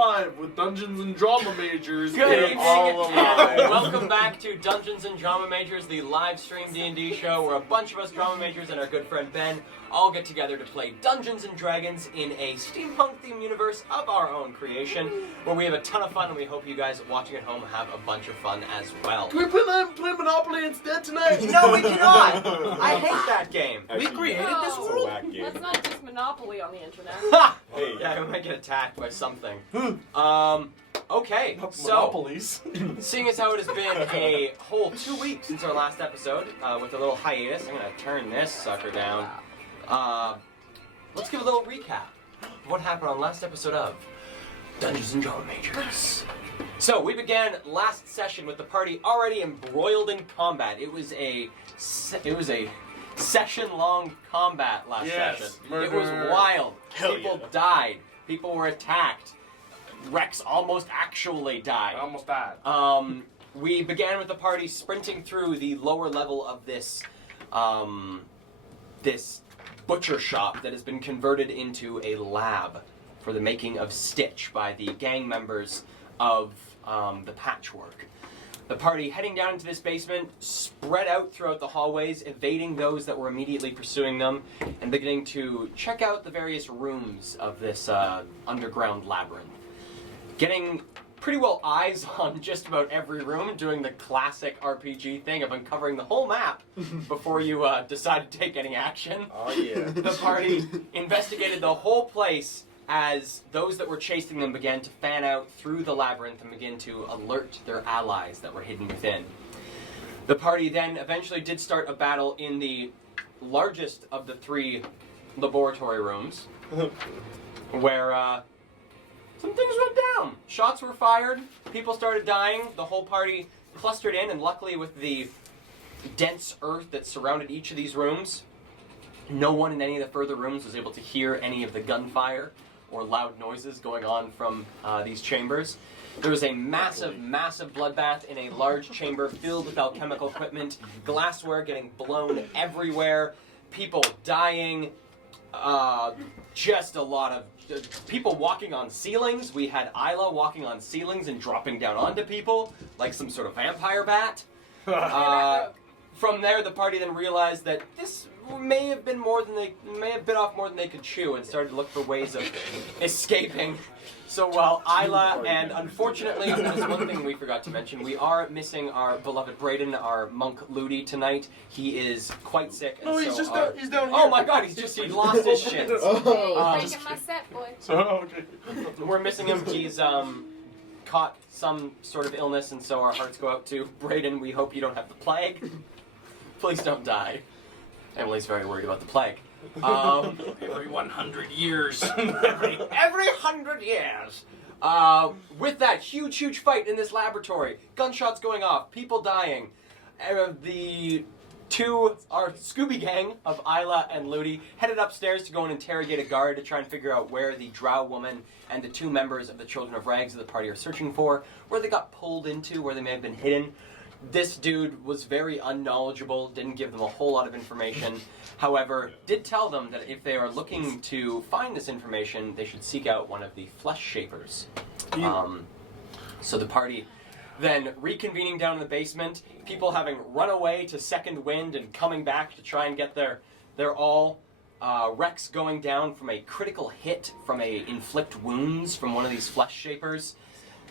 live with Dungeons and Drama Majors. Good We're evening, all and alive. welcome back to Dungeons and Drama Majors, the live stream D&D show where a bunch of us drama majors and our good friend Ben all get together to play Dungeons and Dragons in a steampunk-themed universe of our own creation, where we have a ton of fun, and we hope you guys watching at home have a bunch of fun as well. Can we play Monopoly instead tonight? No, we cannot! I hate that game. Actually, We created yeah, this it's a rule. whack game. Let's not just Monopoly on the internet. Ha! Hey. Yeah, we might get attacked by something. Okay, so... Monopolies. Seeing as how it has been a whole 2 weeks since our last episode, with a little hiatus, I'm going to turn this sucker down. Let's give a little recap of what happened on last episode of Dungeons and Drama Majors. So, we began last session with the party already embroiled in combat. It was a session-long combat last session. It was Murder. wild. Hell People yeah. died. People were attacked. Rex almost actually died. I almost died. We began with the party sprinting through the lower level of this, this butcher shop that has been converted into a lab for the making of Stitch by the gang members of the Patchwork. The party heading down into this basement, spread out throughout the hallways, evading those that were immediately pursuing them, and beginning to check out the various rooms of this underground labyrinth. Getting pretty well eyes on just about every room, doing the classic RPG thing of uncovering the whole map before you decide to take any action. Oh yeah. The party investigated the whole place as those that were chasing them began to fan out through the labyrinth and begin to alert their allies that were hidden within. The party then eventually did start a battle in the largest of the three laboratory rooms, where some things went down. Shots were fired, people started dying, the whole party clustered in, and luckily with the dense earth that surrounded each of these rooms, no one in any of the further rooms was able to hear any of the gunfire or loud noises going on from these chambers. There was a massive, massive bloodbath in a large chamber filled with alchemical equipment, glassware getting blown everywhere, people dying, just a lot of people walking on ceilings. We had Isla walking on ceilings and dropping down onto people like some sort of vampire bat. From there, the party then realized that this may have been bit off more than they could chew, and started to look for ways of escaping. So while Isla, and unfortunately, that is one thing we forgot to mention, we are missing our beloved Brayden, our monk Ludi, tonight. He is quite sick. And No, he's so just our- he's down here. Oh my god, he lost his shit. Hey, Um, breaking my set, boy. So, okay. We're missing him. He's caught some sort of illness, and so our hearts go out to Brayden. We hope you don't have the plague. Please don't die. Emily's very worried about the plague. Every 100 years. Every 100 years. With that huge fight in this laboratory, gunshots going off, people dying. Our Scooby gang of Isla and Ludi headed upstairs to go and interrogate a guard to try and figure out where the Drow woman and the two members of the Children of Rags of the party are searching for, where they got pulled into, where they may have been hidden. This dude was very unknowledgeable, didn't give them a whole lot of information. However, did tell them that if they are looking to find this information, they should seek out one of the Flesh Shapers. So the party then reconvening down in the basement, people having run away to Second Wind and coming back to try and get their all. Rex going down from a critical hit from a inflict wounds from one of these Flesh Shapers.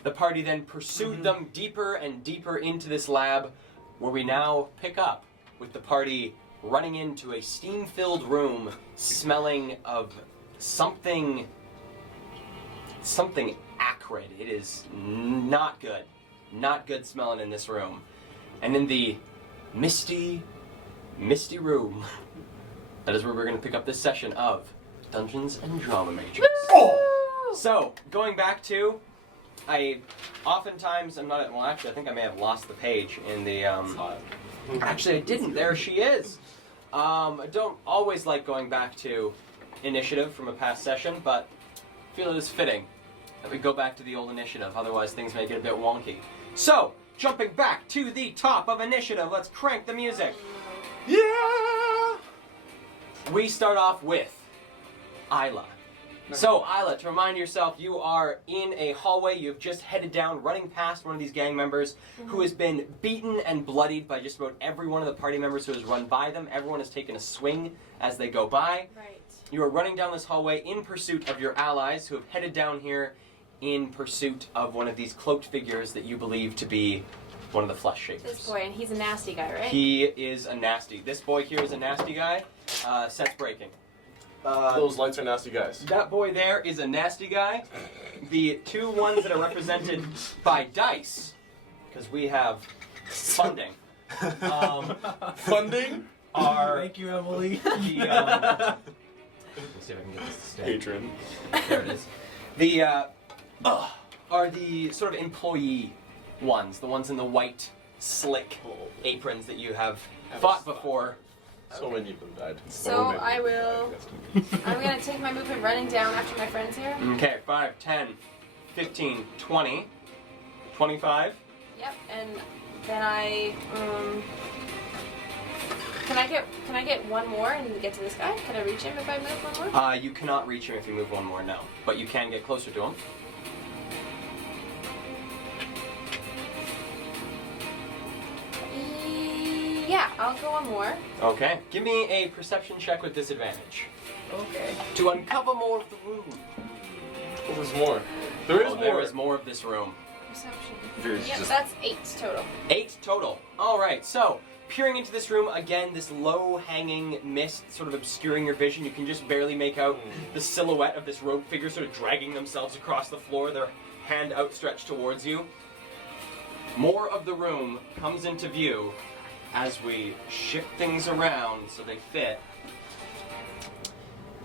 The party then pursued them deeper and deeper into this lab, where we now pick up with the party running into a steam-filled room smelling of something acrid. It is not good. Not good smelling in this room. And in the misty room, that is where we're going to pick up this session of Dungeons and Drama Majors. So, going back to... I think I may have lost the page in the, Actually, I didn't. There she is. I don't always like going back to initiative from a past session, but I feel it is fitting that we go back to the old initiative, otherwise things may get a bit wonky. So, jumping back to the top of initiative, let's crank the music. Yeah! We start off with Isla. So, Isla, to remind yourself, you are in a hallway. You've just headed down, running past one of these gang members who has been beaten and bloodied by just about every one of the party members who has run by them. Everyone has taken a swing as they go by. Right. You are running down this hallway in pursuit of your allies who have headed down here in pursuit of one of these cloaked figures that you believe to be one of the flesh shapers. This boy, and he's a nasty guy, right? He is a nasty. This boy here is a nasty guy. Set's breaking. Those lights are nasty guys. That boy there is a nasty guy. The two ones that are represented by dice, because we have funding, Funding? are Thank you, Emily. the, let's see if I can get this to stay. Patron. There it is. The are the sort of employee ones, the ones in the white, slick aprons that you have fought before. So many of them died. So I will. I'm gonna take my movement running down after my friends here. Okay, 5, 10, 15, 20, 25. Yep, and then I can I get one more and get to this guy? Can I reach him if I move one more? You cannot reach him if you move one more, no. But you can get closer to him. Yeah, I'll go one more. Okay. Give me a perception check with disadvantage. Okay. To uncover more of the room. Oh, there's more. There is more. There is more of this room. Perception. There's Yep, just- that's 8 total. 8 total. Alright, so peering into this room, again, this low-hanging mist sort of obscuring your vision. You can just barely make out the silhouette of this rogue figure sort of dragging themselves across the floor, their hand outstretched towards you. More of the room comes into view as we shift things around so they fit.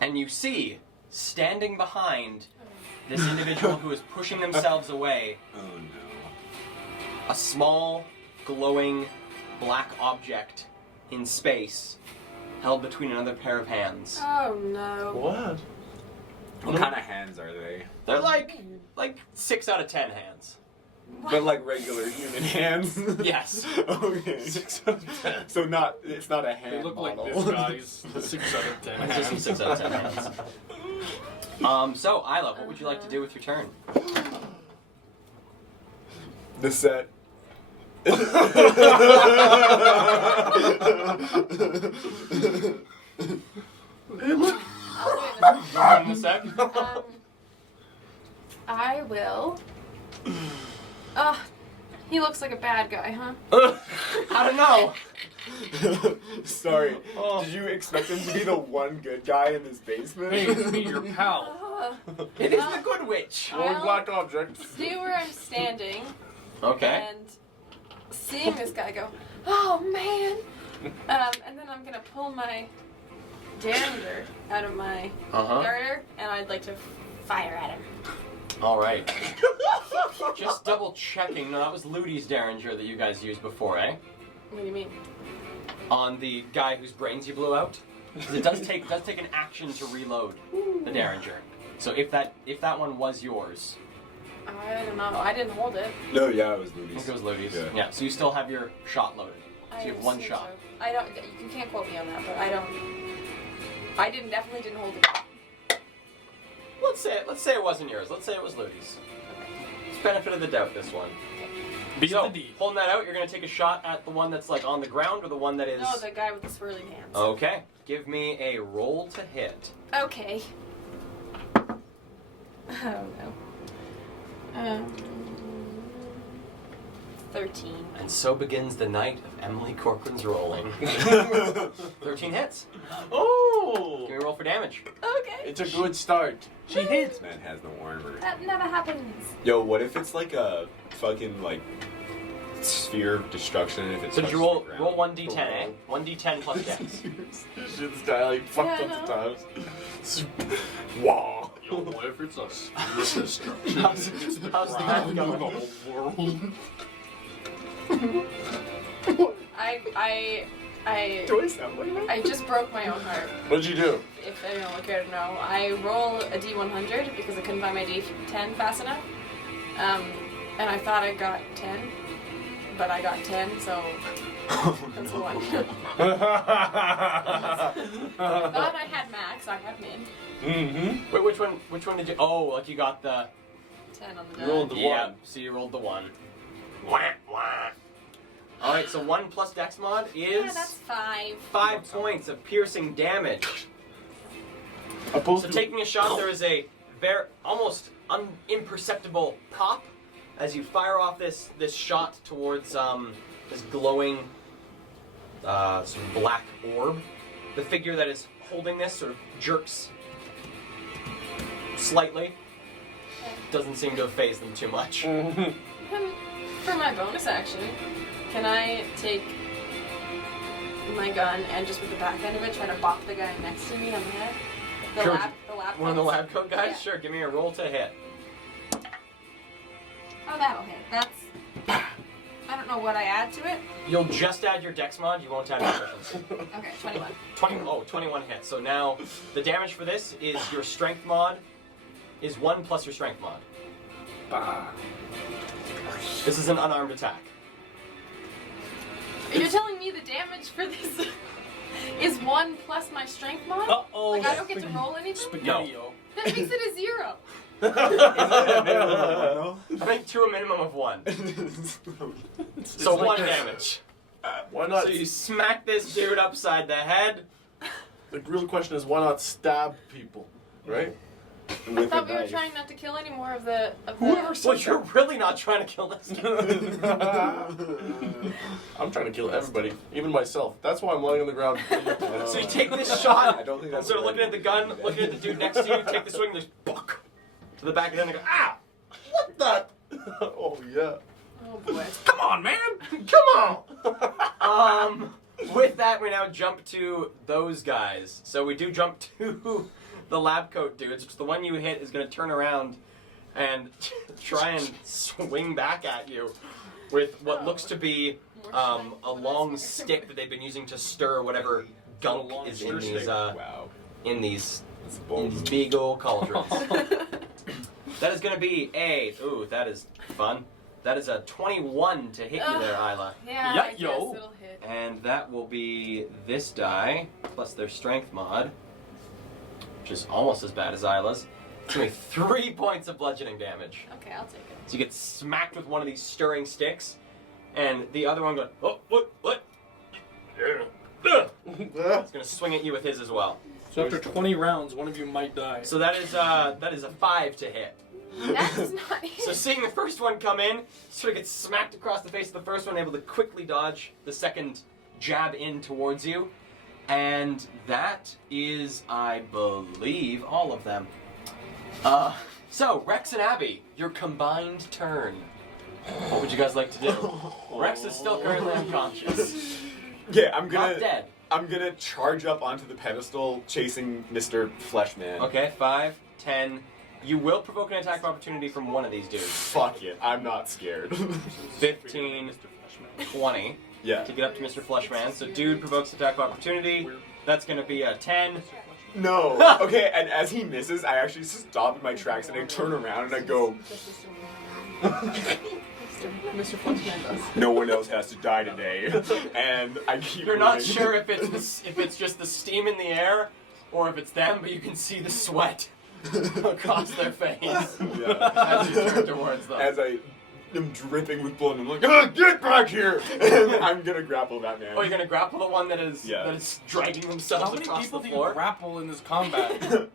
And you see, standing behind this individual who is pushing themselves away, Oh no. a small, glowing, black object in space, held between another pair of hands. Oh no. What? What kind of hands are they? They're like 6 out of 10 hands. But like regular human hands? Yes. Okay. 6 out of 10. So it's not a hand They look like model. this guy's the 6 out of 10. It's just some 6 out of 10 hands. So, Isla, what would you like to do with your turn? The set. I'll do it. In a sec. I will. He looks like a bad guy, huh? I don't know. Sorry. Oh. Did you expect him to be the one good guy in this basement? Hey, it's me, your pal. It is the good witch. Lord Black Object. See where I'm standing Okay. and seeing this guy go, oh man! And then I'm gonna pull my Derringer out of my garter and I'd like to fire at him. All right. Just double checking. No, that was Ludi's Derringer that you guys used before, eh? What do you mean? On the guy whose brains you blew out. 'Cause it does take an action to reload the Derringer. So if that one was yours, I don't know. I didn't hold it. No, yeah, it was I Ludi's. think it was Ludi's. Yeah. Yeah. So you still have your shot loaded. So you have one assume shot. so. I don't. You can't quote me on that, but I don't. I definitely didn't hold it. Let's say it wasn't yours. Let's say it was Ludi's. It's benefit of the doubt, this one. Beat So, the D. holding that out, you're gonna take a shot at the one that's like on the ground or the one that is. No, the guy with the swirling hands. Okay. Give me a roll to hit. Okay. Oh no. 13. And so begins the night of Emily Corcoran's rolling. 13 hits. Oh! Give me a roll for damage. Okay. It's a good start. She hates man has no armor. That never happens. Yo, what if it's like a fucking like sphere of destruction if it's So did you roll 1d10, eh? 1d10 plus dex. Shit's guy like fucked Yeah, up I the times. Wow. Yo, what if it's a sphere of destruction? How's the guy The going? whole world. Do I sound like that? I just broke my own heart. What'd you do? If anyone would care to know, I roll a D100 because I couldn't find my D10 fast enough. And I thought I got 10, but I got 10, so that's the one. Thought I had max, I have min. Mm-hmm. Wait, which one did you? Oh, like you got the. 10 on the You die. rolled the Yeah, one. so you rolled the 1. Wah, wah. All right, so 1 plus Dex mod Yeah, is that's 5. 5 points of piercing damage. So taking a shot, there is a very almost imperceptible pop as you fire off this shot towards this glowing sort of black orb. The figure that is holding this sort of jerks slightly. Doesn't seem to have phased them too much. For my bonus action, can I take my gun and just with the back end of it try to bop the guy next to me on the head? The Sure. lab One of the coats? lab coat guys? Yeah. Sure, give me a roll to hit. Oh, that'll hit. That's... I don't know what I add to it. You'll just add your Dex mod, you won't add your proficiency. Okay, 21. 21 hits. So now the damage for this is your strength mod is 1 plus your strength mod. This is an unarmed attack. You're telling me the damage for this is 1 plus my strength mod? Uh-oh. Like I don't get to roll anything? Spaghetti-o. That makes it a 0. I think to a minimum of 1. So 1 damage. Why not? So you smack this dude upside the head. The real question is, why not stab people, right? I thought we were trying not to kill any more of the... Whoever Well, said you're really not trying to kill this guy. I'm trying to kill everybody, even myself. That's why I'm lying on the ground. So you take this shot, I don't think that's sort of the looking right at the gun, looking at the dude next to you, take the swing, there's buck to the back of the head and go, ah! What the? Oh yeah. Oh boy. Come on, man! Come on! With that, we now jump to those guys. So we do jump to the lab coat dudes, which the one you hit is going to turn around and try and swing back at you with what looks to be a long stick that they've been using to stir whatever gunk is in these Wow. in these That's in bold. these big old cauldrons. That is going to be that is fun. That is a 21 to hit you there, Isla. Yeah, Yeah, I guess yo. it'll hit. And that will be this die, plus their strength mod, which is almost as bad as Isla's. It's going to be 3 points of bludgeoning damage. Okay, I'll take it. So you get smacked with one of these stirring sticks, and the other one going, oh, what? It's going to swing at you with his as well. So after 20 rounds, one of you might die. So that is a 5 to hit. That's not it. So seeing the first one come in, sort of gets smacked across the face of the first one, able to quickly dodge the second jab in towards you. And that is, I believe, all of them. So, Rex and Abby, your combined turn. What would you guys like to do? Rex is still currently unconscious. Yeah, I'm Not gonna. dead. I'm gonna charge up onto the pedestal, chasing Mr. Fleshman. Okay, 5, 10. You will provoke an attack of opportunity from one of these dudes. Fuck it, I'm not scared. 15, 20. Yeah. To get up to Mr. Fleshman. So dude provokes attack of opportunity. That's going to be a 10. No. Okay, and as he misses, I actually stop in my tracks and I turn around and I go, Mr. Fleshman does. no one else has to die today. And I keep You're not moving. sure if it's just the steam in the air or if it's them, but you can see the sweat across their face Yeah. as you turn towards them. As I am dripping with blood, I'm like, "Ah, get back here! And I'm gonna grapple that man. Oh, you're gonna grapple the one that is dragging How themselves many across people the do you floor? grapple in this combat?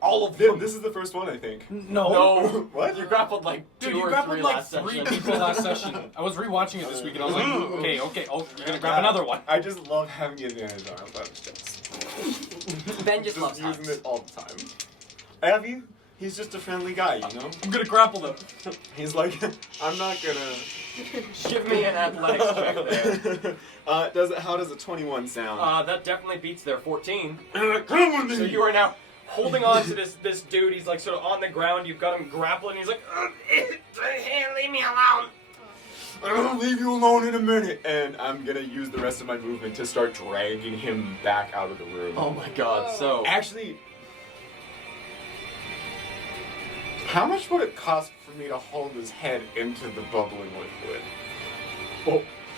All of them. This is the first one, I think. No. No. What? You grappled like Dude, two you or grappled three like last 3 session. people last session. I was rewatching it this week and I was like, okay, oh, you're gonna grab another one. I just love having the advantage on it. Ben just loves using hugs. it all the time. Abby, he's just a friendly guy, you know? I'm gonna grapple them. He's like, I'm not gonna. Give me an athletics check there. How does a 21 sound? That definitely beats their 14. Come with So me! you are now holding on to this dude. He's like sort of on the ground. You've got him grappling. He's like, leave me alone. I'll leave you alone in a minute. And I'm gonna use the rest of my movement to start dragging him back out of the room. Oh my god. So Actually, how much would it cost for me to hold his head into the bubbling liquid?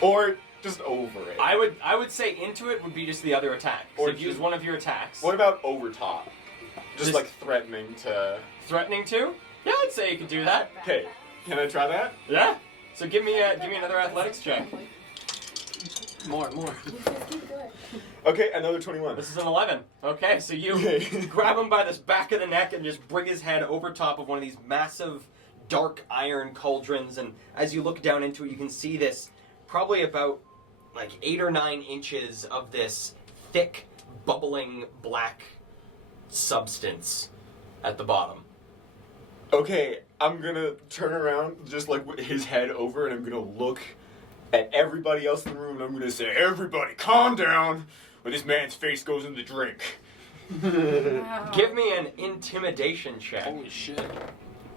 Or just over it. I would say into it would be just the other attack. So Or use just- one of your attacks. What about over top? Just Just- like threatening to. Threatening to? Yeah, I'd say you could do that. Okay, can I try that? Yeah. So give me another athletics check. More. Keep going. Okay, another 21. This is an 11. Okay, so you Okay. grab him by the back of the neck and just bring his head over top of one of these massive dark iron cauldrons, and as you look down into it, you can see this probably about like 8 or 9 inches of this thick, bubbling black substance at the bottom. Okay, I'm gonna turn around, just like with his head over, and I'm gonna look at everybody else in the room, and I'm gonna say, "Everybody, calm down, or this man's face goes in the drink." Wow. Give me an intimidation check. Holy shit.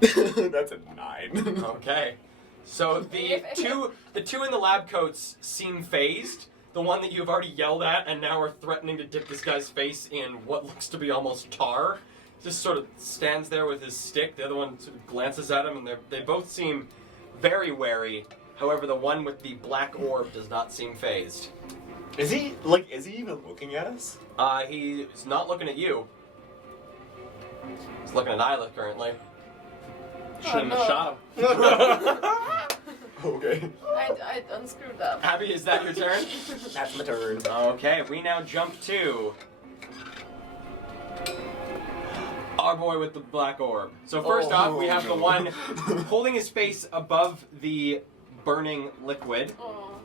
That's a 9. Okay. So the two in the lab coats seem phased. The one that you've already yelled at and now are threatening to dip this guy's face in what looks to be almost tar, just sort of stands there with his stick. The other one sort of glances at him, and they both seem very wary. However, the one with the black orb does not seem phased. Is he even looking at us? He's not looking at you. He's looking at Isla currently. Shouldn't no. have shot him. Okay. I unscrewed up. Abby, is that your turn? That's my turn. Okay, we now jump to our boy with the black orb. So first off, we have the one holding his face above the burning liquid. Oh.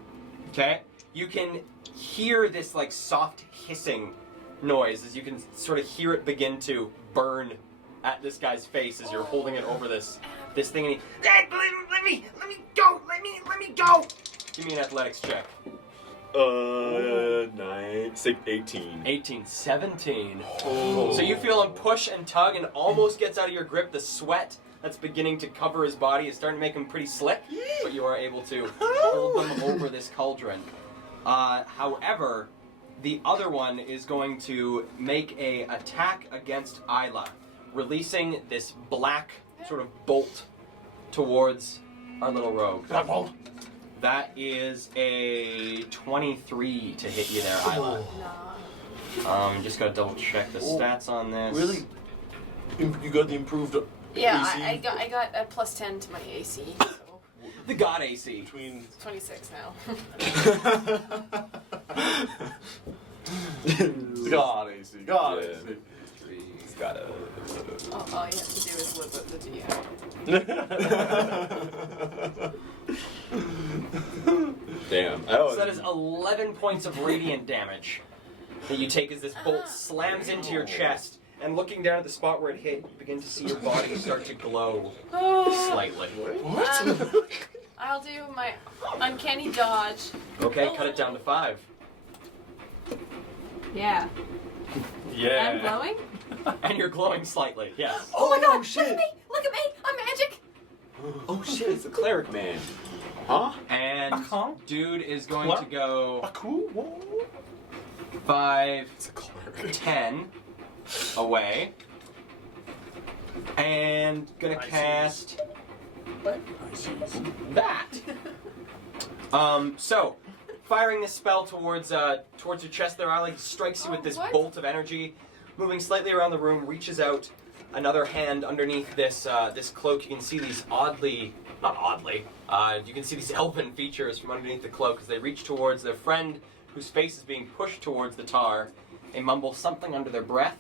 Okay? You can hear this like soft hissing noise as you can sort of hear it begin to burn at this guy's face as you're holding it over this thing, and he, let me go, let me go. Give me an athletics check. 9, 6, 18. 18, 17. Oh. So you feel him push and tug and almost gets out of your grip. The sweat that's beginning to cover his body is starting to make him pretty slick, but you are able to hold them over this cauldron. However, the other one is going to make a attack against Isla, releasing this black sort of bolt towards our little rogue. That is a 23 to hit you there, Isla. Nah. Just gotta double check the stats on this. Really? You got the improved Yeah, AC I got a plus 10 to my AC. So The god AC. between. it's 26 now. God AC. God Yeah. AC. He's got a. All you have to do is whip up the DM. Damn. So that is 11 points of radiant damage that you take as this bolt slams into your chest. And looking down at the spot where it hit, you begin to see your body start to glow slightly. I'll do my uncanny dodge. Okay, cut it down to 5. Yeah. Yeah. I'm glowing? And you're glowing slightly, yes. Oh my god, shit. look at me! Look at me! I'm magic! Oh shit, it's the cleric man. Huh? And Uh-huh. dude is going What? to go A cool. Whoa. 5, It's a cleric. 10 away. And gonna I see. cast What? that. So firing this spell towards your chest there, Isla, he strikes you with this what? bolt of energy, moving slightly around the room, reaches out another hand underneath this this cloak. You can see these you can see these elven features from underneath the cloak as they reach towards their friend whose face is being pushed towards the tar. They mumble something under their breath.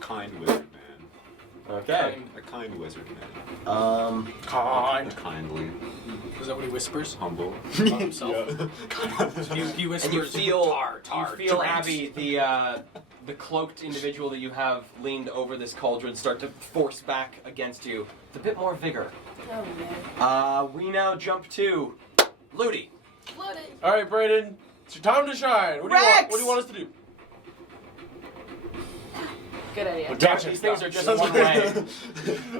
Kind wizard man. Okay. A kind wizard man. Kind. Kindly. Is that what he whispers? Humble. About himself? He whispers. And you feel, tar, you feel drinks. Abby, the cloaked individual that you have leaned over this cauldron, start to force back against you with a bit more vigor. Oh man. We now jump to Ludi. Loaded. All right, Brayden. It's your time to shine. What do you want? Rex! What do you want us to do? Good idea. Gotcha. These things are just Sounds one good.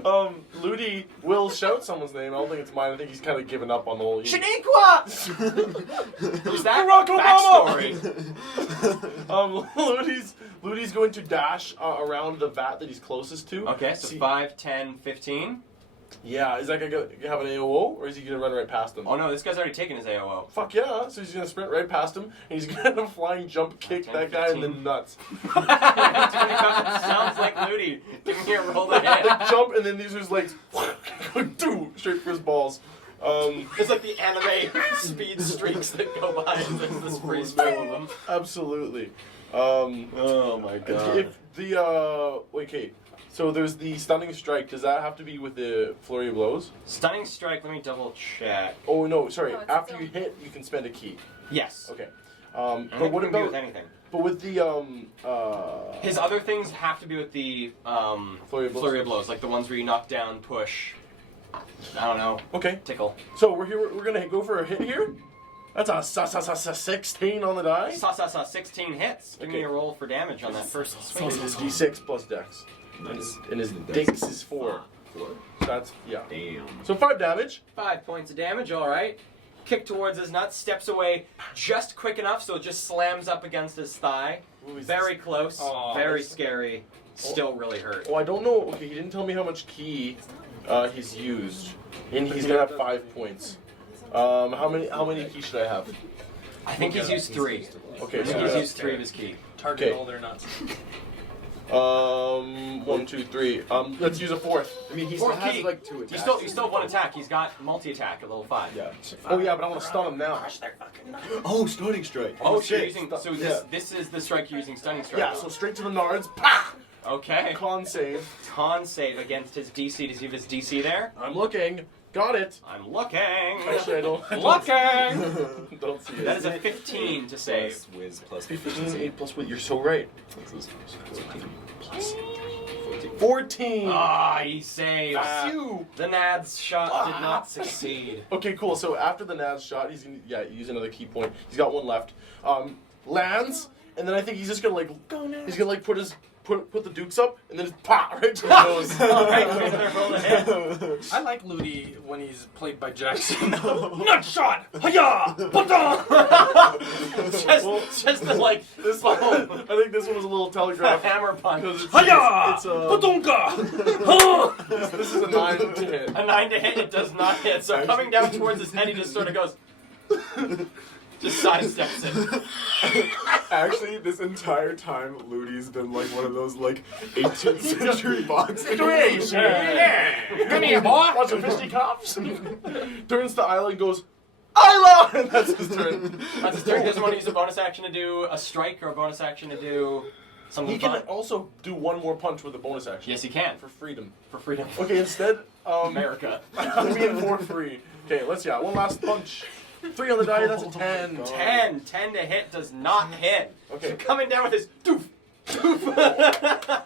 way. Ludi will shout someone's name. I don't think it's mine. I think he's kind of given up on the whole. Shaniqua! Who's that? Barack Obama! Backstory. Ludi's going to dash around the vat that he's closest to. Okay, so See- 5, 10, 15. Yeah, is that gonna have an AOO, or is he gonna run right past him? Oh no, this guy's already taken his AOO. Fuck yeah! So he's gonna sprint right past him, and he's gonna flying jump kick 10, that guy in the 15. nuts. Sounds like Ludi. Give me a roll to hit. Jump, and then these are his legs, straight for his balls. It's like the anime speed streaks that go by. There's this freeze frame of them. Absolutely. Oh my If the wait, Kate. So there's the stunning strike. Does that have to be with the flurry of blows? Stunning strike. Let me double check. Oh no, sorry. No, it's After still- you hit, you can spend a key. Yes. Okay. And But it what can be with about? anything? But with the His other things have to be with the Flurry of blows. flurry of blows, like the ones where you knock down, push. I don't know. Okay. Tickle. So we're here. We're gonna go for a hit here. That's a 16 on the die. 16 hits. Give me Okay. a roll for damage on that first swing. It is D6 plus Dex. And his Dex is 4. So that's yeah. Damn. So 5 damage. 5 points of damage, alright. Kick towards his nuts, steps away just quick enough so it just slams up against his thigh. Ooh, he's- Very close, Oh, very that's- scary, still really hurt. Oh, I don't know. Okay, he didn't tell me how much key he's used, and he's gonna have 5 points. How many keys should I have? I think he's used 3. Okay, I think so he's used 3 of his key. Target Okay. all their nuts. 1, 2, 3. Let's use a 4th. I mean, he Four still has key. like 2 You attacks. still have 1 attack. He's got multi-attack at level 5. Yeah. Oh yeah, but I want to stun him now. Oh, stunning strike. Oh, so shit. you're using, so this is the strike you're using, stunning strike. Yeah. So straight to the nards. Pah! Okay. Con save. Con save against his DC. Does he have his DC there? I'm looking. Got it. I'm looking. Actually, I don't. Looking. Don't see it. That is a 15 to save. Plus whiz plus 15, 8 plus what? You're so right. 14. 14. Ah, he saves. Phew. The Nads shot did not succeed. Okay, cool. So after the Naz shot, he's gonna use another key point. He's got 1 left. Lands, and then I think he's just gonna he's gonna put the dukes up, and then just pop right to the nose. Alright, roll the hit. I like Ludi when he's played by Jackson. Nut shot! Hiya! Ba-da! just the, like, This one, I think this one was a little telegraphed. hammer punch. Because Hiya! it's Badunka! this is a 9 to hit. A 9 to hit, it does not hit. So coming down towards his head, he just sort of goes, just sidesteps it. Actually, this entire time, Ludi's been like one of those like 18th century boxing. Come here, boy! Watch the fisticuffs. Turns to Isla and goes, Isla! And that's his turn. That's his turn. He doesn't want to use a bonus action to do a strike or a bonus action to do something He can fun. also do 1 more punch with a bonus action. Yes, he can. For freedom. For freedom. Okay, instead, America. I'm being 4-3. Okay, let's one last punch. 3 on the die, that's a 10. 10 to hit does not hit. Okay. So coming down with his doof, doof.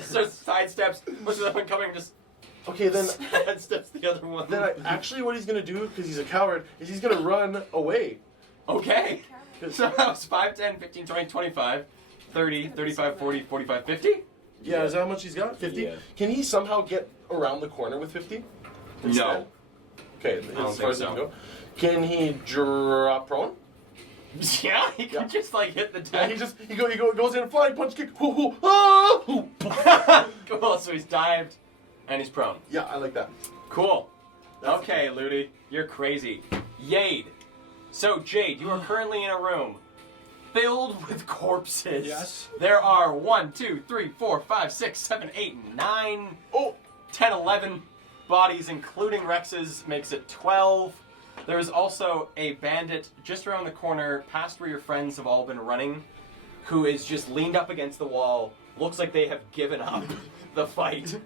So sidesteps. What's the other one coming? Just Okay, then sidesteps the other one. actually what he's gonna do, because he's a coward, is he's gonna run away. Okay. So that was 5, 10, 15, 20, 25, 30, 35, 40, 45, 50? Yeah, is that how much he's got? 50? Yeah. Can he somehow get around the corner with 50? No. Okay, don't as far as he think can go. Can he drop prone? Yeah, he can Yeah. just like hit the Yeah, deck. he goes in, flying punch kick. Hoo, hoo, ah, hoo. Cool, so he's dived and he's prone. Yeah, I like that. Cool. That's Okay, Ludi, you're crazy. Yade. So, Jade, you are currently in a room filled with corpses. Yes. There are 1, 2, 3, 4, 5, 6, 7, 8, 9, Oh, 10, 11 bodies, including Rex's, makes it 12. There is also a bandit just around the corner, past where your friends have all been running, who is just leaned up against the wall. Looks like they have given up the fight.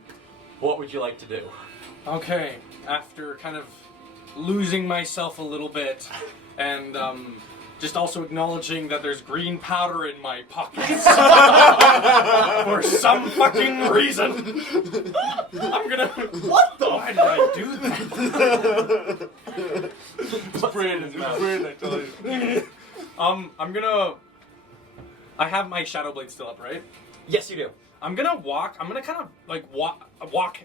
What would you like to do? Okay, after kind of losing myself a little bit, and just also acknowledging that there's green powder in my pockets for some fucking reason, I'm gonna. What the? Why did I do that? What's in his mouth? I tell you. I'm gonna. I have my Shadow Blade still up, right? Yes, you do. I'm gonna walk. I'm gonna kind of like walk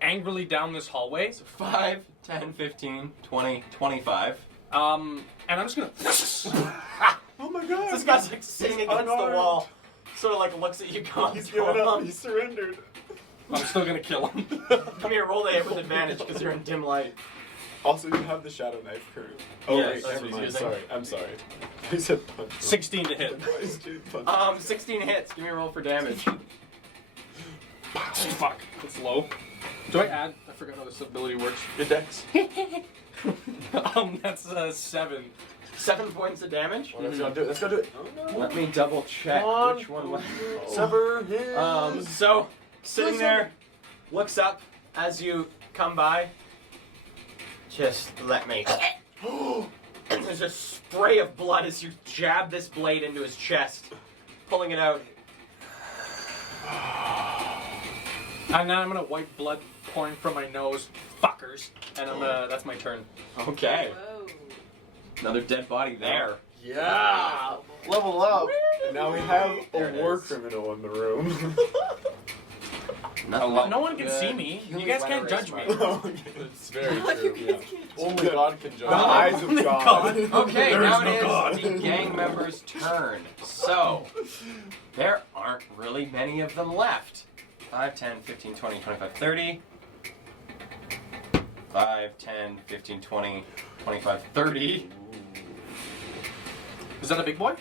angrily down this hallway. 5, 10, 15, 20, 25. And I'm just gonna. Oh my god. This guy's like sitting against the unarmed. wall, sort of like looks at you going He's through given up. him. He surrendered. I'm still gonna kill him. Come here, roll the hit with advantage because you're in dim light. Also, you have the shadow knife curve. Oh Yes, wait, that's never what mind. he's Sorry, I'm sorry. I said punch. 16 to hit. 16 hits. Give me a roll for damage. Fuck, that's low. Do I add? I forgot how this ability works. Your dex. That's 7. 7 points of damage. Well, let's go do it. Let's go do it. Let me double check Come on. which one was. Sever his. So, sitting there, looks up as you come by. Just let me. And there's a spray of blood as you jab this blade into his chest, pulling it out. And now I'm gonna wipe blood pouring from my nose, fuckers. And I'm gonna. That's my turn. Okay. Whoa. Another dead body there. Yeah. Level up. And now we have There a it war is. criminal in the room. Nothing No like one can see me. You guys can't judge me. It's very Like you true. guys Yeah. can't- Only God can judge. The eyes of God. Okay, There now is no it is God. the gang members' turn. So, there aren't really many of them left. 5, 10, 15, 20, 25, 30. 5, 10, 15, 20, 25, 30. Is that a big boy?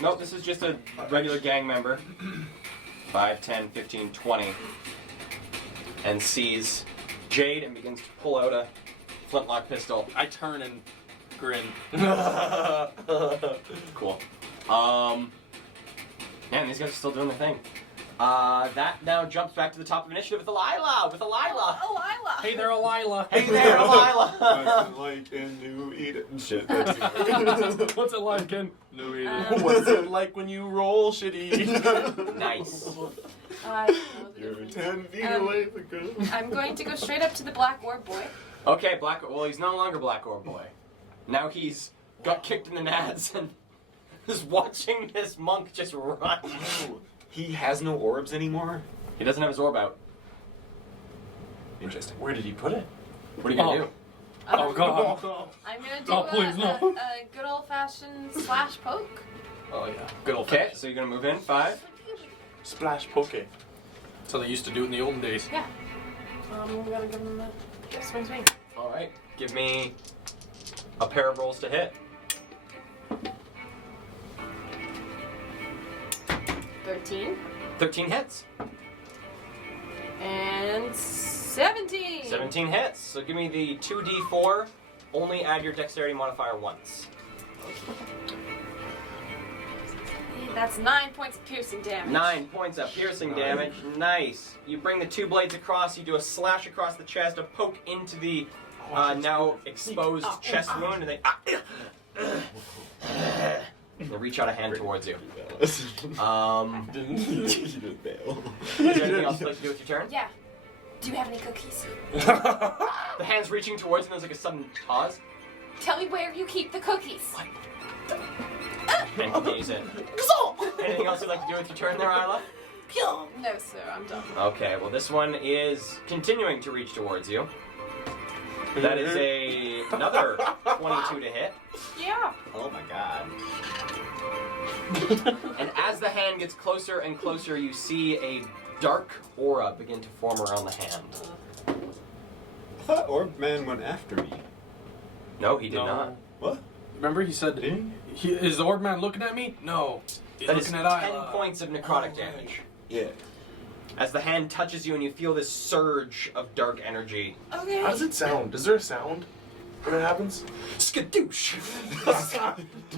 Nope, this is just a regular gang member. 5, 10, 15, 20. And sees Jade and begins to pull out a flintlock pistol. I turn and grin. Cool. Man, these guys are still doing their thing. That now jumps back to the top of initiative with Elila. With Elila. Oh, Lila. Hey there, Elila. Hey there, Elila. Nothing like in New Eden. Shit. That's What's it like in New Eden? What's it like when you roll shitty? Nice. I know the You're difference. 10 feet Um, away from good. I'm going to go straight up to the black orb boy. Okay, well, he's no longer Black Orb Boy. Now he's got kicked in the nads and is watching this monk just run. He has no orbs anymore? He doesn't have his orb out. Interesting. Where did he put it? What are you gonna Oh. do? Oh god. I'm gonna do Oh, please, no. a good old fashioned slash poke. Oh yeah. Good old Okay, fashioned. so you're gonna move in. 5. Splash poke. So they used to do it in the olden days. Yeah. I'm gonna give him a swing swing. All right. Give me a pair of rolls to hit. 13 13 hits. and 17. 17 hits. So give me the 2d4. Only add your dexterity modifier once. That's 9 points of piercing damage. 9 points of piercing damage. Nice. You bring the two blades across. You do a slash across the chest, a poke into the now exposed chest wound, and they reach out a hand towards you. Is there anything else you'd like to do with your turn? Yeah. Do you have any cookies? The hand's reaching towards, and there's like a sudden pause, Tell me where you keep the cookies. and continues in. Anything else you'd like to do with your turn there, Isla? No, sir. I'm done. Okay, well this one is continuing to reach towards you. That is another 22 to hit. Yeah. Oh my god. And as the hand gets closer and closer, you see a dark aura begin to form around the hand. I thought Orb Man went after me. No, he did No. not. What? Remember he said, Did is the Orb Man looking at me? No. He's That is looking 10 at Isla. points of necrotic damage. Yeah. As the hand touches you and you feel this surge of dark energy. Okay. How does it sound? Is there a sound when it happens? Skadoosh!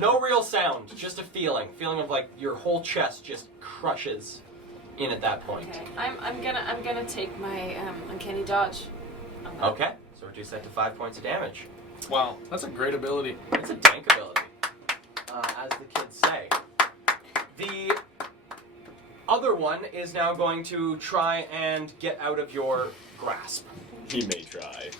No real sound, just a feeling. Feeling of like your whole chest just crushes in at that point. Okay. I'm gonna take my uncanny dodge. on that. Okay, so reduce that to 5 points of damage. Wow, that's a great ability. It's a dank ability, as the kids say. The other one is now going to try and get out of your grasp. He may try.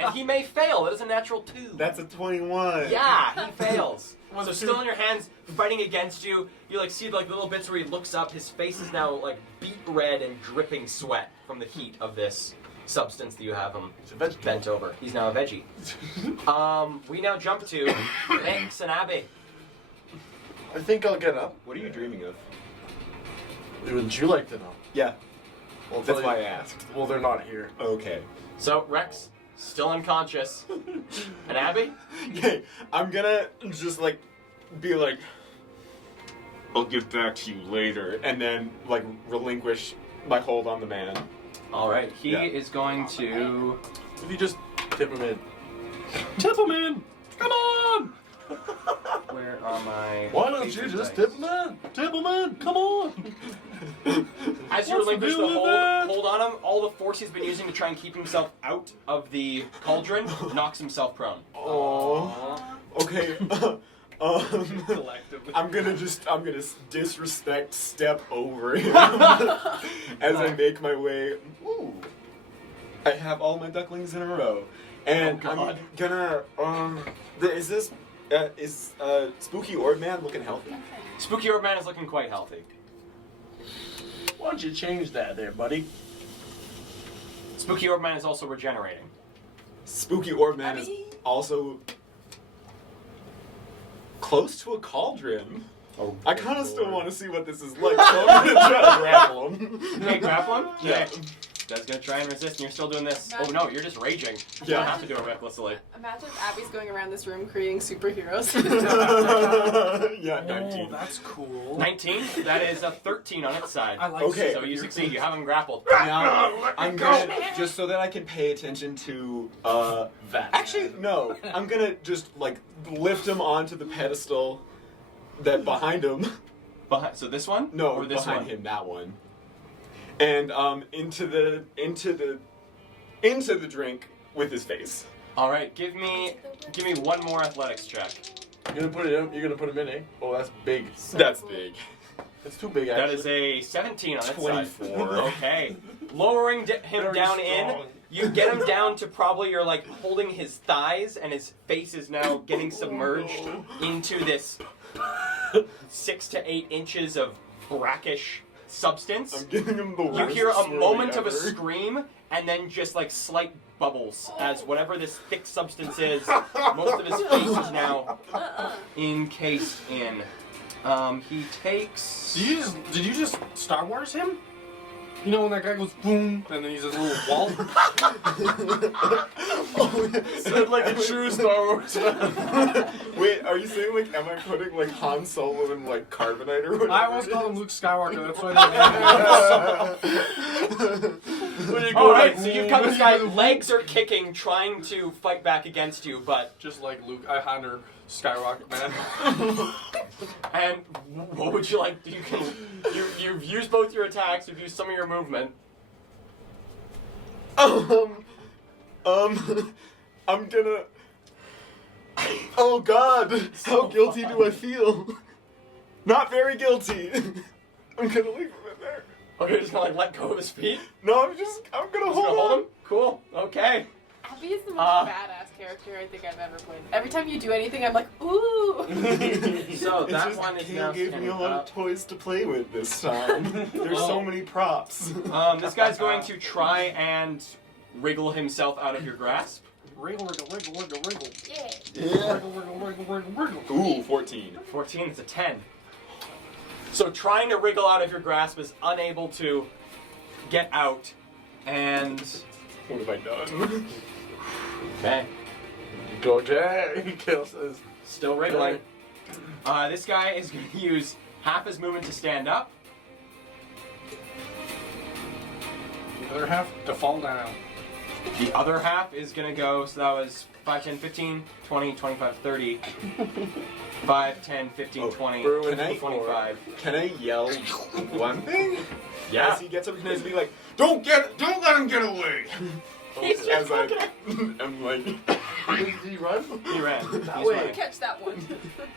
And he may fail. It is a natural 2. That's a 21. Yeah, he fails. So still in your hands, fighting against you. You like see like little bits where he looks up. His face is now like beet red and dripping sweat from the heat of this substance that you have him It's a vegetable. bent over. He's now a veggie. We now jump to Vix and Abby. I think I'll get up. What are you dreaming of? Wouldn't you like to know? Yeah. Well, That's why I asked. Well, they're not here. Okay. So Rex, still unconscious. And Abby? Okay, I'm gonna just like be like, I'll get back to you later, and then like relinquish my hold on the man. Alright, he Yeah. is going to... If you just tip him in. Tip him in! Come on! Where are my... Why don't you patron just dice? tip him in? Tip him in. Come on. As you What's the relinquish the deal with hold, that? hold on him, all the force he's been using to try and keep himself out of the cauldron knocks himself prone. Oh. Okay. Collectively. I'm gonna disrespect step over him as I make my way. Ooh. I have all my ducklings in a row, and Oh, I'm God. gonna is Spooky Orb Man looking healthy? Spooky Orb Man is looking quite healthy. Why don't you change that there, buddy? Spooky Orb Man is also regenerating. Spooky Orb Man is Abby? also close to a cauldron. Oh, I kind of still want to see what this is like, so I'm gonna try to grapple him. Hey, grapple him? Yeah. Okay. Guy's gonna try and resist, and you're still doing this. Imagine- Oh no, you're just raging. You Yeah. don't have to do it recklessly. Imagine if Abby's going around this room creating superheroes. Yeah, Oh, 19. that's cool. 19? That is a 13 on its side. I like Okay. So you succeed, you have him grappled. Now, I'm gonna, just so that I can pay attention to, That. actually, no. I'm gonna just, like, lift him onto the pedestal that behind him. So this one? No, or this behind one? him, that one. And, into the drink with his face. All right, give me one more athletics check. You're gonna put it in. You're gonna put him in, eh? Oh, that's big. That's big. It's too big, That actually. is a 17 on its 24. side. Okay. Lowering him Very down strong. in, you get him down to probably you're like holding his thighs, and his face is now getting submerged into this 6 to 8 inches of brackish substance. I'm giving him the You worst hear a swirly moment of a ever. scream, and then just like slight bubbles as whatever this thick substance is, most of his face is now encased in. He takes. Did you just Star Wars him? You know when that guy goes boom, and then he's this little wall? Said like a true Star Wars fan. Wait, are you saying, like, am I putting, like, Han Solo in, like, carbonite or whatever? I always call him Luke Skywalker, that's why When you go Alright, like, so you've got this guy, legs are kicking, trying to fight back against you, but. Just like Luke, I Hunter Skywalker, man. And what would you like? You've used both your attacks, you've used some of your movement. I'm gonna... Oh, God! How guilty do I feel? Not very guilty. I'm gonna leave him in there. Okay, you're just gonna like let go of his feet? No, I'm gonna Just hold gonna on. hold him? Cool, okay. Abby is the most Uh, badass character I think I've ever played. Every time you do anything, I'm like, ooh. So It's that just one is Kale now gave me standing a lot up. of toys to play with this time. There's so many props. This guy's going to try and wriggle himself out of your grasp. Wriggle, wriggle, wriggle, wriggle, wriggle. Yeah. Wriggle, wriggle, wriggle, wriggle, wriggle. Ooh, 14. 14 is a 10. So trying to wriggle out of your grasp is unable to get out. And What have I done? okay, Go Jay. Kale says. still wriggling. This guy is going to use half his movement to stand up. The other half to fall down. The other half is going to go, so that was 5, 10, 15, 20, 25, 30. 5, 10, 15, Oh, 20, Bruin, 25. Can I yell one thing? Yeah. As he gets up, can I just be like, don't let him get away! He's just As I, looking at I'm like, Did he run? He ran. That He's way. running. Catch that one.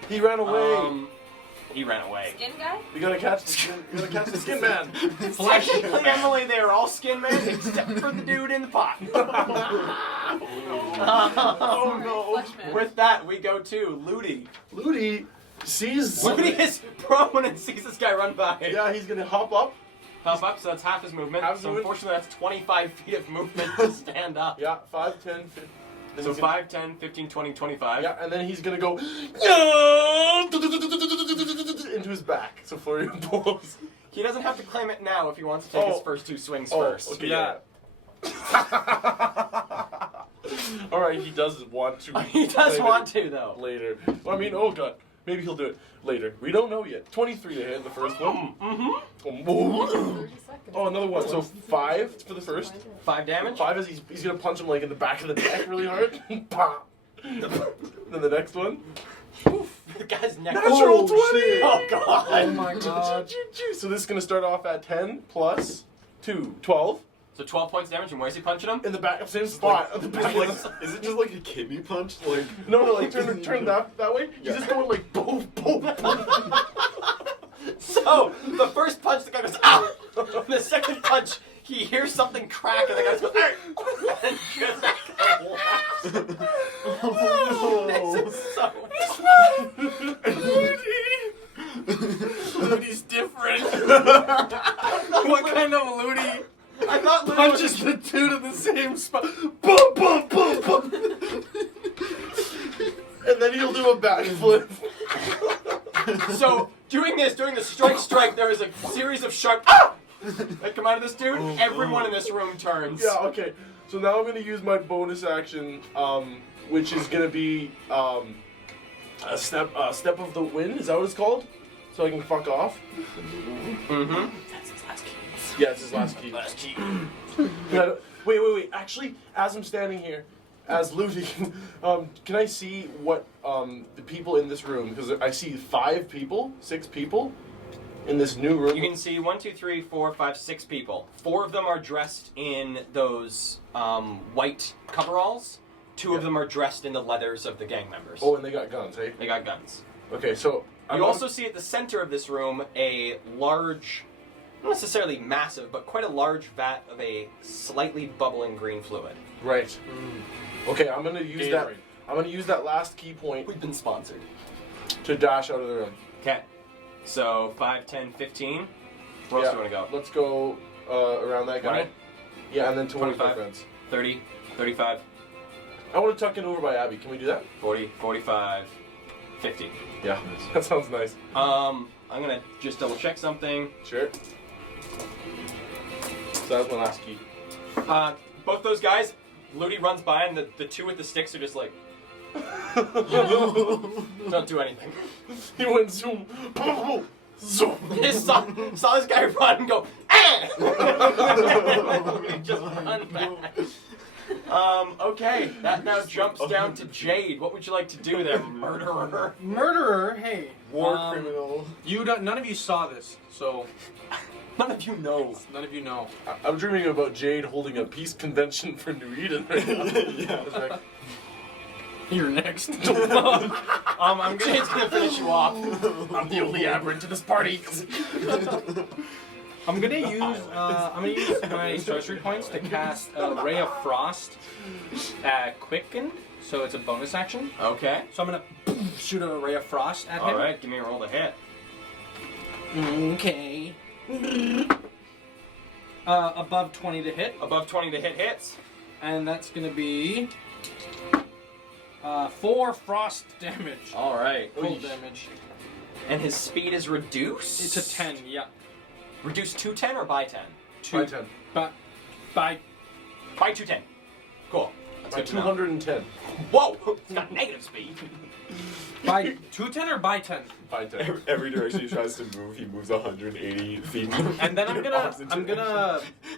He ran away. He ran away. Skin guy? You gotta catch the skin. You gotta catch the skin man. Technically, Emily, they are all skin men except for the dude in the pot. Oh no. Flesh man. With that, we go to Ludi. Ludi sees. Ludi is prone and sees this guy run by. Yeah, he's gonna hop up. Hop up, so that's half his movement. Half his So movement. unfortunately, that's 25 feet of movement to stand up. Yeah, 5, 10, 15. Then So he's gonna- 5, 10, 15, 20, 25. Yeah, and then he's gonna go into his back. So Florian pulls. He doesn't have to claim it now if he wants to take his Oh. first 2 swings Oh, first. okay, Yeah. All right, he does want to. He does claim want it to, though. later. Well, I mean, oh god, maybe he'll do it later. We don't know yet. 23 to hit the first one. Mm-hmm. 30 seconds. Oh, another one. So 5 for the first. 5 damage? 5 is he's gonna punch him like in the back of the neck really hard. Pop. Then the next one. The guy's neck. Natural 20. Oh god. Oh my god. So this is gonna start off at 10 plus 2, 12. So 12 points damage, and where's he punching him? In the back, same spot. At the back. Like, is it just like a kidney punch? Like, No, like turn that way. He's just going like boom, boom, boom. So, the first punch, the guy goes, ow! The second punch, he hears something crack, and the guy goes, "Arr!" And just laughs. This is so Looty's different. What kind of Ludi I thought Lou was punches the two to the same spot? Boom, boom, boom, boom. And then he'll do a backflip. So, doing the strike, there is a series of sharp that come out of this dude. Everyone in this room turns. Yeah, okay. So now I'm gonna use my bonus action, which is gonna be a step of the wind. Is that what it's called? So I can fuck off. Mm-hmm. Yeah, it's his last key. Yeah, wait. Actually, as I'm standing here, as Ludi, can I see what the people in this room? Because I see 6 people in this new room. You can see 1, 2, 3, 4, 5, 6 people. 4 of them are dressed in those white coveralls. 2 of them are dressed in the leathers of the gang members. Oh, and they got guns, hey? They got guns. Okay, so You also see at the center of this room a large, not necessarily massive, but quite a large vat of a slightly bubbling green fluid. right. Okay, I'm gonna use that. Gatorade. I'm gonna use that last key point We've been sponsored. to dash out of the room. Okay. So 5, 10, 15. Where else do you want to go? Let's go around that guy. Right. Yeah, and then towards my 25. friends. 30, 35, I want to tuck in over by Abby. Can we do that? 40, 45, 50. Yeah, that sounds nice. I'm gonna just double check something. Sure. So that was my last key. Both those guys, Ludi runs by and the 2 with the sticks are just like, don't do anything. He went zoom. Zoom. Just saw this guy run and go, ah! Just run back. Okay, that now jumps down to Jade. What would you like to do there, murderer? Murderer, hey. war criminal. None of you saw this, so None of you know. none of you know. I'm dreaming about Jade holding a peace convention for New Eden right now. Yeah. You're next. I'm gonna finish you off. I'm the only aberrant to this party. I'm gonna use my sorcery points to cast a Ray of Frost at Quicken, so it's a bonus action. Okay. So I'm gonna shoot a Ray of Frost at him. All right, give me a roll to hit. Okay. Above 20 to hit, Above 20 to hit hits. and that's gonna be 4 frost damage. All right. Full damage. And his speed is reduced. It's a 10, yeah. Reduced to 10 or by 10? By 10. But by By 210. Cool. That's By good to know. 210. Whoa! It's got negative speed. by 210 or by 10. By 10. Every direction he tries to move, he moves 180 feet. And then I'm Opposite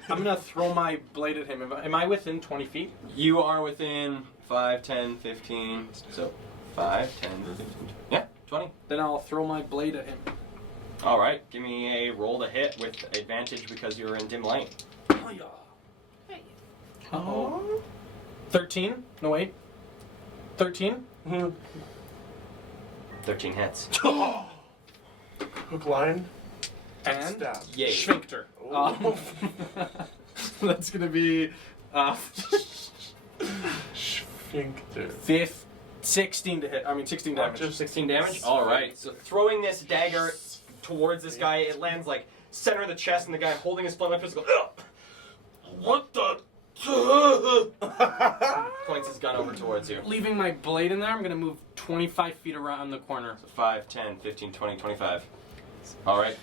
gonna throw my blade at him. Am I within 20 feet? You are within 5, 10, 15. So 5, 10, 15. Yeah, 20. Then I'll throw my blade at him. All right. Give me a roll to hit with advantage because you're in dim light. Uh-oh. 13? No, wait. 13? 13 hits. Hook, line, And stab. Yay. Sphincter. Oh. That's gonna be Sphincter. 16 to hit. 16 damage. Just 16 damage? Alright, so throwing this dagger towards this guy, it lands like center of the chest, and the guy holding his flame pistol goes, ugh! What the? Points his gun over towards you. Leaving my blade in there, I'm gonna move 25 feet around the corner. So 5, 10, 15, 20, 25. All right.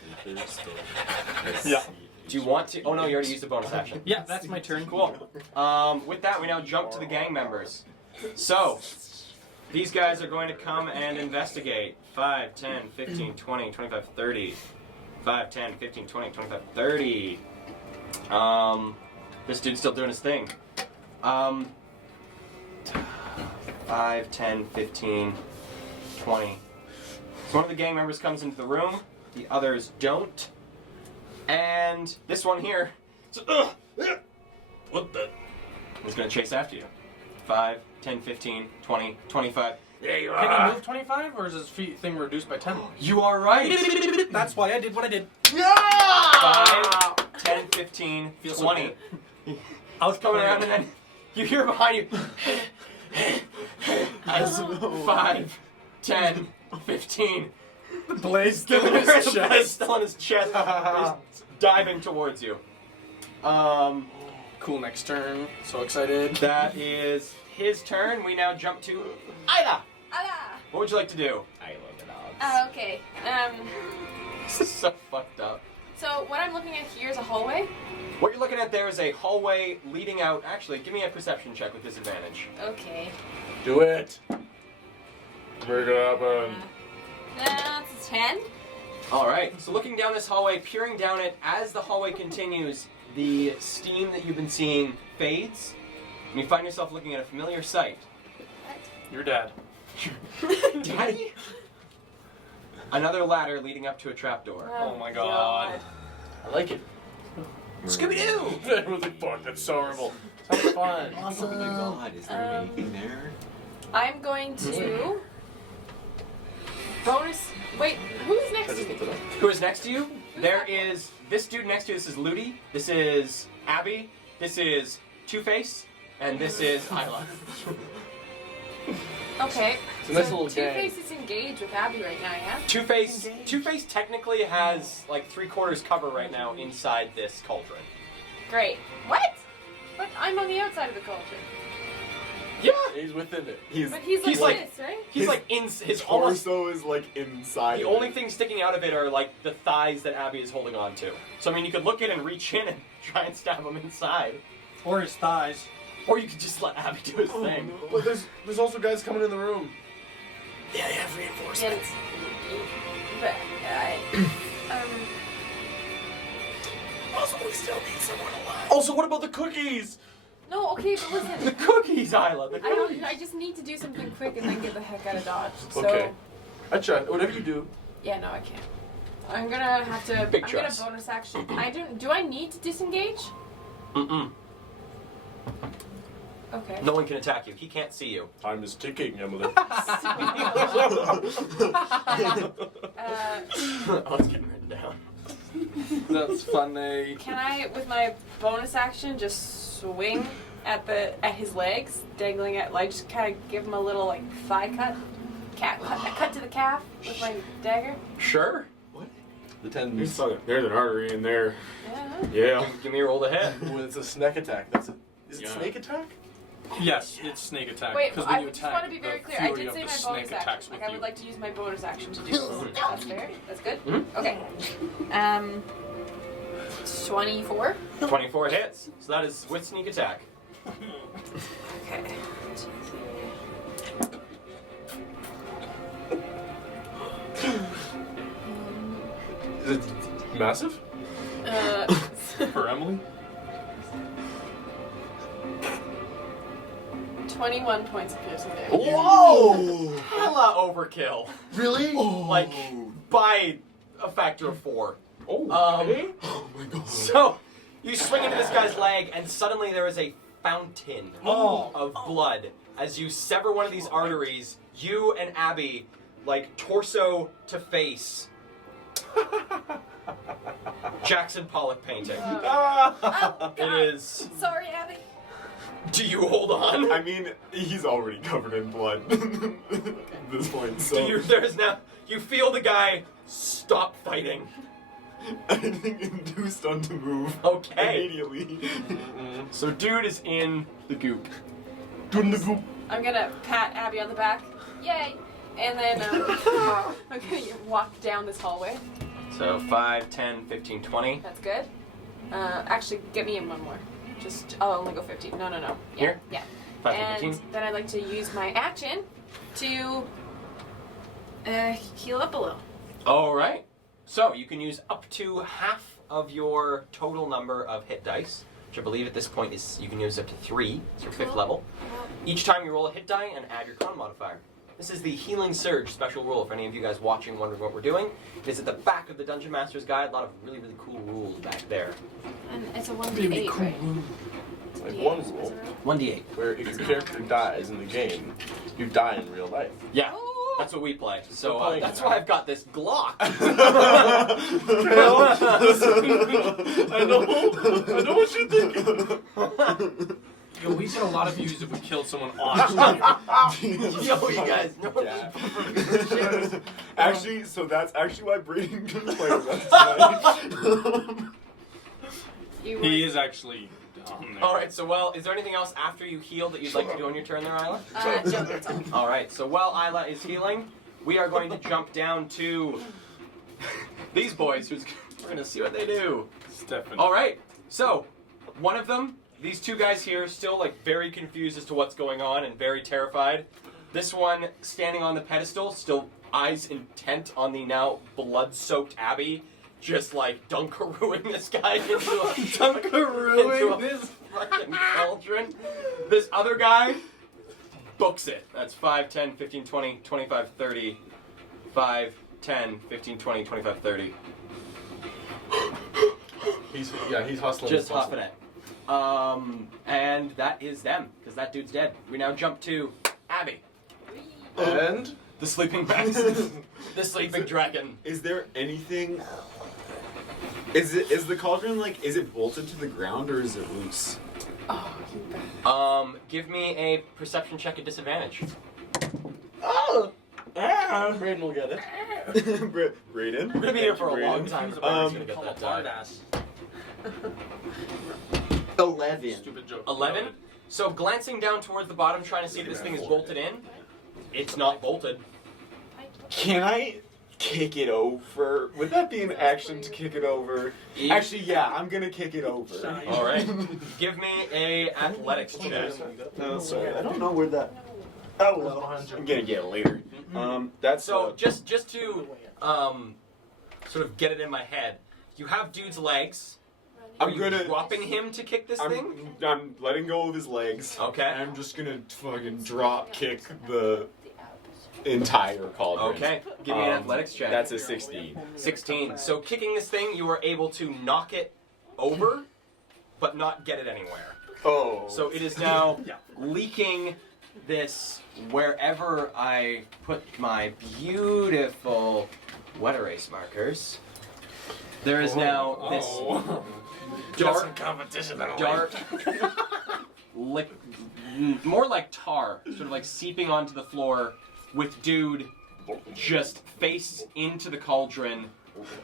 Yeah. Do you want to? Oh no, you already used a bonus action. Yeah, that's my turn. Cool. With that, we now jump to the gang members. So, these guys are going to come and investigate. 5, 10, 15, 20, 25, 30. 5, 10, 15, 20, 25, 30. This dude's still doing his thing. 5, 10, 15, 20. So one of the gang members comes into the room. The others don't. And this one here. What the? He's going to chase after you. 5, 10, 15, 20, 25. There you Can are. he move 25, or is his feet thing reduced by 10? You are right. That's why I did what I did. 5, 10, 15, Feels so 20. I was Coming around and then you hear behind you. As 5, 10, 15. The blaze Still in his chest. Still in his chest. He's diving towards you. Cool, next turn. So excited. That is his turn. We now jump to Ida. Ala! What would you like to do? I love the dogs. Okay. This is so fucked up. So what I'm looking at here is a hallway. What you're looking at there is a hallway leading out. Actually, give me a perception check with disadvantage. Okay. Do it. Make it happen. That's a 10. All right. So looking down this hallway, peering down it, as the hallway continues, the steam that you've been seeing fades, and you find yourself looking at a familiar sight. Your dad. Daddy? Another ladder leading up to a trapdoor. Oh my god. I like it. Scooby-Doo! That was like, fuck, that's so horrible. Sounds fun. Oh my god, is there anything there? I'm going to bonus. Wait, who's next to me? Who is next to you? There is this dude next to you. This is Ludi. This is Abby. This is Two-Face. And this is Isla. Okay. It's a nice so little gang. Two-Face is engaged with Abby right now, yeah? Two-Face technically has like 3/4 cover right now inside this cauldron. Great. What? But I'm on the outside of the cauldron. Yeah. He's within it. But he's like this, right? He's like in his almost. Torso is like inside. The only thing sticking out of it are like the thighs that Abby is holding on to. So I mean, you could look in and reach in and try and stab him inside, Or his thighs. or you could just let Abby do his thing. But there's also guys coming in the room. Yeah, they have reinforcements. But Also, we still need someone alive. Also, what about the cookies? no, okay, but The listen. cookies, Isla. The cookies. I just need to do something quick and then get the heck out of Dodge. So, Okay. I try. Whatever you do. yeah, no, I can't. I'm gonna have to. Big I'm gonna trust. bonus action. Do I need to disengage? Mm-mm. Okay. No one can attack you. He can't see you. Time is ticking, Emily. Oh, it's getting written down. That's funny. Can I, with my bonus action, just swing at his legs, dangling at, like, just kind of give him a little like thigh cut, a cut to the calf with my dagger? Sure. The tendons. There's an artery in there. Yeah. Yeah. Give me a roll to hit. When it's a snake attack. That's it. Is it Yeah. snake attack? Yes, it's snake attack. Wait, Because I when you just want attack, to be very the clear. I fury did of say the my snake bonus attacks action. with Like, I would you. like to use my bonus action to do this. That's fair. That's good. Mhm. Okay. 24. 24 hits. So that is with sneak attack. Okay. Is it massive? For Emily? 21 points of piercing damage. Whoa! Hella overkill. Really? Like, by a factor of 4. Oh, okay. Oh my god. So, you swing into this guy's leg, and suddenly there is a fountain of blood. As you sever one of these arteries, you and Abby, like, torso to face. Jackson Pollock painting. Oh, It God. is. Sorry, Abby. Do you hold on? I mean, he's already covered in blood at this point, Do so you, there's now. You feel the guy stop fighting. anything induced on to move Okay. immediately. So, dude is in the goop. Doing the goop. I'm gonna pat Abby on the back. Yay! And then I'm gonna walk down this hallway. So 5, 10, 15, 20. That's good. Actually, get me in one more. I'll only go 15. No. Yeah, Here? Yeah. 5, 10, And 15. then I'd like to use my action to heal up a little. All right. So you can use up to half of your total number of hit dice, which I believe at this point is you can use up to 3. It's your 5th Cool. level. Each time you roll a hit die and add your con modifier. This is the Healing Surge special rule. For any of you guys watching wondering what we're doing, it's at the back of the Dungeon Master's Guide. A lot of really, really cool rules back there. And it's a 1d8, right? It's a Like D8, one so rule. is it right? 1d8. Where if your character dies in the game, you die in real life. Yeah, Oh. that's what we play. So We're playing that's it why now. I've got this Glock. I know what you're thinking. Yo, we get a lot of views if we killed someone on Yo, you guys know Yeah. shit. Actually, so that's actually why Brayden didn't play with us tonight. You were, He is actually down there. All right. So, well, is there anything else after you heal that you'd like to do on your turn there, Isla? no, that's all. All right. So while Isla is healing, we are going to jump down to these boys. We're going to see what they do. Stephanie. All right. So one of them, these two guys here, still like very confused as to what's going on and very terrified. This one standing on the pedestal, still eyes intent on the now blood-soaked Abby, just like dunkarooing this guy into a this. fucking cauldron. This other guy books it. That's 5, 10, 15, 20, 25, 30. 5, 10, 15, 20, 25, 30. He's hustling. Just huffing it. And that is them, because that dude's dead. We now jump to Abby, And the sleeping the sleeping dragon. Is there anything? Is the cauldron like? Is it bolted to the ground or is it loose? Oh, you better. Give me a perception check at disadvantage. Braden will get it. Brayden. We're gonna be here for a Brayden. long time. So Braden's gonna get that die. ass. 11. Stupid joke. 11. So glancing down towards the bottom, trying to see if this thing is bolted in. It's not bolted. Can I kick it over? Would that be an action to kick it over? Actually, yeah, I'm gonna kick it over. All right. Give me a athletics check. No, sorry, I don't know where that. Oh well, I'm gonna get it later. That's So just to sort of get it in my head, you have dude's legs. Are I'm you gonna. dropping him to kick this thing? I'm letting go of his legs. Okay. And I'm just gonna fucking drop kick the entire cauldron. Okay. Give me an athletics check. That's a 16. 16. So kicking this thing, you were able to knock it over, but not get it anywhere. Oh. So it is now leaking this wherever I put my beautiful wet erase markers. There is now this dark, dark, more like tar, sort of like seeping onto the floor, with dude just face into the cauldron,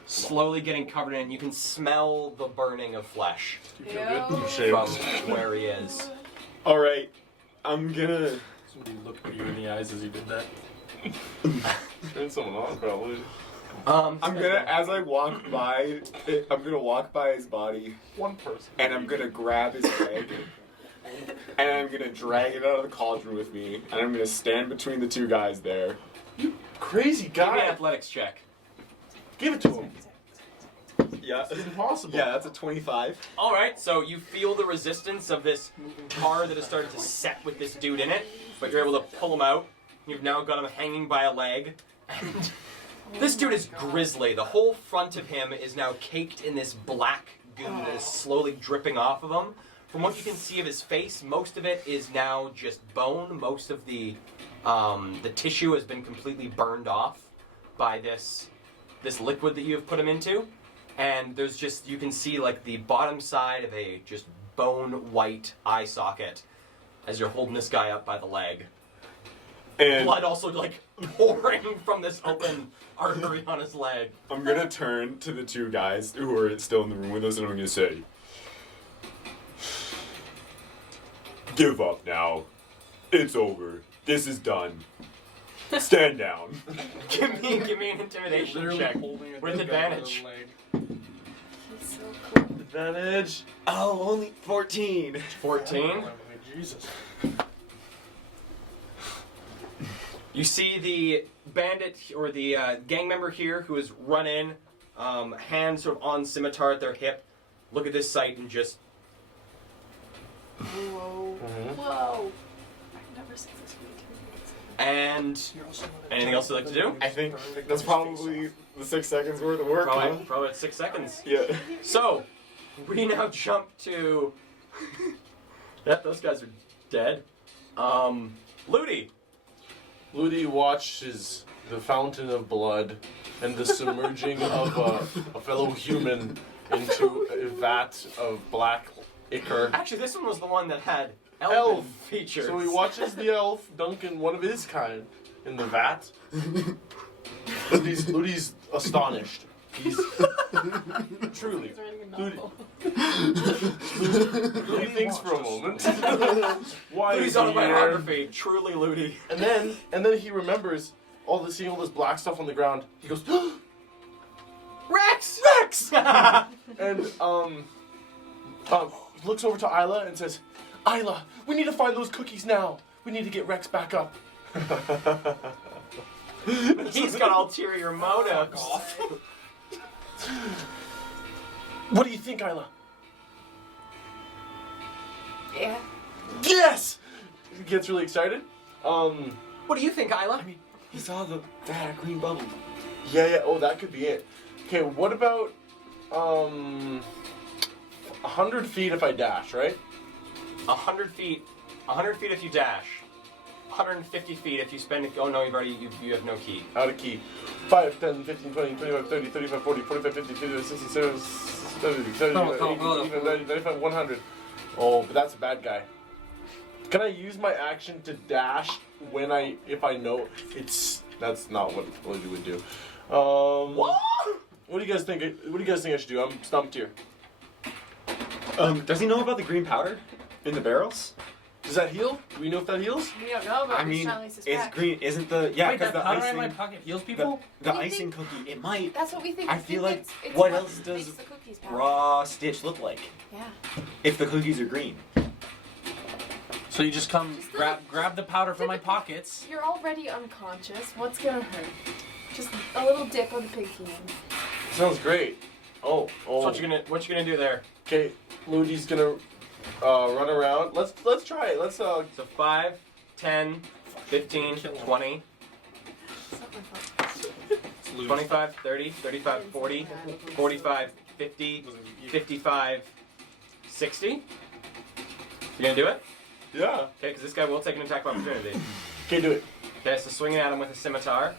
slowly getting covered in. You can smell the burning of flesh from where he is. All right. I'm gonna. Somebody looked at you in the eyes as you did that. Turn someone on, probably. I'm gonna, as I walk by, I'm gonna walk by his body, One person. and I'm gonna grab his leg, and I'm gonna drag it out of the cauldron with me, and I'm gonna stand between the two guys there. Crazy Give me an guy. athletics check. Give it to him. Yeah. It's impossible. Yeah, that's a 25. All right, so you feel the resistance of this tar that has started to set with this dude in it, but you're able to pull him out. You've now got him hanging by a leg. And this dude is grisly. The whole front of him is now caked in this black goo that is slowly dripping off of him. From what you can see of his face, most of it is now just bone. Most of the tissue has been completely burned off by this liquid that you have put him into. And there's just, you can see like the bottom side of a just bone white eye socket as you're holding this guy up by the leg. And Blood also like pouring from this open artery on his leg. I'm gonna turn to the two guys who are still in the room with us, and I'm gonna say, "Give up now. It's over. This is done." Stand down. Give me an intimidation Literally check holding a with gun advantage. on the leg. He's so cool. Advantage. Oh, only 14. 14. Jesus. You see the bandit or the gang member here who has run in, hand sort of on scimitar at their hip. Look at this sight and just. Whoa. Mhm. Whoa. I've never successfully And anything else you'd like to do? I think that's probably the 6 seconds worth of work. Probably, Huh? probably at 6 seconds. Yeah. So, we now jump to. Yep, those guys are dead. Ludi. Ludi watches the fountain of blood and the submerging of a fellow human into a vat of black ichor. Actually, this one was the one that had Elf. elf features. So he watches the elf dunk in one of his kind in the vat. Ludi's astonished. He's truly. He's writing a Ludi, novel. Ludi thinks for a moment. Why is Ludi's he here? autobiography, truly Ludi. And then he remembers seeing all this black stuff on the ground. He goes, Rex! Rex! And looks over to Isla and says, Isla, we need to find those cookies now. We need to get Rex back up. He's got ulterior motives. What do you think, Isla? Yeah. Yes! He gets really excited. What do you think, Isla? He saw the green bubble. Yeah. Oh, that could be it. Okay, what about 100 feet if I dash, right? 100 feet. 100 feet if you dash. 150 feet if you spend. Oh no, you have no key. Out of key. 5, 10, 15, 20, 25, 30, 35, 40, 45, 50, 60, 70, 70, 80, 90, 95, 100. Oh, but that's a bad guy. Can I use my action to dash if I know that's not what you would do. What do you guys think? What do you guys think I should do? I'm stumped here. Does he know about the green powder in the barrels? Does that heal? Do we know if that heals? We don't know, but I we mean, strongly it's suspect. green. Isn't the yeah? Wait, Because that the powder in icing, my pocket heals the, people? the We icing think- cookie. It might. That's what we think. I We feel think like it's what what else does makes the cookies power. raw Stitch look like Yeah. if the cookies are green? So you just come Just like- grab the powder from my pockets. You're already unconscious. What's gonna hurt? Just a little dip on the pig hand. Sounds great. Oh. So what you gonna do there? Okay, Ludi's gonna run around. Let's try it. Let's So 5, 10, 15, 20, It's not my fault. 25, 30, 35, 40, 45, 50, 55, 60. You gonna do it? yeah. Okay, because this guy will take an attack of opportunity. Okay, do it. Okay, so swinging at him with a scimitar.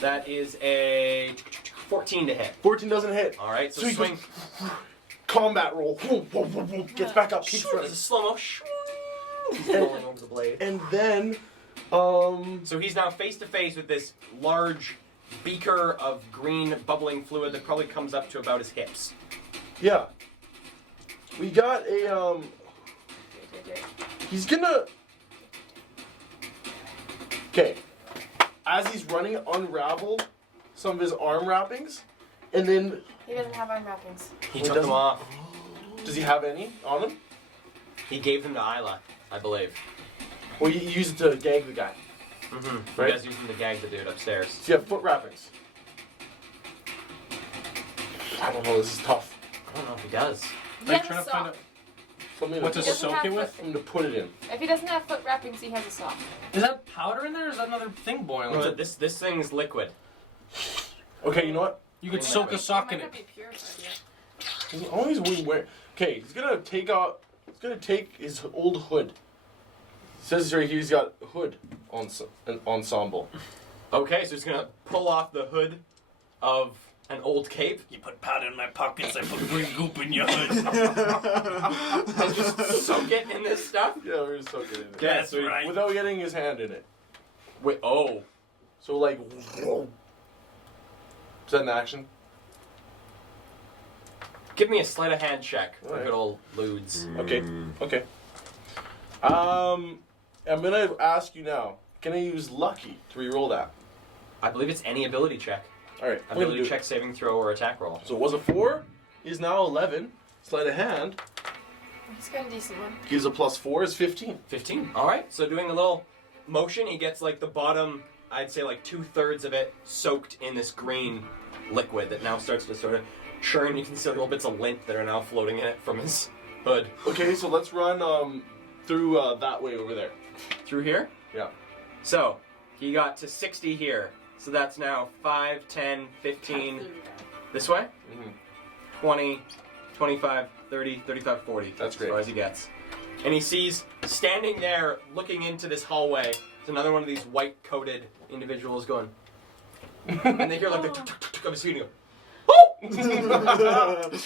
That is a 14 to hit. 14 doesn't hit. All right, so So he swing. Combat roll. Gets back up. Keeps This running. is slow mo. He's rolling over the blade. And then, So he's now face to face with this large beaker of green bubbling fluid that probably comes up to about his hips. yeah. We got a, he's gonna, okay. As he's running, unravel some of his arm wrappings, and then, He doesn't have arm wrappings. He He took doesn't- them off. does he have any on him? He gave them to Isla, I believe. Or you use it to gag the guy? Mm-hmm. Right. You guys used them to gag the dude upstairs. Does he have foot wrappings? I don't know, this is tough. I don't know if he does. He Are you has trying a to find sock. out Something what to to He doesn't soak have it with? something to put it in. If he doesn't have foot wrappings, he has a sock. Is that powder in there or is that another thing boiling? No, this thing's liquid. Okay, you know what? You could It soak might a sock in Might it. not be purified yet. As long as we wear. Okay, he's gonna take out. He's gonna take his old hood. It says right here he's got a hood an ensemble. Okay, so he's gonna pull off the hood of an old cape You put powder in my pockets, I put green goop in your hood. and just soak it in this stuff. Yeah, we're just soaking it in. Yeah, That's so right. Without getting his hand in it. Wait, oh. So like. Is that an action? Give me a sleight of hand check for Alright. good old Ludes. Okay. Okay. I'm gonna ask you now. can I use lucky to re-roll that? I believe it's any ability check. All right. I'm gonna Ability do check, it. saving throw, or attack roll. So it was a 4. He's now 11. Sleight of hand He's got a decent one. gives a +4 is 15. 15. All right. So doing a little motion, he gets like the bottom, I'd say like 2/3 of it soaked in this green liquid that now starts to sort of churn. You can see little bits of lint that are now floating in it from his hood. Okay, so let's run through that way over there. Through here. Yeah. So he got to 60 here. So that's now 5, 10, 15. This way? Mhm. 20, 25, 30, 35, 40. That's great. As far as he gets. And he sees, standing there, looking into this hallway, is another one of these white-coated individuals going. And they hear like the tuk-tuk-tuk of his feet and go,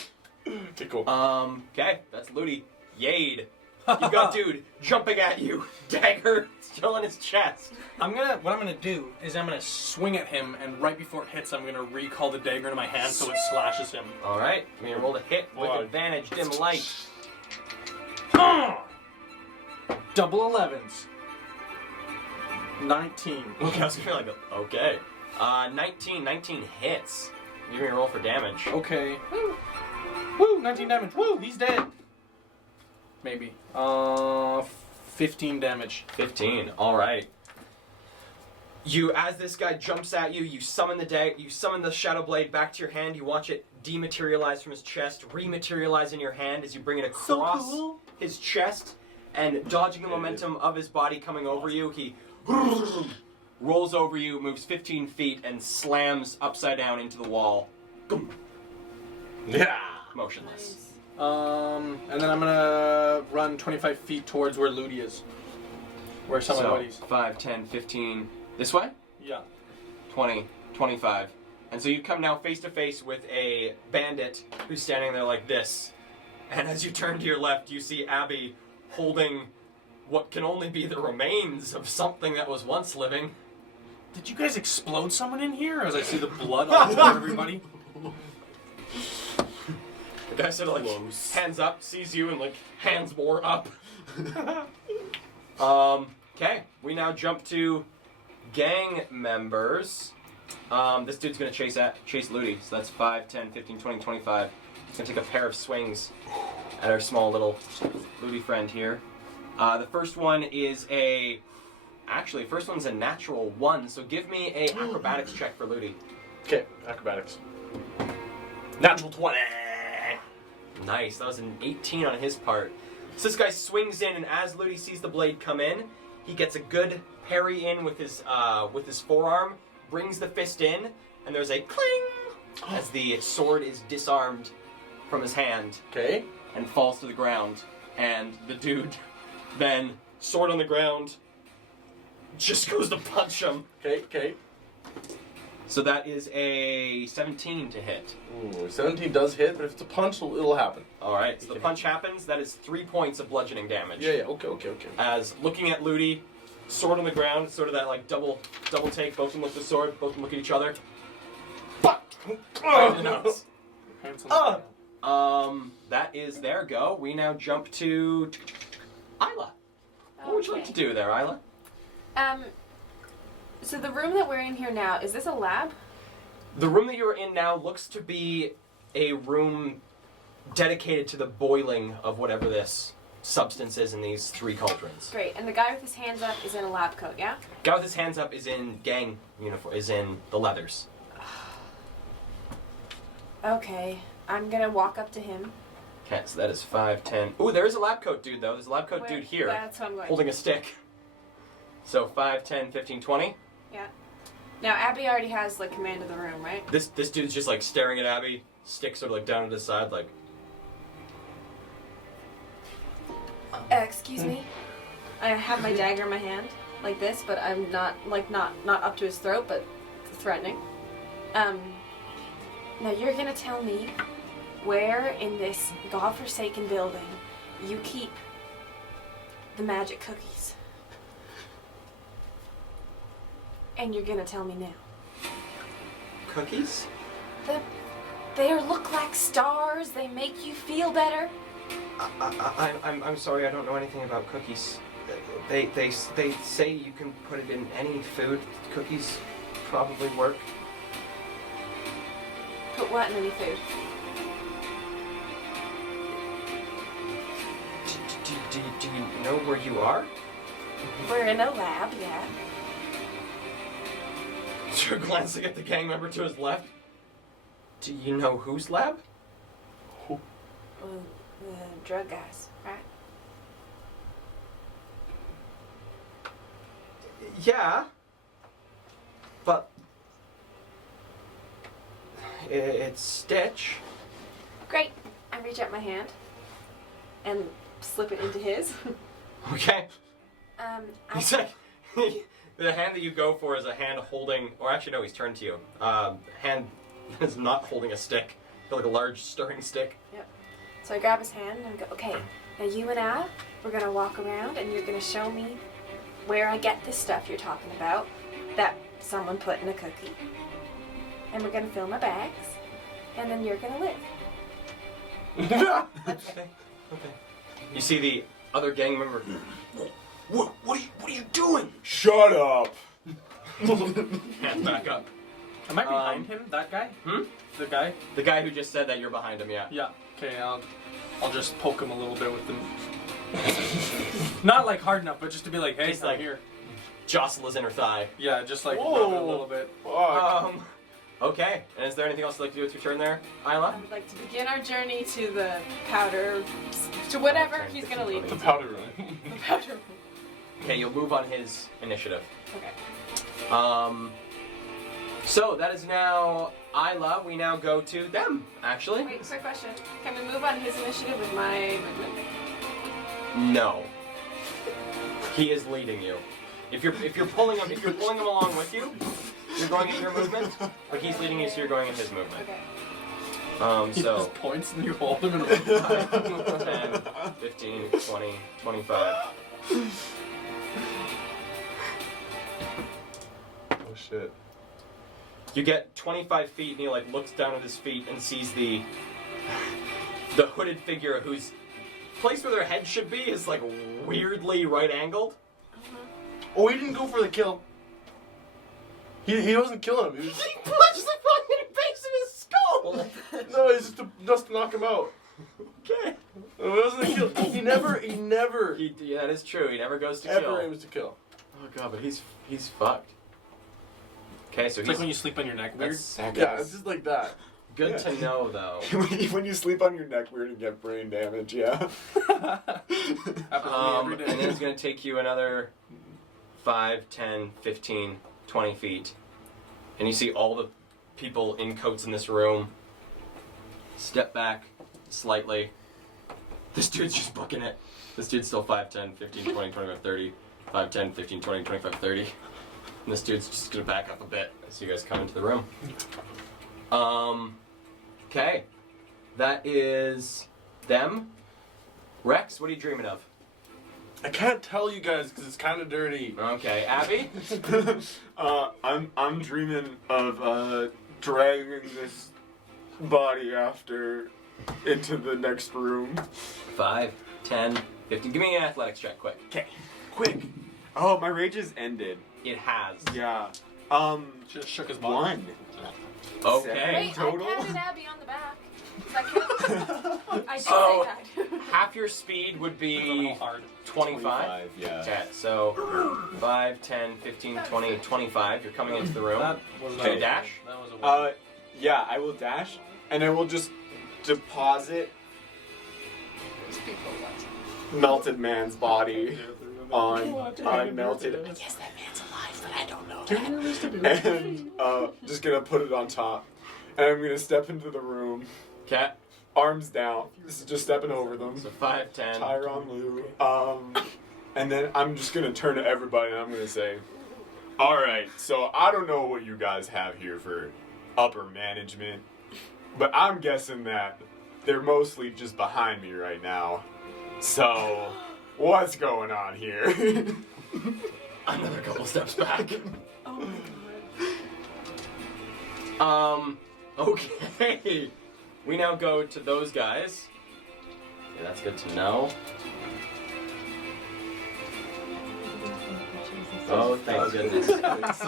Okay, cool. okay, that's Ludi. Yade. You've got dude jumping at you, dagger still in his chest. What I'm gonna do is I'm gonna swing at him, and right before it hits, I'm gonna recall the dagger into my hand so it slashes him. All right, I'm gonna roll to hit with Wow. advantage, dim light. Double 11s. 19. Okay, I was gonna be like, okay. 19 hits. You're gonna roll for damage. Okay. Woo! 19 damage. Woo! He's dead. Maybe. 15 damage. 15. All right. You, as this guy jumps at you, you summon the Shadow Blade back to your hand. You watch it dematerialize from his chest, rematerialize in your hand as you bring it across his chest, and dodging the momentum of his body coming over you, he rolls over you, moves 15 feet, and slams upside down into the wall. Yeah. Motionless. And then I'm gonna run 25 feet towards where Ludi is. Where some of my So, buddies. 5, 10, 15. This way? Yeah. 20, 25. And so you come now face to face with a bandit who's standing there like this. And as you turn to your left, you see Abby holding what can only be the remains of something that was once living. Did you guys explode someone in here? As I see the blood all over everybody. The guy sort of like hands up, sees you, and like hands more up. Okay, we now jump to gang members. This dude's gonna chase Ludi, so that's 5, 10, 15, 20, 25. He's gonna take a pair of swings at our small little Ludi friend here. The first one is first one's a natural 1, so give me a acrobatics check for Ludi. Okay, acrobatics. Natural 20. Nice, that was an 18 on his part. So this guy swings in, and as Ludi sees the blade come in, he gets a good parry in with his forearm, brings the fist in, and there's a cling as the sword is disarmed from his hand Okay. and falls to the ground. And the dude then, sword on the ground, just goes to punch him. Okay. So that is a 17 to hit. Ooh, 17 does hit, but if it's a punch, it'll happen. All right, so the punch happens. That is 3 points of bludgeoning damage. Yeah. Okay. As looking at Ludi, sword on the ground, sort of that like double take. Both of them look at the sword. Both of them look at each other. Right in the nose. Hands on the ground. That is their go. We now jump to Isla. What would you like to do there, Isla? So the room that we're in here now, is this a lab? The room that you're in now looks to be a room dedicated to the boiling of whatever this substance is in these 3 cauldrons. Great. And the guy with his hands up is in a lab coat, yeah? Guy with his hands up is in gang uniform, is in the leathers. Okay. I'm gonna walk up to him. Okay, so that is 5, 10. Ooh, there is a lab coat dude, though. There's a lab coat Where- dude here, That's what I'm going holding a stick. So 5, 10, 15, 20. Yeah. Now, Abby already has, like, command of the room, right? This dude's just, like, staring at Abby, stick sort of, like, down at his side, like... Excuse me? I have my dagger in my hand, like this, but I'm not, like, not up to his throat, but threatening. Now you're gonna tell me where in this godforsaken building you keep the magic cookies. And you're gonna tell me now. Cookies? They look like stars, they make you feel better. I'm sorry, I don't know anything about cookies. They say you can put it in any food. Cookies probably work. Put what in any food? Do you know where you are? We're in a lab, yeah. You're glancing at the gang member to his left. Do you know whose lab? Well, the drug guys, right? Yeah. But it's Stitch. Great. I reach out my hand and slip it into his. Okay. I He's like, the hand that you go for is a hand holding, or actually no, he's turned to you. Hand is not holding a stick, like a large stirring stick. Yep. So I grab his hand and go, okay, now you and I, we're gonna walk around and you're gonna show me where I get this stuff you're talking about that someone put in a cookie. And we're gonna fill my bags, and then you're gonna live. Okay. You see the other gang member. What are you doing? Shut up. Hand back up. Am I behind him? That guy? Hmm? The guy? The guy who just said that, you're behind him, yeah. Yeah. Okay, I'll just poke him a little bit with them. Not like hard enough, but just to be like, hey, Just I'm like- here. Jostle his inner thigh. Yeah, just like Whoa. rub it a little bit. Fuck. Okay. And is there anything else you'd like to do with your turn there, Isla? I would like to begin our journey to the powder, to whatever he's gonna lead The me. powder room. The powder room. Okay, you'll move on his initiative. Okay. So that is now Isla. We now go to them, actually. Wait, quick question. Can we move on his initiative with my movement? No. He is leading you. If you're pulling him along with you, you're going in your movement, but he's leading you, so you're going in his movement. Okay. He So just points and you hold him and 10, 15, 20, 25. Oh shit. You get 25 feet, and he looks down at his feet and sees the hooded figure whose place where their head should be is weirdly right angled. Oh, he didn't go for the kill. He wasn't killing him. He was, He punches the fucking base of his skull. no, he's just to knock him out. Okay. It wasn't a kill. He never Yeah, that is true. He never goes to ever kill. aims to kill. Oh god, but he's fucked. Okay, so It's he's like when you sleep on your neck weird. Yeah, it's just like that. good to know though. When you sleep on your neck weird and get brain damage, yeah. Happens to me every day. And then it's going to take you another 5, 10, 15, 20 feet. And you see all the people in coats in this room step back slightly. This dude's just booking it. This dude's still 5, 10, 15, 20, 25, 30. 5, 10, 15, 20, 25, 30. And this dude's just going to back up a bit as you guys come into the room. Okay. That is them. Rex, what are you dreaming of? I can't tell you guys because it's kind of dirty. Okay, Abby? I'm dreaming of dragging this body after into the next room. 5, 10, 15. Give me an athletics check, quick. Okay, quick. Oh, my rage has ended. It has. Yeah. Just shook his body. 1. Okay. Wait, Total? I patted Abby on the back. Does that count? I did So- say that. Half your speed would A be little hard. 25. yeah. Okay, so 5, 10, 15, 20, 25. You're coming into the room. That was Okay, dash? That was a win. Yeah, I will dash, and I will just deposit melted man's body on unmelted. I guess that man's alive, but I don't know that. And just gonna put it on top, and I'm gonna step into the room, Okay. arms down. This is just stepping over them. So 5, 10. Tyron Lou. And then I'm just gonna turn to everybody and I'm gonna say, all right, so I don't know what you guys have here for upper management, but I'm guessing that they're mostly just behind me right now. So, what's going on here? Another couple steps back. Oh my god. Okay. We now go to those guys. Yeah, that's good to know. Oh, thank goodness. I think it's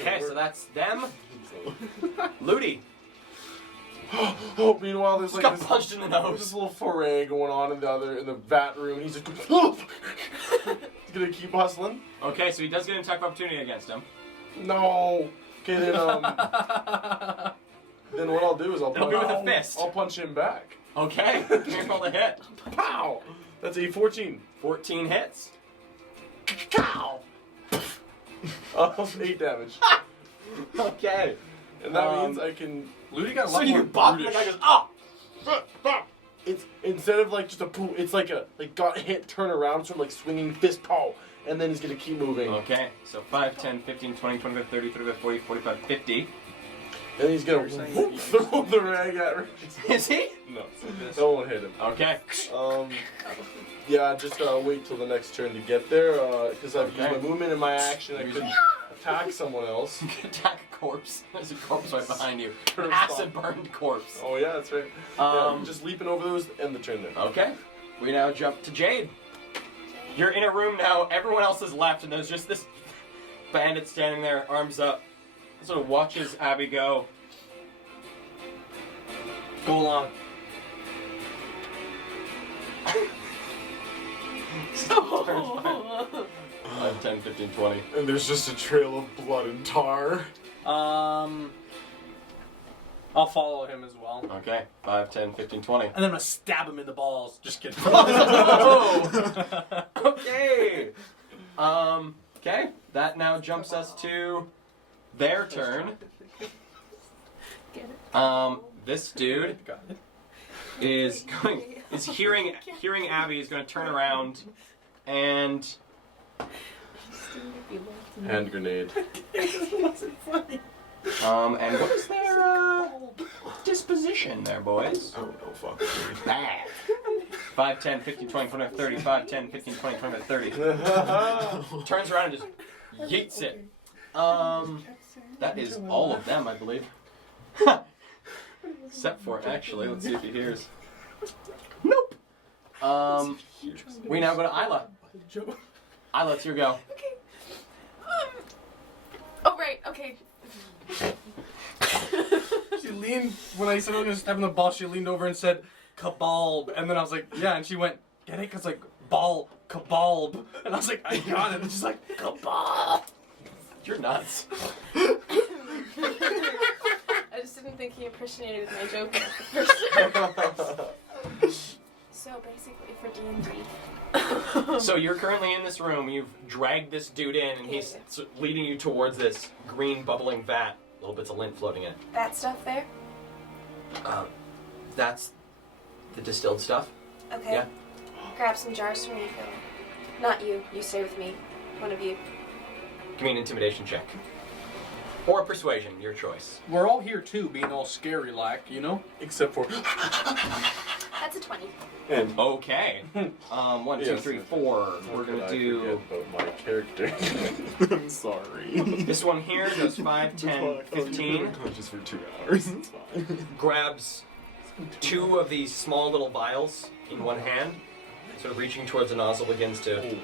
Okay, over. so that's them. Ludi Oh, meanwhile, there's just like got this, punched in the there's nose. this little foray going on in the vat room. He's just he's gonna keep hustling. Okay, so he does get an attack of opportunity against him. No. Okay, then then what I'll do is It'll be with a fist. I'll punch him back. Okay, here's all the hit. Pow! That's a 14. 14 hits. Pow! 8 damage. Okay. And that means I can. Ludi got a So lot you more bop, and the brutish. guy goes, oh! It's instead of like just a poo, it's like a got hit, turn around, sort of like swinging fist, pow, and then he's gonna keep moving. Okay, so 5, 10, 15, 20, 25, 30, 35, 40, 45, 50. And he's gonna whoop, throw the rag at her. Is he? No, that won't hit him. Okay. Yeah, just wait till the next turn to get there, because I've used Okay. my movement and my action. I could attack someone else. You can attack a corpse. There's a corpse right behind you. An Turn acid stop. burned corpse. Oh yeah, that's right. Yeah, just leaping over those, end the turn there. Okay. We now jump to Jade. You're in a room now. Everyone else has left, and there's just this bandit standing there, arms up. Sort of watches Abby go. Go along. 5, 10, 15, 20. And there's just a trail of blood and tar. I'll follow him as well. Okay. 5, 10, 15, 20. And then I'm gonna stab him in the balls. Just kidding. Okay. Okay. That now jumps us to their turn. This dude is hearing Abby is going to turn around and Hand grenade. and what is their disposition there, boys? Oh no, fuck. Bad. 5, 10, 15, 20, 25, 30, 5, 10, 15, 20, 25, 30. Turns around and just yeets it. That is all of them, I believe. Except for, actually, let's see if he hears. Nope. We now go to Isla. Isla, it's your go. Okay. Oh right. Okay. She leaned, when I said I was gonna stab in the ball, she leaned over and said, "Kabalb." And then I was like, yeah, and she went, get it? Because like, ball, kabalb. And I was like, I got it. And she's like, kabalb. You're nuts. I just didn't think he appreciated my joke enough the first. So basically, for D&D. So you're currently in this room, you've dragged this dude in, and he's leading you towards this green bubbling vat. Little bits of lint floating in it. That stuff there. That's the distilled stuff. Okay. Yeah. Grab some jars for me, Phil. Not you. You stay with me. One of you. Give me an intimidation check. Or persuasion, your choice. We're all here too, being all scary like, you know? Except for. That's a 20. And Okay. 1, 2, Yes, 3, yes. 4. We're How could gonna I do. forget about my character. I'm sorry. This one here goes 5, 10, 15. Just for 2 hours. It's fine. Grabs 2 of these small little vials in one hand. Sort of reaching towards the nozzle, begins to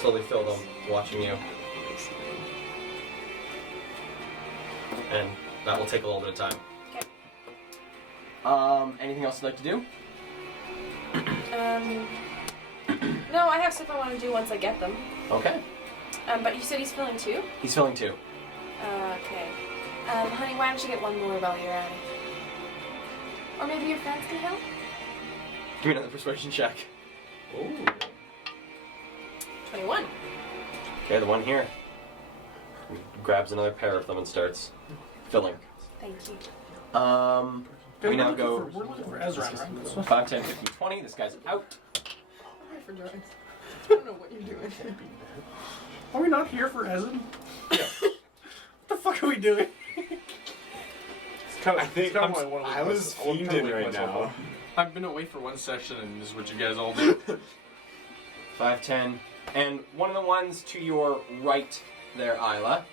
slowly fill them, watching you. And that will take a little bit of time. Okay. Anything else you'd like to do? No, I have stuff I want to do once I get them. Okay. But you said he's filling 2? He's filling 2. Okay. Honey, why don't you get one more while you're at it? Or maybe your friends can help? Give me another persuasion check. Ooh. 21. Okay, the one here. Grabs another pair of them and starts filling. Thank you. We now go We're looking for Ezra, right? 5, 10, 15, 20. This guy's out. For drugs. I don't know what you're doing. Are we not here for Ezra? Yeah. What the fuck are we doing? I think It's kinda I'm, why I wanna wake I was myself- I wanna fiending wake right myself now. up. I've been away for one session and this is what you guys all do. 5, 10. And one of the ones to your right there, Isla,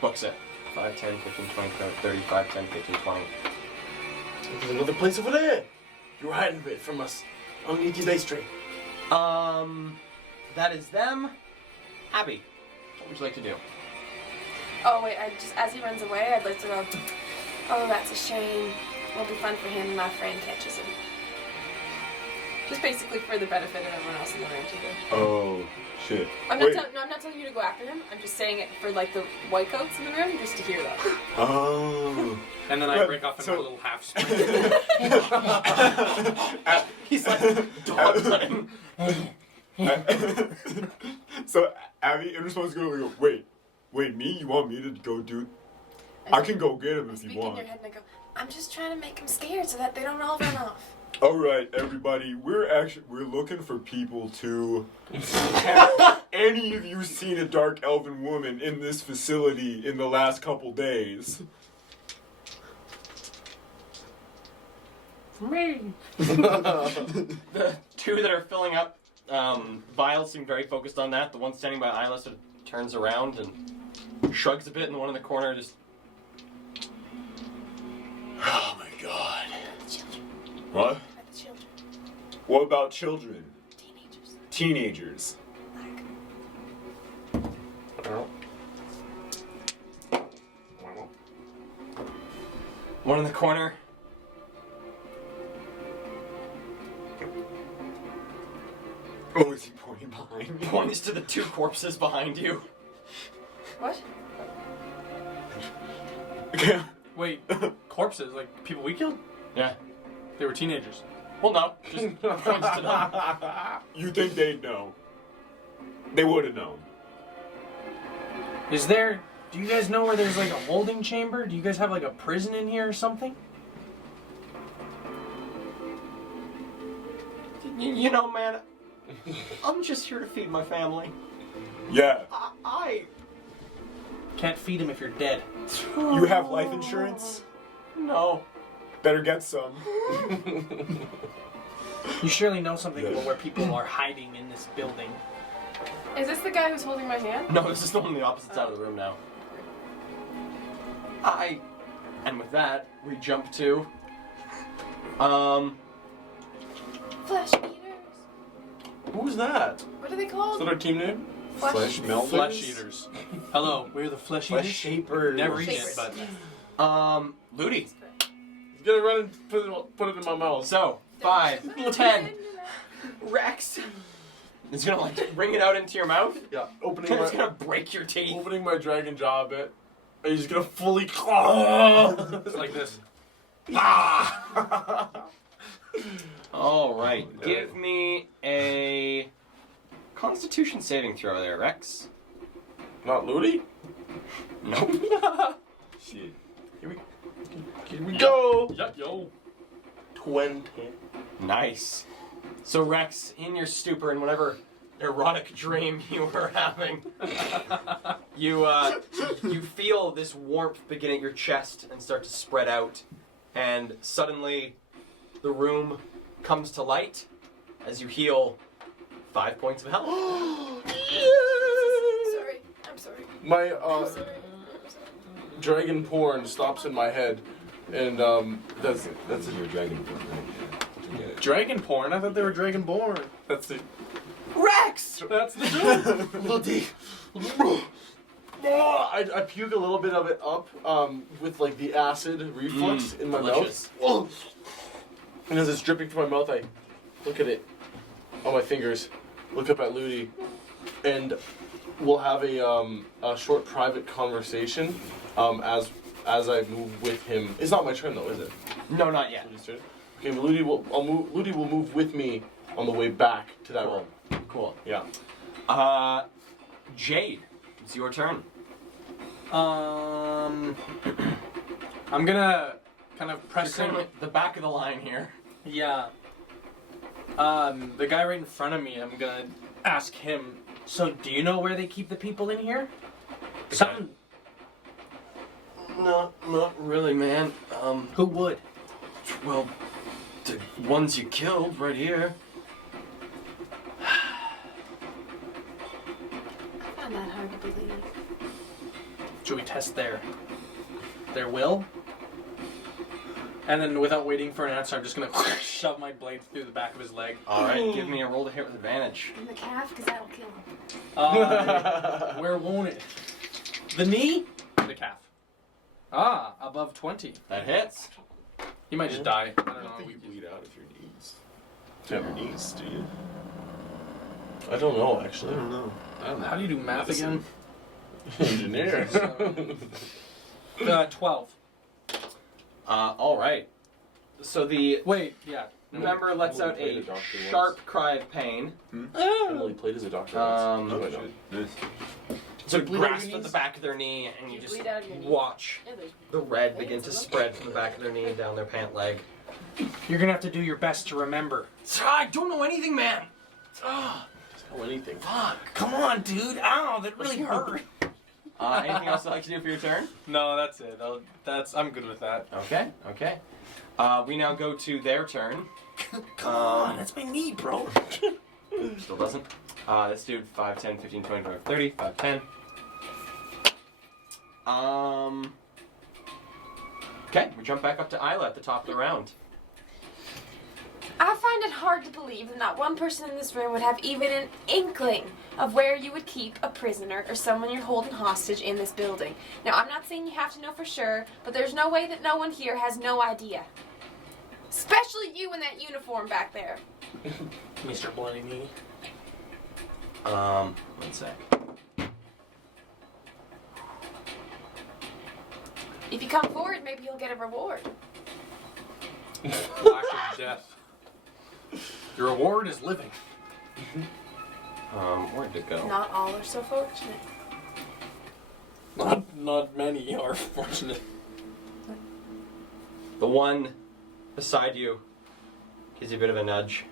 books it. 5, 10, 15, 20, 35, 10, 15, 20. There's another place over there. You're hiding a bit from us. Underneath your dice tray. that is them. Abby, what would you like to do? Oh wait, I just as he runs away, I'd like to go. Oh, that's a shame. It'll be fun for him when my friend catches him. Just basically for the benefit of everyone else in the room too. Oh, shit. I'm Wait. not telling you to go after him. I'm just saying it for like the white coats in the room, just to hear that. Oh. And then I But, break off into so- a little half sprint. He's like dog hunting. So Abby, in response, gonna go, wait, me? You want me to go do? I can go get him I if you speak in want. your head and I go. I'm just trying to make him scared so that they don't all run off. All right, everybody, we're looking for people to. Have any of you seen a dark elven woman in this facility in the last couple days? The two that are filling up vials seem very focused on that. The one standing by Isla sort of turns around and shrugs a bit, and the one in the corner just. Oh my god. Children. What? Are the children. What about children? Teenagers. Teenagers. One in the corner. Oh, is he pointing behind me? Points to the two corpses behind you. What? Wait, corpses? Like people we killed? Yeah. They were teenagers. Well, no. Just points to them. You think they'd know? They would have known. Is there? Do you guys know where there's like a holding chamber? Do you guys have like a prison in here or something? You know, man, I'm just here to feed my family. Yeah. I Can't feed him if you're dead. You have life insurance? No. Better get some. You surely know something about where people are hiding in this building. Is this the guy who's holding my hand? No, this is the one on the opposite side of the room now. And with that, we jump to, Flesh eaters. Who's that? What are they Is called? that our team name? Flesh melters? Flesh eaters. Hello, we're the flesh eaters. Shapers. Never eat it, Shapers, but yes. Ludi. He's gonna run and put it in my mouth. So, 5, 10, Rex is gonna like bring it out into your mouth. Yeah, opening It's my gonna break your teeth. opening my dragon jaw a bit. And he's gonna fully claw. it's like this. All right, give me a Constitution saving throw there, Rex. Not Ludi? Nope. Shit. Here we go. Yuck, yo. 20. Nice. So Rex, in your stupor and whatever erotic dream you were having, you feel this warmth begin at your chest and start to spread out, and suddenly the room comes to light as you heal 5 points of health. Sorry. I'm sorry. My I'm sorry. dragon porn stops in my head, and that's in your dragon book, right? Dragon porn? I thought they were dragonborn. that's the Rex! That's the joke. Ludi. I puke a little bit of it up with like the acid reflux in my delicious. mouth. And as it's dripping from my mouth, I look at it on my fingers, look up at Ludi, and we'll have a short private conversation as I move with him. It's not my turn though, is it? No, not yet. Ludi's turn. Okay, but Ludi will move with me on the way back to that room. Cool. Yeah. Jade, it's your turn. I'm gonna kind of press You're him. kind of the back of the line here. Yeah. The guy right in front of me, I'm gonna ask him, so do you know where they keep the people in here? Something. Not really, man. Who would? Well, the ones you killed right here. I found that hard to believe. Should we test their will? And then, without waiting for an answer, I'm just gonna shove my blade through the back of his leg. All right, give me a roll to hit with advantage. In the calf, because that'll kill him. Where won't it? The knee? The calf. Ah, above 20. That hits. He might just die. I don't I know. don't think you bleed out if your knees. Yeah. Your knees, do you? I don't know, actually. I don't know. How do you do math again? Engineer. 12. All right. So the Wait, yeah. member lets Emily out played a a doctor once. sharp cry of pain. Emily played as a doctor once. Um, Oh, I know. So Bleed out grasp your at the knees? back of their knee, and you You just bleed out of your knee. watch Yeah, there's the red veins begin in to them. spread from the back of their knee down their pant leg. You're gonna have to do your best to remember. I don't know anything, man. Oh, anything. Fuck. Come on, dude. Ow, that really hurt. Anything else you'd like to do for your turn? No, that's it. I'm good with that. Okay. Okay. We now go to their turn. Come on, that's my knee, bro. Still doesn't. This dude, 5, 10, 15, 20, 25, 30, 5, 10. Okay, we jump back up to Isla at the top of the round. I find it hard to believe that not one person in this room would have even an inkling of where you would keep a prisoner or someone you're holding hostage in this building. Now, I'm not saying you have to know for sure, but there's no way that no one here has no idea. Especially you in that uniform back there. Mr. Bloody Knee. One sec. If you come forward, maybe you'll get a reward. Lack of death. Your reward is living. Where'd it go? Not all are so fortunate. Not many are fortunate. The one beside you gives you a bit of a nudge.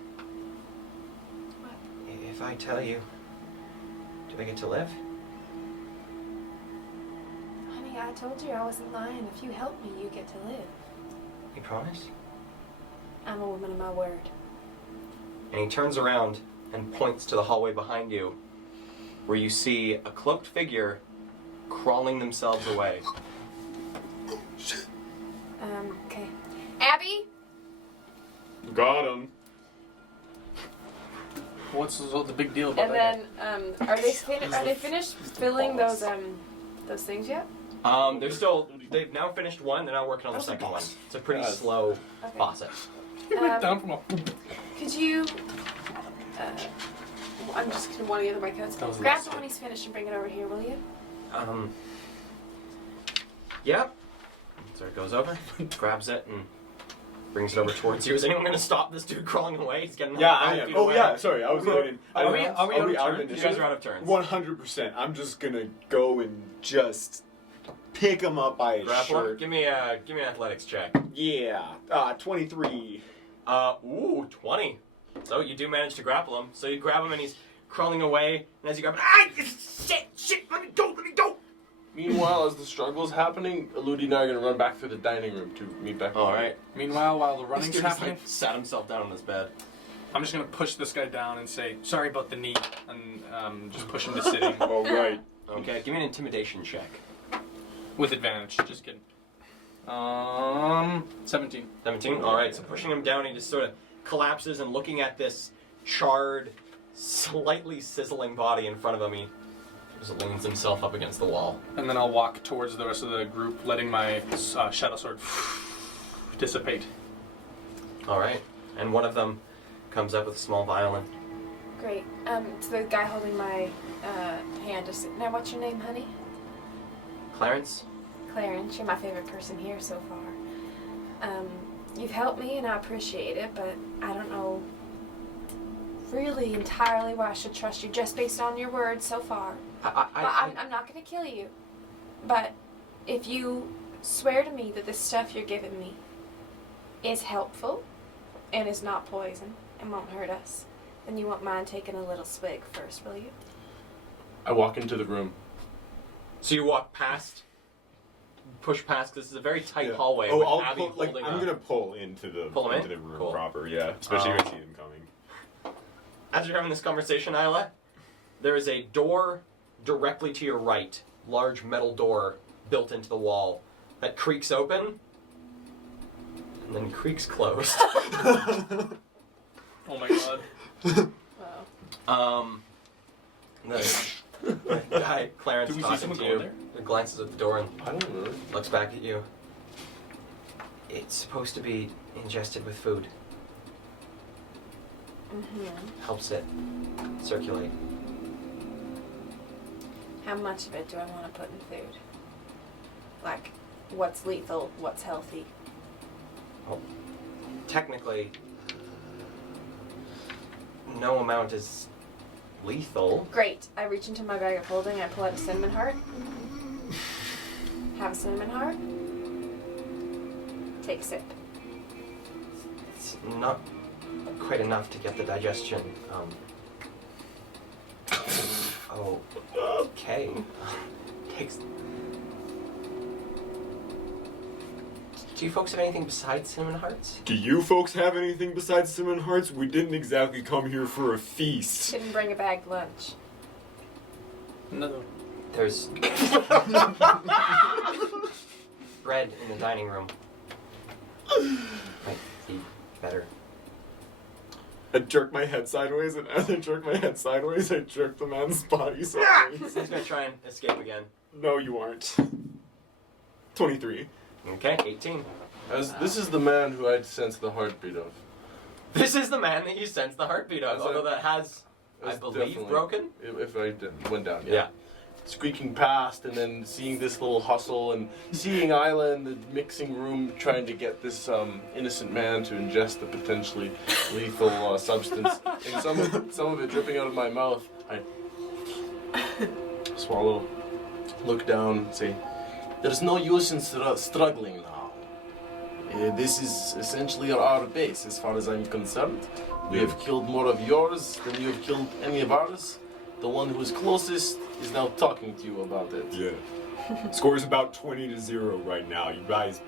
If I tell you, do I get to live? Honey, I told you I wasn't lying. If you help me, you get to live. You promise? I'm a woman of my word. And he turns around and points to the hallway behind you, where you see a cloaked figure crawling themselves away. Okay. Abby? Got him. What's the big deal about And that? then, are they finished filling those things yet? They've now finished one, they're now working on the second one. It's a pretty Yes. slow Okay. process. Down from a... Could you, I'm just gonna one of the other white coats. That was the Grab last the one he's finished and bring it over here, will you? Yeah. So it goes over, grabs it, and brings it over towards you. Is anyone going to stop this dude crawling away? He's getting Yeah, about I 5 am. feet Oh away. yeah, sorry, I was looking. Are we out of turn? You guys are out of turns. 100%. I'm just gonna go and just pick him up by his Grapple. shirt. Give me an athletics check. Yeah, 23. 20. So you do manage to grapple him. So you grab him and he's crawling away. And as you grab him, shit, let me go. Meanwhile, as the struggle is happening, Elodie and I are going to run back through the dining room to meet back. All right. Meanwhile, while the This running's dude happening, just, sat himself down on his bed. I'm just gonna push this guy down and say, sorry about the knee, and just push him to sitting All right. Okay, give me an intimidation check. with advantage. Just kidding. 17. 17. All right. So pushing him down, he just sort of collapses and looking at this charred, slightly sizzling body in front of him, he just leans himself up against the wall. And then I'll walk towards the rest of the group, letting my shadow sword dissipate. All right. And one of them comes up with a small violin. Great. To the guy holding my hand, just now. What's your name, honey? Clarence? Clarence. You're my favorite person here so far. You've helped me, and I appreciate it, but I don't know really entirely why I should trust you just based on your words so far. I'm not going to kill you. But if you swear to me that the stuff you're giving me is helpful and is not poison and won't hurt us, then you won't mind taking a little swig first, will you? I walk into the room. So you walk past, push past. This is a very tight Yeah. hallway. Oh, with I'll Abby pull, like holding I'm a- gonna pull into the Pull him into in? the room Cool. proper. Yeah, especially if I see him coming. As you're having this conversation, Isla, there is a door directly to your right, large metal door built into the wall that creaks open. And then creaks closed. Oh my god. Wow. The guy, Clarence, Do we see talking someone to go you, there? glances at the door and I don't know. looks back at you. It's supposed to be ingested with food. Mm-hmm. Helps it circulate. How much of it do I want to put in food? Like, what's lethal? What's healthy? Well, technically, no amount is lethal. Great. I reach into my bag of holding. I pull out a cinnamon heart. Have a cinnamon heart. Take a sip. It's not quite enough to get the digestion. Okay. Takes. Do you folks have anything besides cinnamon hearts? Do you folks have anything besides cinnamon hearts? We didn't exactly come here for a feast. Didn't bring a bagged lunch. No. There's bread in the dining room. Might be better. I jerk my head sideways, and as I jerk my head sideways, I jerk the man's body sideways. He's gonna try and escape again. No, you aren't. 23. Okay, 18. This is the man who I'd sense the heartbeat of. This is the man that you sense the heartbeat of, Is although that- that has, I That's believe, definitely- broken. If I went down, yeah. Yeah. Squeaking past, and then seeing this little hustle, and seeing Isla in the mixing room trying to get this innocent man to ingest the potentially lethal substance, and some of it dripping out of my mouth. I swallow, look down, say, "There's no use in struggling now. This is essentially our base, as far as I'm concerned. We have killed more of yours than you have killed any of ours. The one who is closest is now talking to you about it." Yeah. Score's about 20-0 right now. You guys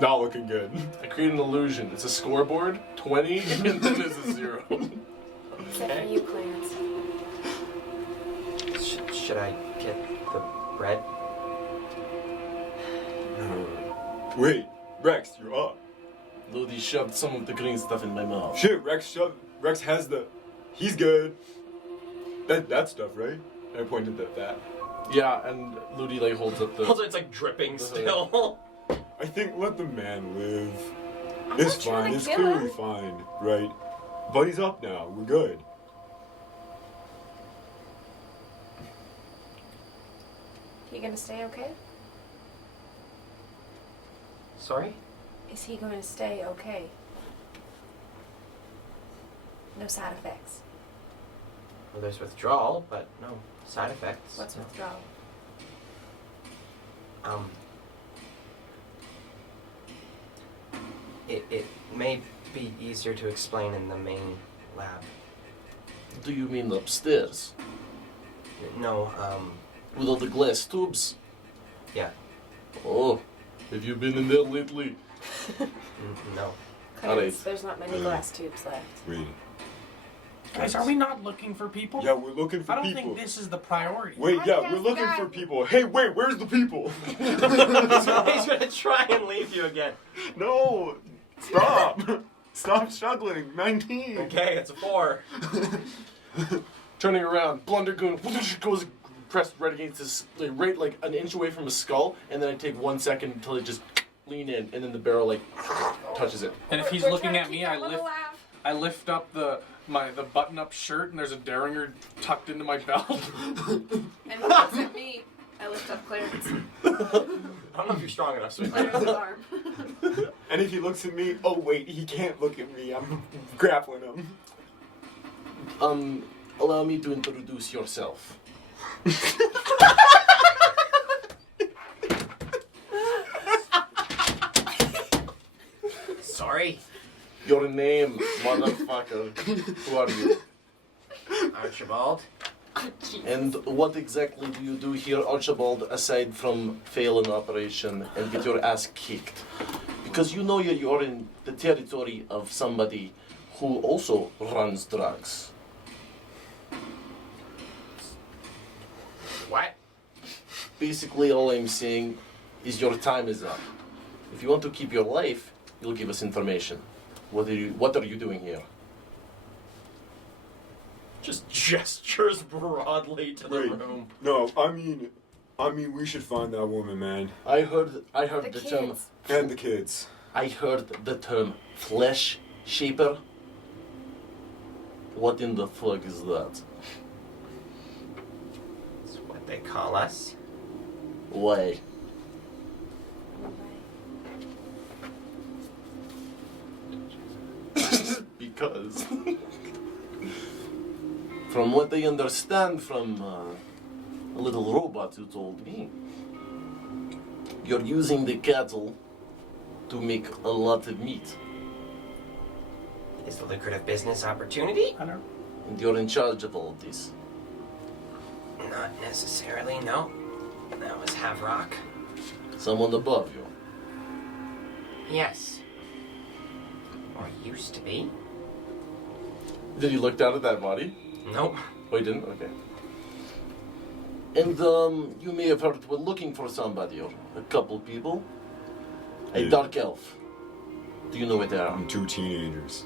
not looking good. I create an illusion. It's a scoreboard, 20, and then there's a 0. Except for you, Clarence. Should I get the bread? Wait, Rex, you're up. Ludi shoved some of the green stuff in my mouth. Shit, Rex has the. He's good. That stuff, right? And I pointed at that. Yeah, and Ludi like holds up the. Also, it's like dripping still. I think let the man live. I'm It's not trying fine. to It's kill clearly him. fine, right? Buddy's up now. We're good. He gonna stay okay? Sorry? Is he going to stay okay? No side effects. Well, there's withdrawal, but no side effects. What's withdrawal? It may be easier to explain in the main lab. Do you mean upstairs? No, With all the glass tubes? yeah, Oh, have you been in there lately? no. Clarence, Alright. there's not many glass tubes left. Wait. Guys, are we not looking for people? Yeah, we're looking for I don't people. think this is the priority. Wait, I yeah, think we're that's the looking guy. for people. Hey, wait, where's the people? He's gonna try and leave you again. No, stop. Stop struggling. 19. Okay, it's a 4. Turning around, Blundergoon goes pressed right against his, like, right like an inch away from his skull, and then I take 1 second until it just lean in, and then the barrel like touches it. And if he's We're looking trying at to me, keep I him on the lift laugh. I lift up the button-up shirt, and there's a Derringer tucked into my belt. And he looks at me. I lift up Clarence. I don't know if you're strong enough, sweetie. Clarence's arm. And if he looks at me, oh wait, he can't look at me. I'm grappling him. Allow me to introduce yourself. Sorry, Your name, motherfucker. Who are you? Archibald. And what exactly do you do here, Archibald, aside from fail an operation and get your ass kicked? Because you know you're in the territory of somebody who also runs drugs. What? Basically, all I'm saying is your time is up. If you want to keep your life, you'll give us information. What are you doing here? Just gestures broadly to the Wait. room. No, I mean, we should find that woman, man, I heard The the term. kids. and the kids. I heard the term flesh shaper. What in the fuck is that? That's what they call us. Why? Because. From what I understand from a little robot who told me, you're using the cattle to make a lot of meat. Is a lucrative business opportunity? I don't. And you're in charge of all of this. Not necessarily, no. That was Havrock. Someone above you. Yes. Or used to be. Did you look down at that body? Nope. Oh, you didn't? Okay. And you may have heard we're looking for somebody or a couple people. A Yeah. dark elf. Do you know what they are? And 2 teenagers.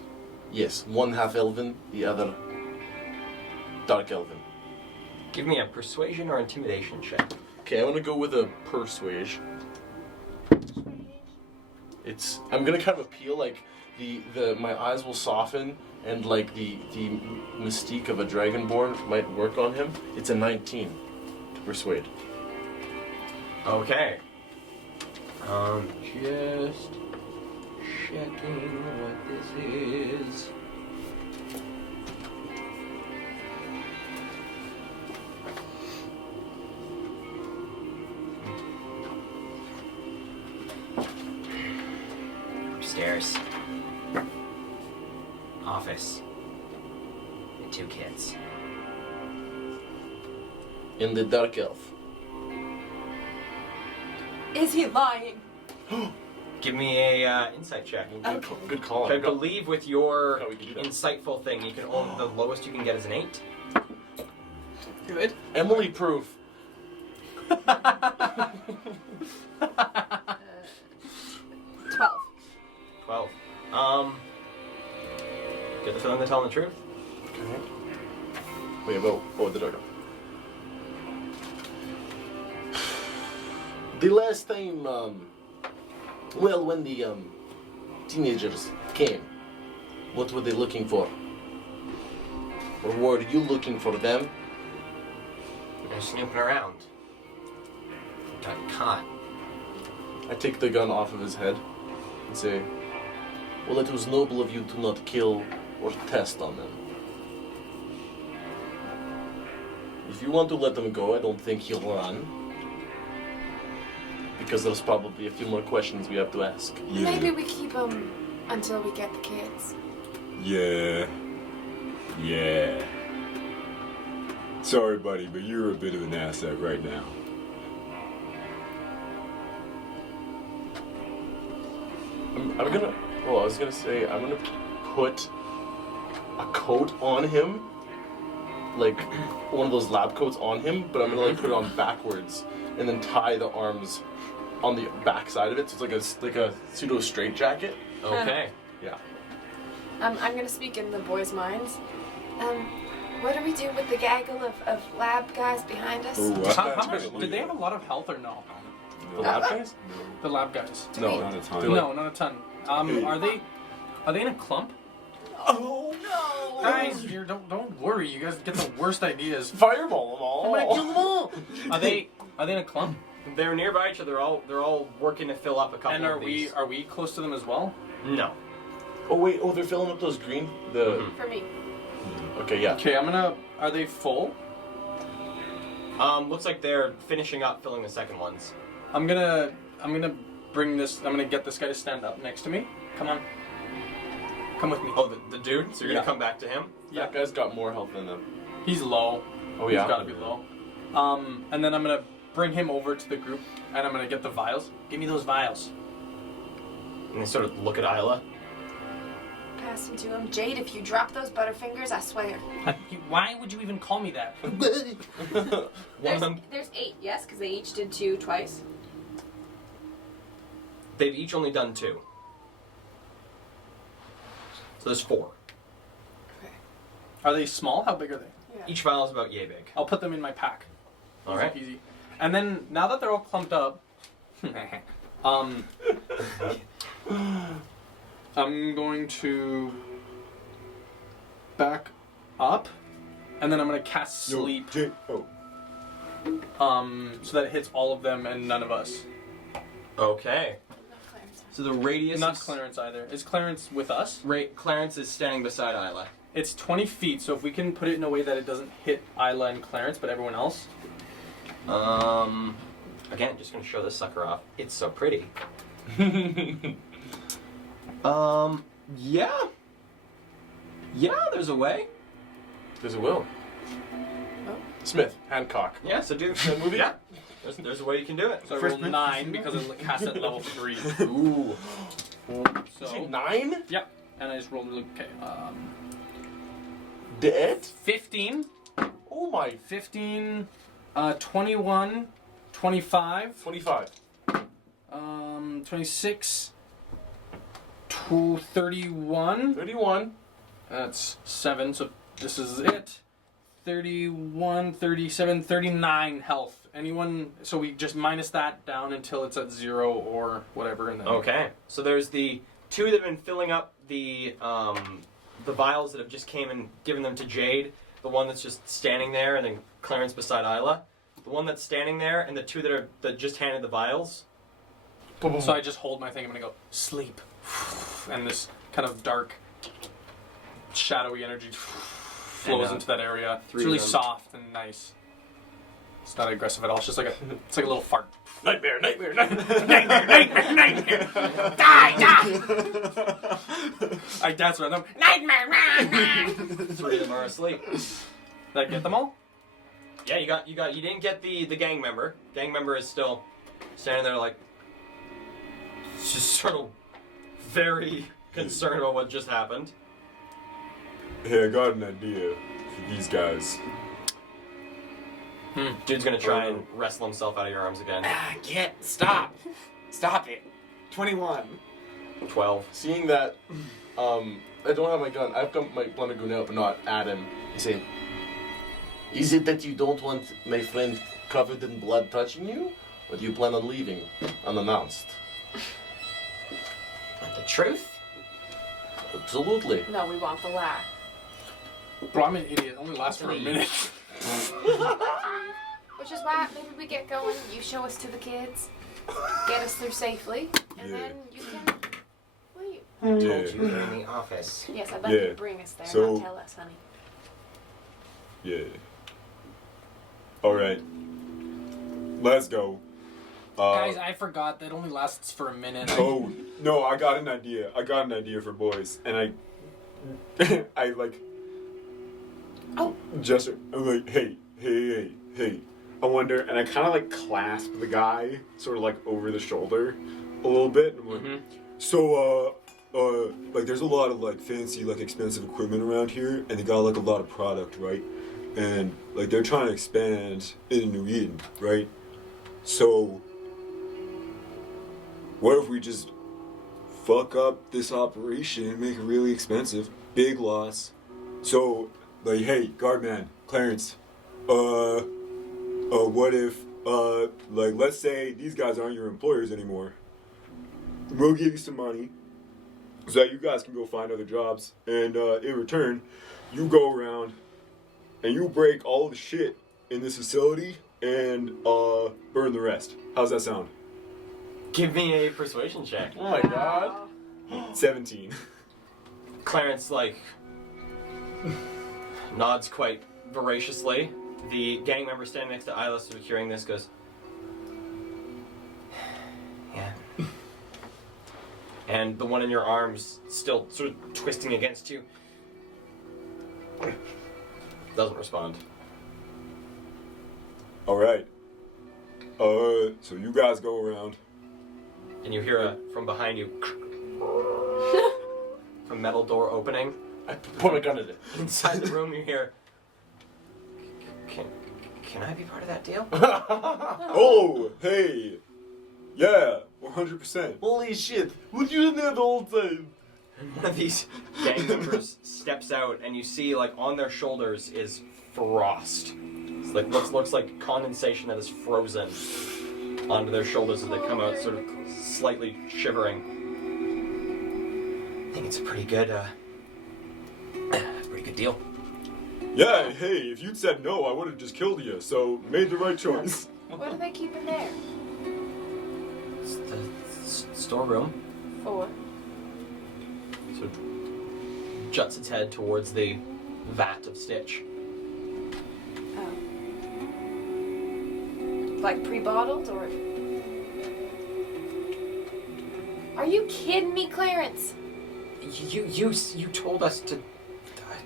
Yes, one half elven, the other dark elven. Give me a persuasion or intimidation check. Okay, I want to go with a persuasion. I'm gonna kind of appeal like my eyes will soften and like the mystique of a dragonborn might work on him. It's a 19 to persuade. Okay. Just checking what this is. Upstairs. Office. And 2 kids. In the dark elf. Is he lying? Give me a insight check. Okay. Good call. I believe with your Oh, we can do that. insightful thing, you can only the lowest you can get is an 8. Good. Emily proof. 12. 12. Get the feeling they're telling the truth. Okay. Wait, the dark elf. The last time, when the teenagers came, what were they looking for? Or were you looking for them? They're snooping around. Got caught. I take the gun off of his head and say, well, it was noble of you to not kill or test on them. If you want to let them go, I don't think he'll run. Because there's probably a few more questions we have to ask. Yeah. Maybe we keep them until we get the kids. Yeah. Yeah. Sorry, buddy, but you're a bit of an asset right now. I'm gonna, well, I was gonna say, I'm gonna put a coat on him, like one of those lab coats on him, but I'm gonna like put it on backwards and then tie the arms on the back side of it, so it's like a pseudo straight jacket. Okay. Yeah. I'm gonna speak in the boys' minds. What do we do with the gaggle of lab guys behind us? Ooh, How much? Did they have a lot of health or no? The lab guys? The lab guys. No. Not a ton. No, not a ton. Are they in a clump? Oh no! Guys, don't worry. You guys get the worst ideas. Fireball them all. I'm gonna kill them all. Are they in a clump? They're nearby each other. They're all working to fill up a couple And of these. are we close to them as well? No. Oh wait, they're filling up those green. The For me. okay, yeah. Okay, are they full? Looks like they're finishing up filling the second ones. I'm gonna get this guy to stand up next to me. Come on. Come with me. Oh, the dude? So you're Yeah. gonna come back to him? That guy's got more health than them. He's low. Oh yeah. He's gotta be low. And then I'm gonna bring him over to the group and I'm gonna get the vials. Give me those vials. And they sort of look at Isla. Pass them to him. Jade, if you drop those butterfingers, I swear. Why would you even call me that? One of them, There's 8, yes, because they each did 2 twice. they've each only done 2. So there's 4. Are they small? How big are they? Each vial is about yay big. I'll put them in my pack. All Easy right. peasy. And then now that they're all clumped up, I'm going to back up, and then I'm gonna cast sleep, Yo, so that it hits all of them and none of us. Okay. So the radius. Not is- Clarence either. Is Clarence with us? Clarence is standing beside Isla. It's 20 feet, so if we can put it in a way that it doesn't hit Isla and Clarence, but everyone else. Again, just gonna show this sucker off. It's so pretty. Yeah. Yeah, there's a way. There's a will. Smith, Hancock. Yeah, so do That movie? Yeah. There's a way you can do it. So I First rolled print? 9 because I cast at level 3. Ooh. So 9? yep, and I just rolled okay. Dead? 15, Oh my. 15, 21, 25, 25. 26, 31. 31. That's 7, so this is it. 31, 37, 39 health. Anyone? So we just minus that down until it's at 0 or whatever, and then Okay. So there's the 2 that have been filling up the vials that have just came and given them to Jade. The one that's just standing there, and then Clarence beside Isla. The one that's standing there, and the 2 that just handed the vials. So I just hold my thing. I'm gonna go sleep, and this kind of dark, shadowy energy flows And, into that area. 3 It's really of them. soft and nice. It's not aggressive at all. It's just like it's like a little fart. Nightmare, nightmare, nightmare, nightmare, nightmare. That's what I'm. 3 of them are asleep. Did I get them all? Yeah, you didn't get the gang member. Gang member is still standing there like just sort of very concerned about what just happened. Hey, I got an idea for these guys. Dude's gonna try and wrestle himself out of your arms again. Stop it. 21. 12. Seeing that, I don't have my gun. I've got my blunder gun out, but not at him. I say, is it that you don't want my friend covered in blood touching you? Or do you plan on leaving unannounced? The truth? Absolutely. No, we want the laugh. Bro, I'm an idiot. It only lasts for a minute. Which is why maybe we get going. You show us to the kids, get us through safely, and Yeah. then you can. Wait. Yeah. You were in the office. Yes, I'd like Yeah. you to bring us there, So- not tell us, honey. Yeah. Alright. Let's go. Guys, I forgot that only lasts for a minute. Oh, no, I got an idea. I got an idea for boys. And I like... Oh. Gesture. I'm like, hey. I wonder, and I kind of like clasp the guy sort of like over the shoulder a little bit. And I'm like, so, like there's a lot of like fancy, like expensive equipment around here, and they got like a lot of product, right? And like they're trying to expand into New Eden, right? So, what if we just fuck up this operation and make it really expensive? Big loss. So, like, hey, guardman, Clarence, what if, like, let's say these guys aren't your employers anymore. We'll give you some money so that you guys can go find other jobs. And, in return, you go around and you break all the shit in this facility and, burn the rest. How's that sound? Give me a persuasion check. Oh my god. 17. Clarence, like, nods quite voraciously. The gang member standing next to Isla, sort of hearing this, goes, yeah. And the one in your arms, still sort of twisting against you, doesn't respond. Alright. So you guys go around. And you hear from behind you, from metal door opening. I put my gun in it. Inside the room, you hear, can I be part of that deal? Oh, hey. Yeah, 100%. Holy shit. What you in there the whole time? one of these gang members steps out, and you see, like, on their shoulders is frost. It's like looks like condensation that is frozen onto their shoulders as they come out, sort of slightly shivering. I think it's a pretty good deal. Yeah, hey, if you'd said no, I would have just killed you, so made the right choice. What do they keep in there? It's the storeroom. For? Sort of juts its head towards the vat of stitch. Oh. Like pre-bottled, or? Are you kidding me, Clarence? You told us to.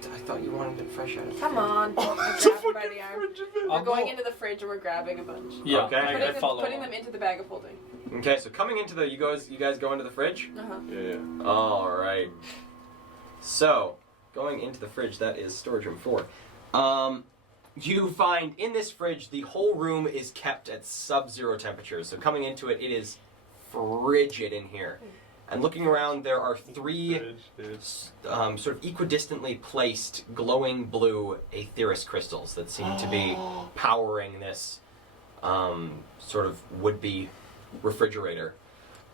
I thought you wanted it fresh out of the Come fridge. on. I The grabbed her by fucking the arm. fridge of it. We're going into the fridge and we're grabbing a bunch. Yeah, Okay. I follow. Putting them into the bag of holding. Okay, so coming into the you guys go into the fridge. Uh-huh. Yeah. All right. So going into the fridge, that is storage room 4. You find in this fridge the whole room is kept at sub-zero temperatures. So coming into it, it is frigid in here. And looking around, there are 3 sort of equidistantly placed glowing blue Aetheris crystals that seem to be powering this sort of would-be refrigerator.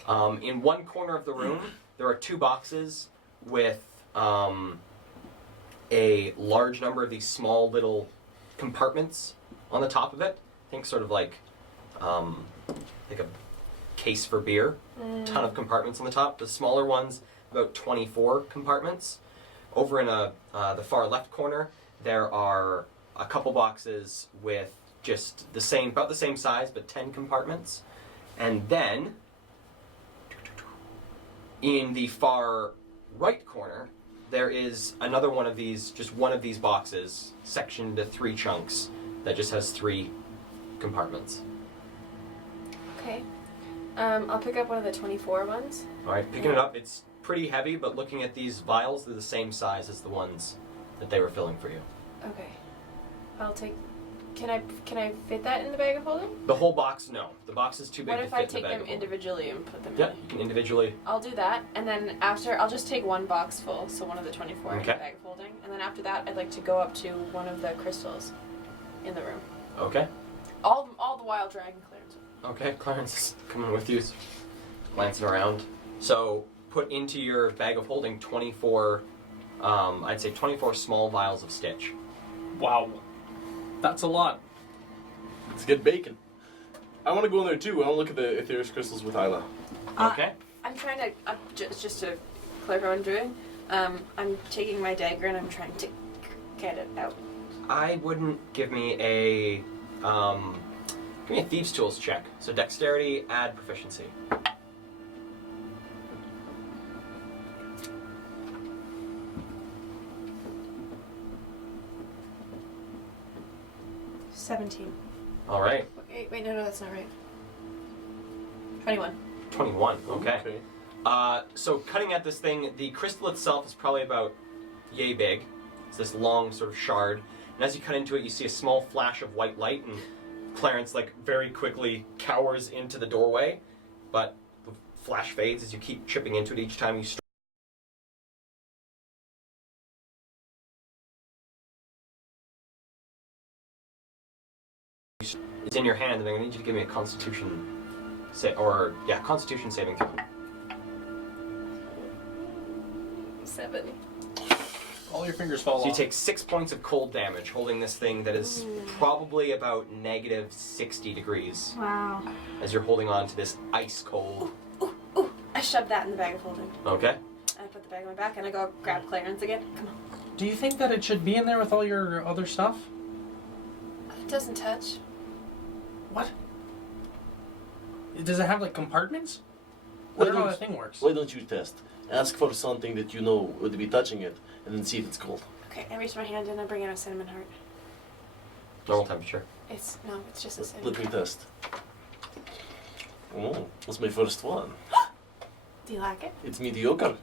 In one corner of the room, there are 2 boxes with a large number of these small little compartments on the top of it. Think sort of like a case for beer. Ton of compartments on the top. The smaller ones, about 24 compartments. Over in the far left corner, there are a couple boxes with just about the same size, but 10 compartments. And then, in the far right corner, there is another one of these boxes, sectioned into 3 chunks, that just has 3 compartments. Okay. I'll pick up one of the 24 ones. Alright, picking it up, it's pretty heavy, but looking at these vials, they're the same size as the ones that they were filling for you. Okay. I'll take. Can I fit that in the bag of holding? The whole box, no. The box is too big What to if fit I in the take bag them of holding. individually and put them Yeah, in? you can individually. I'll do that, and then after I'll just take one box full, so one of the 24 in the Okay. bag of holding, and then after that I'd like to go up to one of the crystals in the room. Okay. All the while dragging Clarence. Okay, Clarence is coming with you, glancing around. So, put into your bag of holding 24, I'd say 24 small vials of stitch. Wow, that's a lot. Let's get bacon. I want to go in there too. I want to look at the Aetheris crystals with Isla. Okay. I'm trying to just to clarify what I'm doing. I'm taking my dagger and I'm trying to get it out. I wouldn't give me a thieves tools check. So dexterity, add proficiency. $17. All right. Wait, no, that's not right. 21. 21. Okay. So cutting at this thing, the crystal itself is probably about yay big. It's this long sort of shard. And as you cut into it, you see a small flash of white light, and Clarence, like, very quickly cowers into the doorway. But the flash fades as you keep chipping into it each time you strike. It's in your hand, and I'm going to need you to give me a Constitution Constitution saving throw. 7. All your fingers fall So you off. take 6 points of cold damage holding this thing that is probably about negative 60 degrees Wow. as you're holding on to this ice cold. Ooh, I shoved that in the bag of holding. Okay. I put the bag on my back and I go grab Clarence again. Come on. Do you think that it should be in there with all your other stuff? It doesn't touch. What? Does it have like compartments? I don't know how that thing works. Why don't you test? Ask for something that you know would be touching it, and then see if it's cold. Okay, I reach my hand in and bring out a cinnamon heart. Normal temperature. It's just a cinnamon Let me heart. test. Oh, that's my first one. Do you like it? It's mediocre.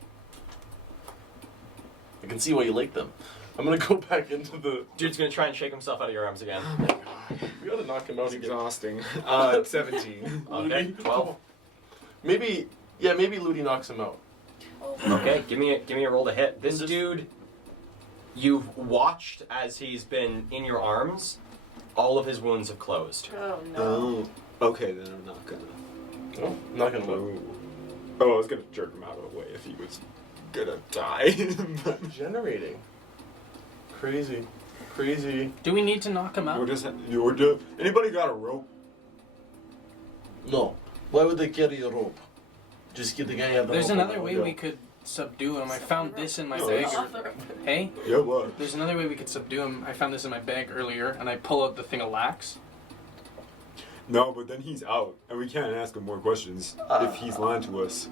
I can see why you like them. I'm gonna go back into the. Dude's gonna try and shake himself out of your arms again. We gotta knock him out It's again. exhausting. 17. Okay, 12. Maybe Ludi knocks him out. Okay, give me a roll to hit. This dude, you've watched as he's been in your arms. All of his wounds have closed. Oh no. Oh, okay, then I'm not gonna. Oh, not gonna look. Oh, I was gonna jerk him out of the way if he was gonna die. Generating. Crazy. Crazy. Do we need to knock him Or out? just anybody got a rope? No. Why would they carry a rope? Just get the guy out the There's rope. another way we could subdue him. I found this in my No, bag. it's- Hey, Yeah, what? there's another way we could subdue him. I found this in my bag earlier, and I pull out the thing of lax. No, but then he's out, and we can't ask him more questions if he's lying to us.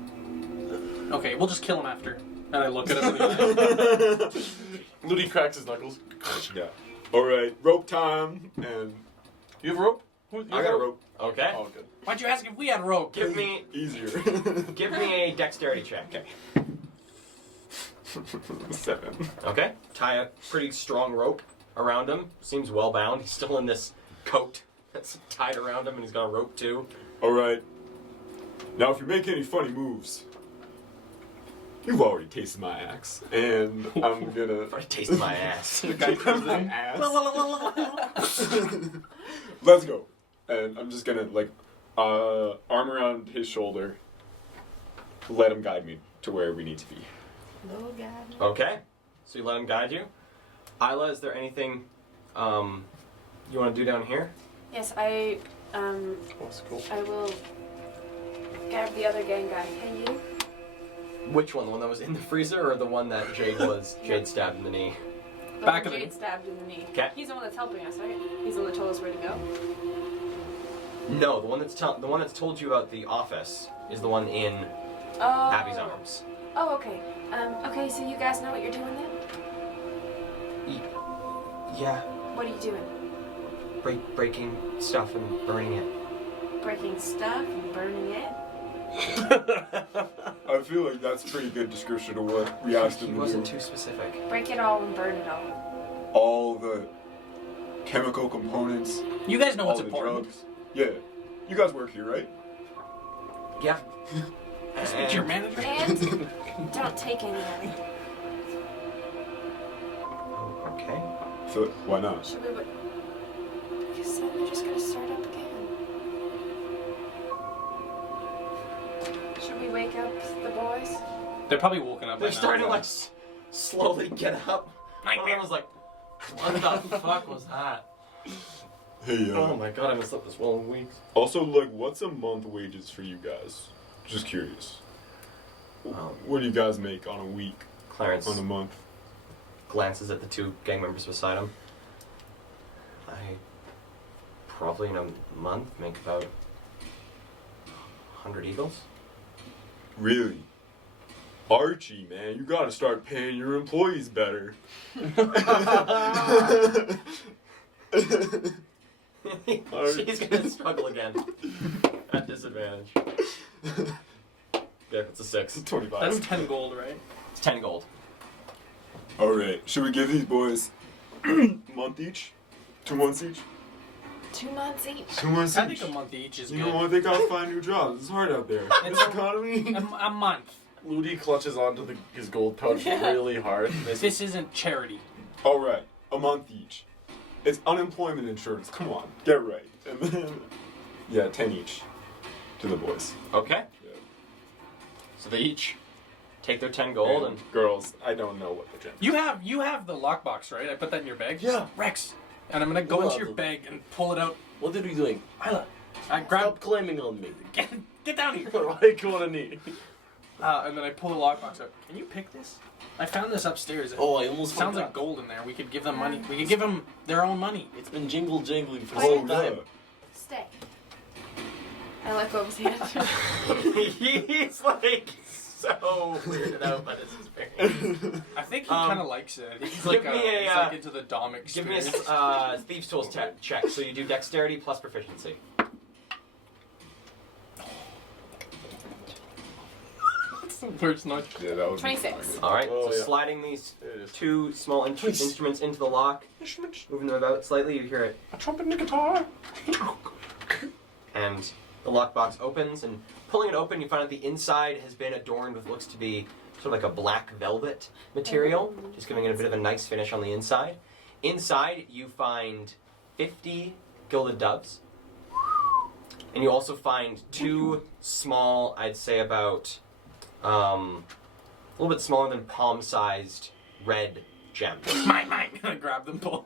Okay, we'll just kill him after. And I look at him in the eye. Ludi cracks his knuckles. Yeah. All right, rope time, and You have a rope? You I have got a rope. Okay. Oh, good. Why'd you ask if we had a rope? Give me Easier. a dexterity check. 7. Okay. Tie a pretty strong rope around him. Seems well bound. He's still in this coat that's tied around him, and he's got a rope too. All right. Now, if you make any funny moves, you've already tasted my axe, and I'm gonna. Already tasted my ass. The guy comes my in. ass. Let's go. And I'm just gonna arm around his shoulder, let him guide me to where we need to be. Oh God. Okay. So you let him guide you. Isla, is there anything you want to do down here? Yes, Oh, that's cool. I will grab the other gang guy. Hey, you. Which one? The one that was in the freezer, or the one that Jade stabbed in the knee? The Back one of the- Jade stabbed in the knee. 'Kay. He's the one that's helping us, right? He's the one that told us where to go. No, the one that's told you about the office is the one in Oh. Abby's arms. Oh, okay. Okay, so you guys know what you're doing then? Yeah, What are you doing? breaking stuff and burning it. Breaking stuff and burning it? I feel like that's a pretty good description of what we asked He him to wasn't do. too specific. Break it all and burn it all. All the chemical components, You guys know all what's the important. drugs. Yeah. You guys work here, right? Yeah. Speak to your manager. And don't take any of it. Okay. So why not? Should we wait? Because then they're just gonna start up again. Should we wake up the boys? They're probably woken up. They're by now. starting to like slowly get up. Nightmare. I was like, what the fuck was that? Hey, Oh my god, I haven't slept this well in weeks. also, like, what's a month wages for you guys? Just curious. What do you guys make on a week, Clarence on a month? glances at the two gang members beside him. I probably in a month make about 100 eagles. Really? Archie, man, you gotta start paying your employees better. She's gonna struggle again. At disadvantage. Yeah, it's a 6. 25. That's 10 gold, right? It's 10 gold. Alright, should we give these boys a month each? 2 months each? 2 months each. 2 months I each? think a month each is You good. know what? They gotta find new jobs. It's hard out there. It's This economy. A month. Ludi clutches onto his gold pouch really hard. This isn't charity. Alright, a month each. It's unemployment insurance. Come on, get right. And then, yeah, 10 each to the boys. Okay. Yeah. So they each take their 10 gold and girls, I don't know what the gender. You have the lockbox, right? I put that in your bag. Yeah. Rex. And I'm gonna go Well, into your bag and pull it out. What are you doing? Isla, I grab. Stop claiming on me. Get down here. Why go knee? And then I pull the lockbox out. Can you pick this? I found this upstairs. Oh, I almost Sounds forgot. like gold in there. We could give them money. We could give them their own money. It's been jingle jangling for Oh, some time. yeah. Stay. I let go of his hand. he's like so weirded out by this experience. I think he Um, kind of likes it. He's give like, me a, he's like into the dom Give me experience. a thieves tools check. So you do dexterity plus proficiency. Where's not? Yeah, that was 26. All right. Oh, so yeah. sliding these It is. two small instruments into the lock, moving them about slightly, you hear it, A trumpet and a guitar. and the lockbox opens. And pulling it open, you find that the inside has been adorned with looks to be sort of like a black velvet material, just giving it a bit of a nice finish on the inside. Inside, you find 50 gilded doves. And you also find 2 small, I'd say about a little bit smaller than palm-sized red gems. Mine. Grab them both.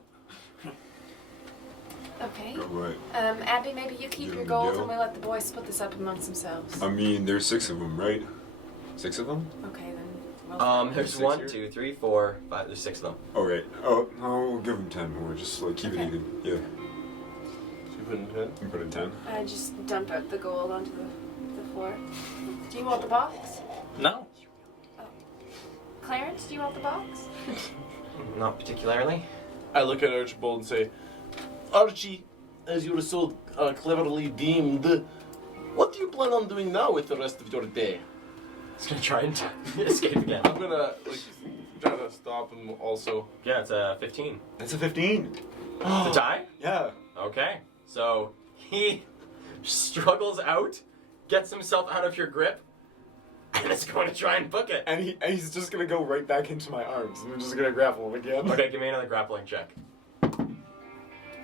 Okay. Alright. Abby, maybe you keep your gold and we let the boys split this up amongst themselves. I mean, there's 6 of them, right? 6 of them? Okay, then. Well, There's Six 1, here? 2, 3, 4, 5. There's 6 of them. Alright. Oh, I'll give them 10 more. Just like keep Okay. it even. Yeah. So you put in 10? You put in 10. I just dump out the gold onto the floor. Do you want the box? No. Clarence, do you want the box? Not particularly. I look at Archibald and say, Archie, as you were so cleverly deemed, what do you plan on doing now with the rest of your day? It's gonna try and escape again. I'm gonna try to stop him also. Yeah, it's a 15. That's a 15. It's a tie? Yeah. Okay. So he struggles out, gets himself out of your grip, and is going to try and book it. And he's just gonna go right back into my arms. I'm just gonna grapple him again. Okay, give me another grappling check.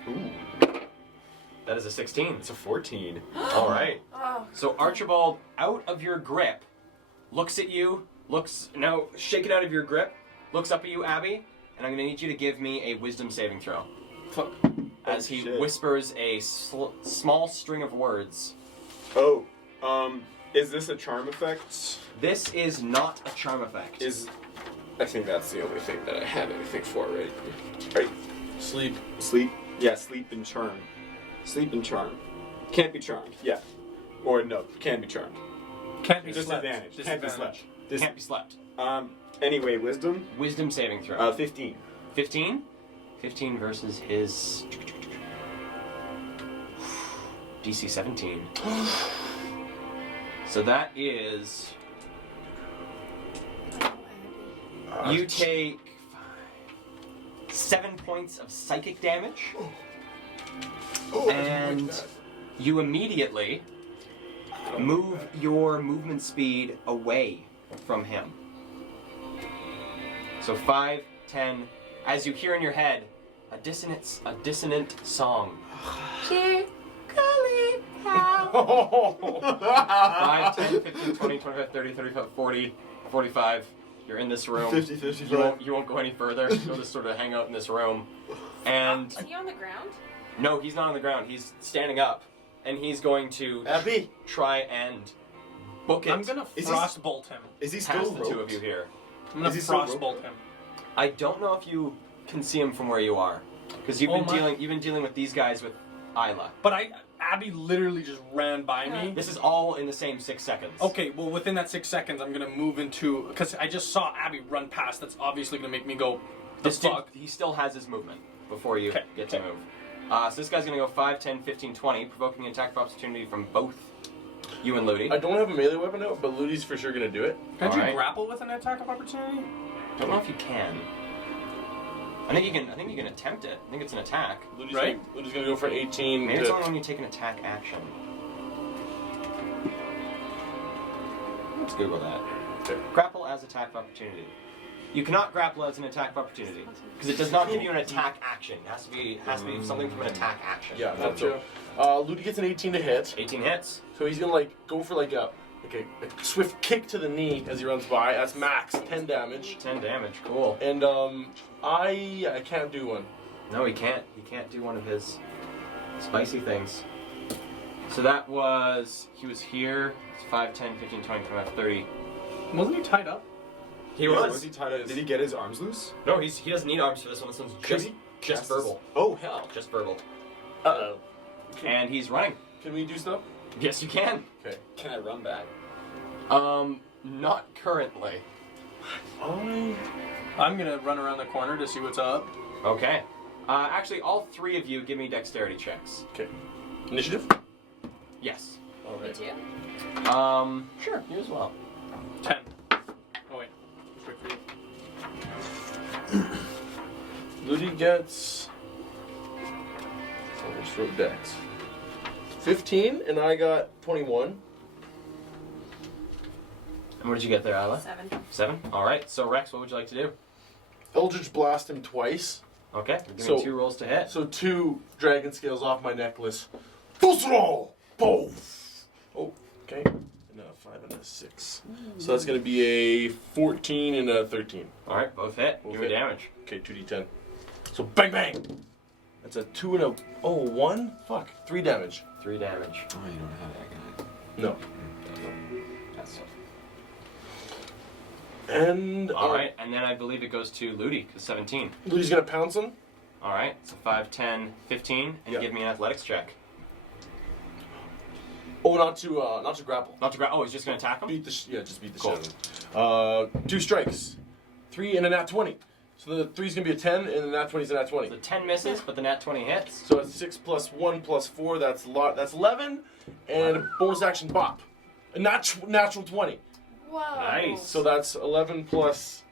Ooh. That is a 16. It's a 14. All right. Oh. So Archibald, out of your grip, looks at you, now shake it out of your grip, looks up at you, Abby, and I'm going to need you to give me a wisdom saving throw. Fuck. As he shit. whispers a small string of words. Oh, is this a charm effect? This is not a charm effect. I think that's the only thing that I have anything for, right? Right. Sleep. Sleep? Yeah, sleep and charm. Sleep and charm. Can't be charmed. Yeah. Or no, can be charmed. Can't be slept. Disadvantage. Can't be slept. Can't be slept. Anyway, wisdom? Wisdom saving throw. 15. 15? 15 versus his DC 17. So that is... You take 7 points of psychic damage, Oh, and you immediately move your movement speed away from him. So 5, 10, as you hear in your head, a dissonant song. 5, 10, 15, 20, 25, 30, 35, 40, 45. You're in this room. 50, 55. You won't go any further. You'll just sort of hang out in this room. And Is he on the ground? no, he's not on the ground. He's standing up, and he's going to Abby. try and book it. I'm gonna Is he- frostbolt him. Is he past still the two roped? of you here. I'm gonna Is he still frostbolt him. I don't know if you can see him from where you are, because you've Oh been my. dealing with these guys with Isla. But Abby literally just ran by me. This is all in the same 6 seconds. Okay, well within that 6 seconds, I'm gonna move into because I just saw Abby run past. That's obviously gonna make me go. The This dude, fuck? he still has his movement before you Okay, get to okay. move. So this guy's gonna go 5, 10, 15, 20, provoking an attack of opportunity from both you and Ludi. I don't have a melee weapon out, but Ludi's for sure gonna do it. Can't you Alright. grapple with an attack of opportunity? Don't know if you can. I think you can attempt it. I think it's an attack. Ludi's Right. Ludi's gonna go for 18. Maybe it's to- only when you take an attack action. Let's Google that. Okay. Grapple as attack of opportunity. You cannot grapple as an attack of opportunity because it does not give you an attack action. It has to be something from an attack action. Yeah, that's true. Ludi gets an 18 to hit, 18 hits. so he's gonna go for a swift kick to the knee as he runs by. That's max 10 damage. 10 damage. Cool. And I can't do one. No, he can't. He can't do one of his spicy things. So that was he was here. It's 5, 10, 15, 20, 25, 30. Wasn't he tied up? He Yeah, was. he tied up? Did he get his arms loose? No, he doesn't need arms for this one. This one's Could just he just cast his- verbal. Oh hell. Just verbal. Uh-oh. And he's running. Can we do stuff? Yes, you can. Okay. Can I run back? Not currently. I... I'm gonna run around the corner to see what's up. Okay. Actually, all 3 of you give me dexterity checks. Okay. Initiative? Yes. Me Alright. too. Sure. You as well. 10. Oh wait. Just wait for you. Ludi gets... I just wrote dex. 15, and I got 21. And what did you get there, Isla? 7. 7? Alright, so Rex, what would you like to do? Eldritch Blast him twice. Okay, give So- me 2 rolls to hit. So 2 dragon scales off my necklace. Full roll! Both! Oh, okay. And a 5 and a 6. So that's going to be a 14 and a 13. Alright, both hit. Both give me hit. damage. Okay, 2d10. So bang bang! That's a 2 and a... Oh, 1? Fuck. 3 damage. 3 damage. Oh, you don't have that guy. No. That's And... Alright, and then I believe it goes to Ludi, because 17. Ludi's going to pounce him. Alright, so 5, 10, 15, and Yeah. give me an athletics check. Oh, not to grapple. Not to grab. Oh, he's just going to attack him? Just beat the Cool. shit out of him. 2 strikes. 3 and a nat 20. So the 3's going to be a 10, and the nat 20's a nat 20. The 10 misses, but the nat 20 hits. So it's 6 plus 1 plus 4, that's 11. And a bonus action bop. A natural 20. Whoa. Nice. So that's 11 plus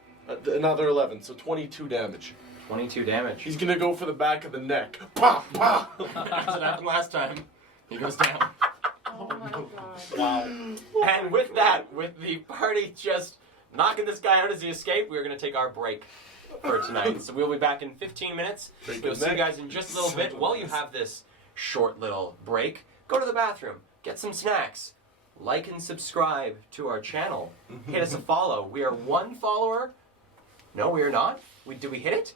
another 11, so 22 damage. 22 damage. He's going to go for the back of the neck. Pop, pop! That's what happened last time. He goes down. Oh my god. Wow. And with that, with the party just knocking this guy out as he escaped, we're going to take our break for tonight. So we'll be back in 15 minutes. Very We'll good see you neck. guys in just a little bit. While you have this short little break, go to the bathroom, get some snacks, like and subscribe to our channel. Hit us a follow. We are 1 follower. No, we are not. Did we hit it?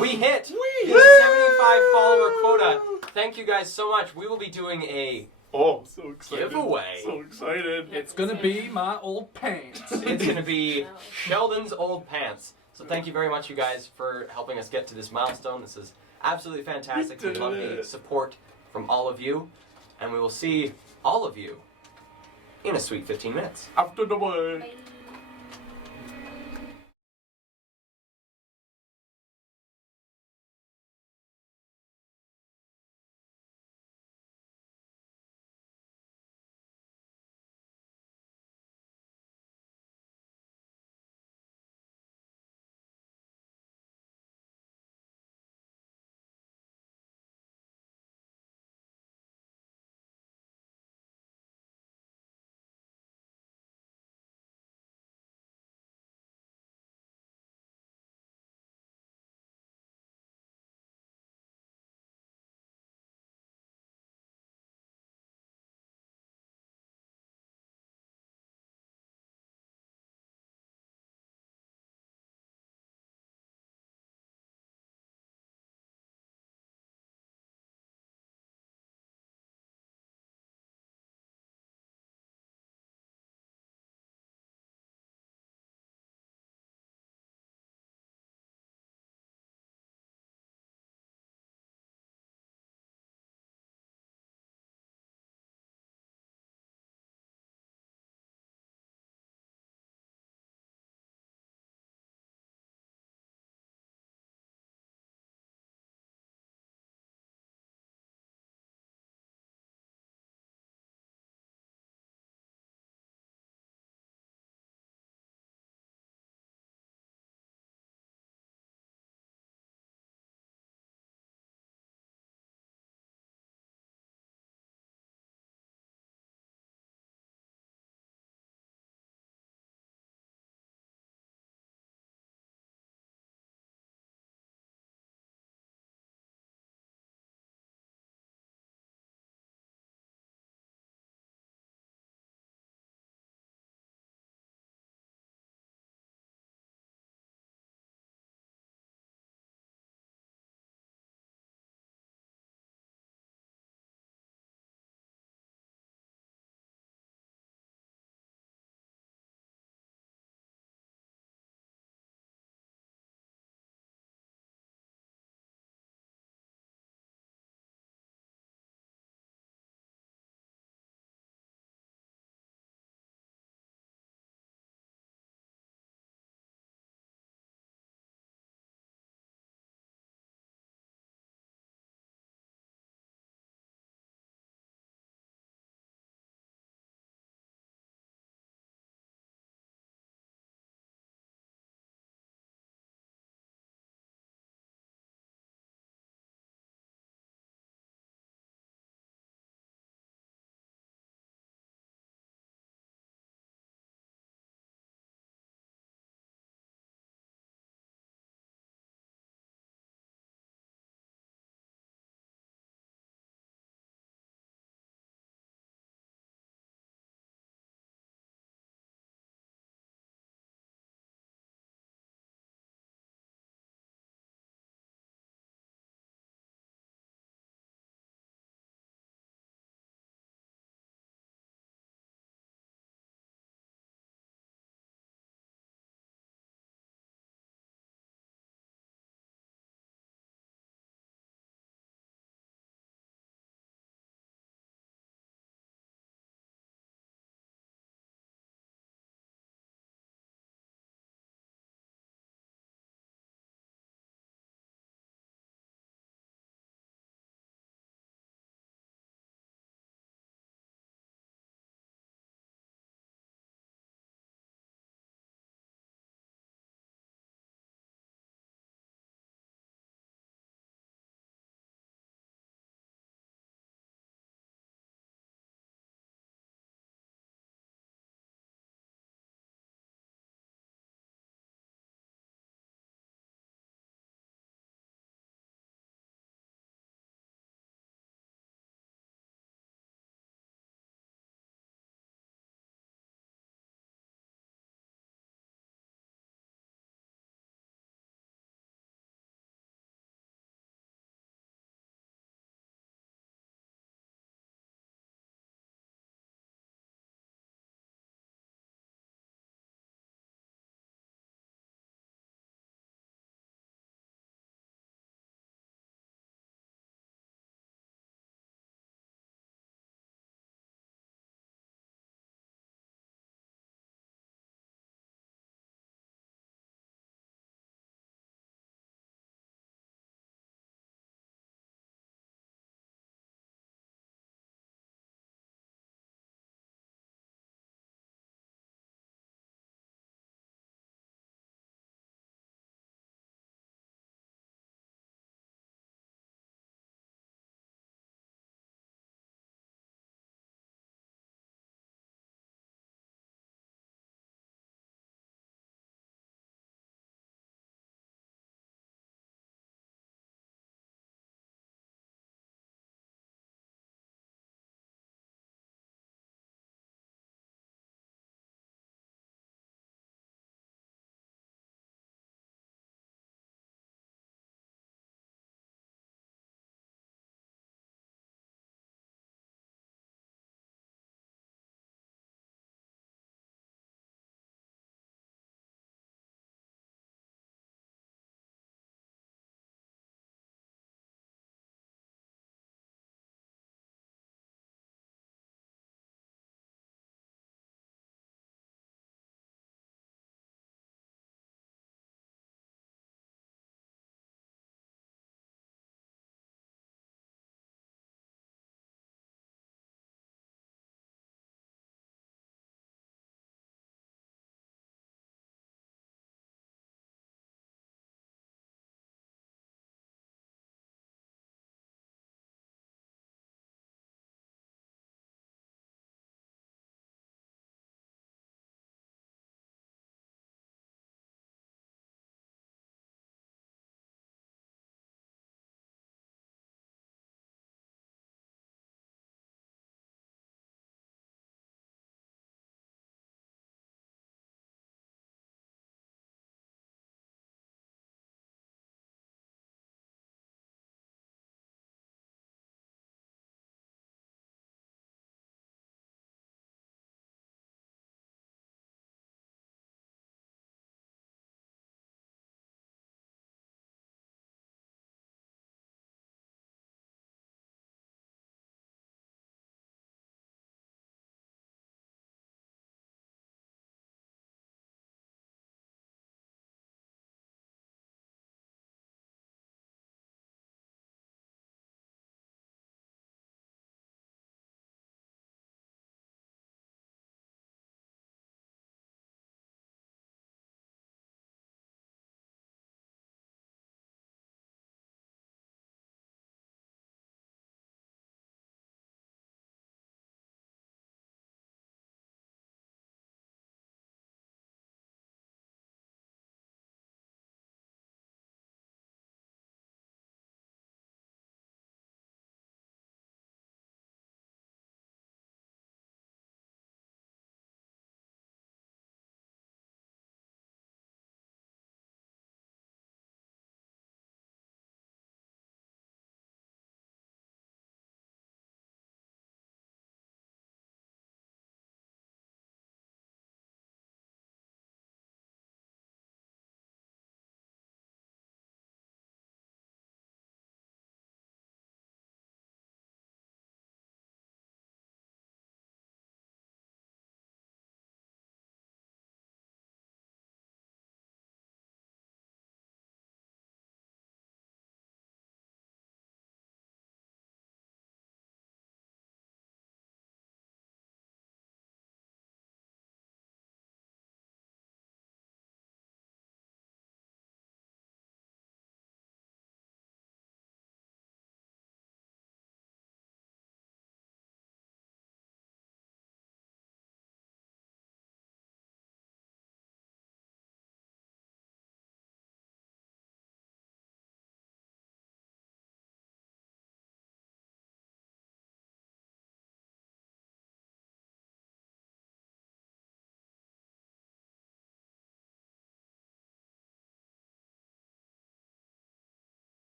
We hit the 75 follower quota. Thank you guys so much. We will be doing a Oh, so excited. giveaway. So excited. It's gonna be my old pants. It's going to be Sheldon's old pants. So thank you very much, you guys, for helping us get to this milestone. This is absolutely fantastic. We love the support from all of you. And we will see all of you in a sweet 15 minutes. After the way. Bye.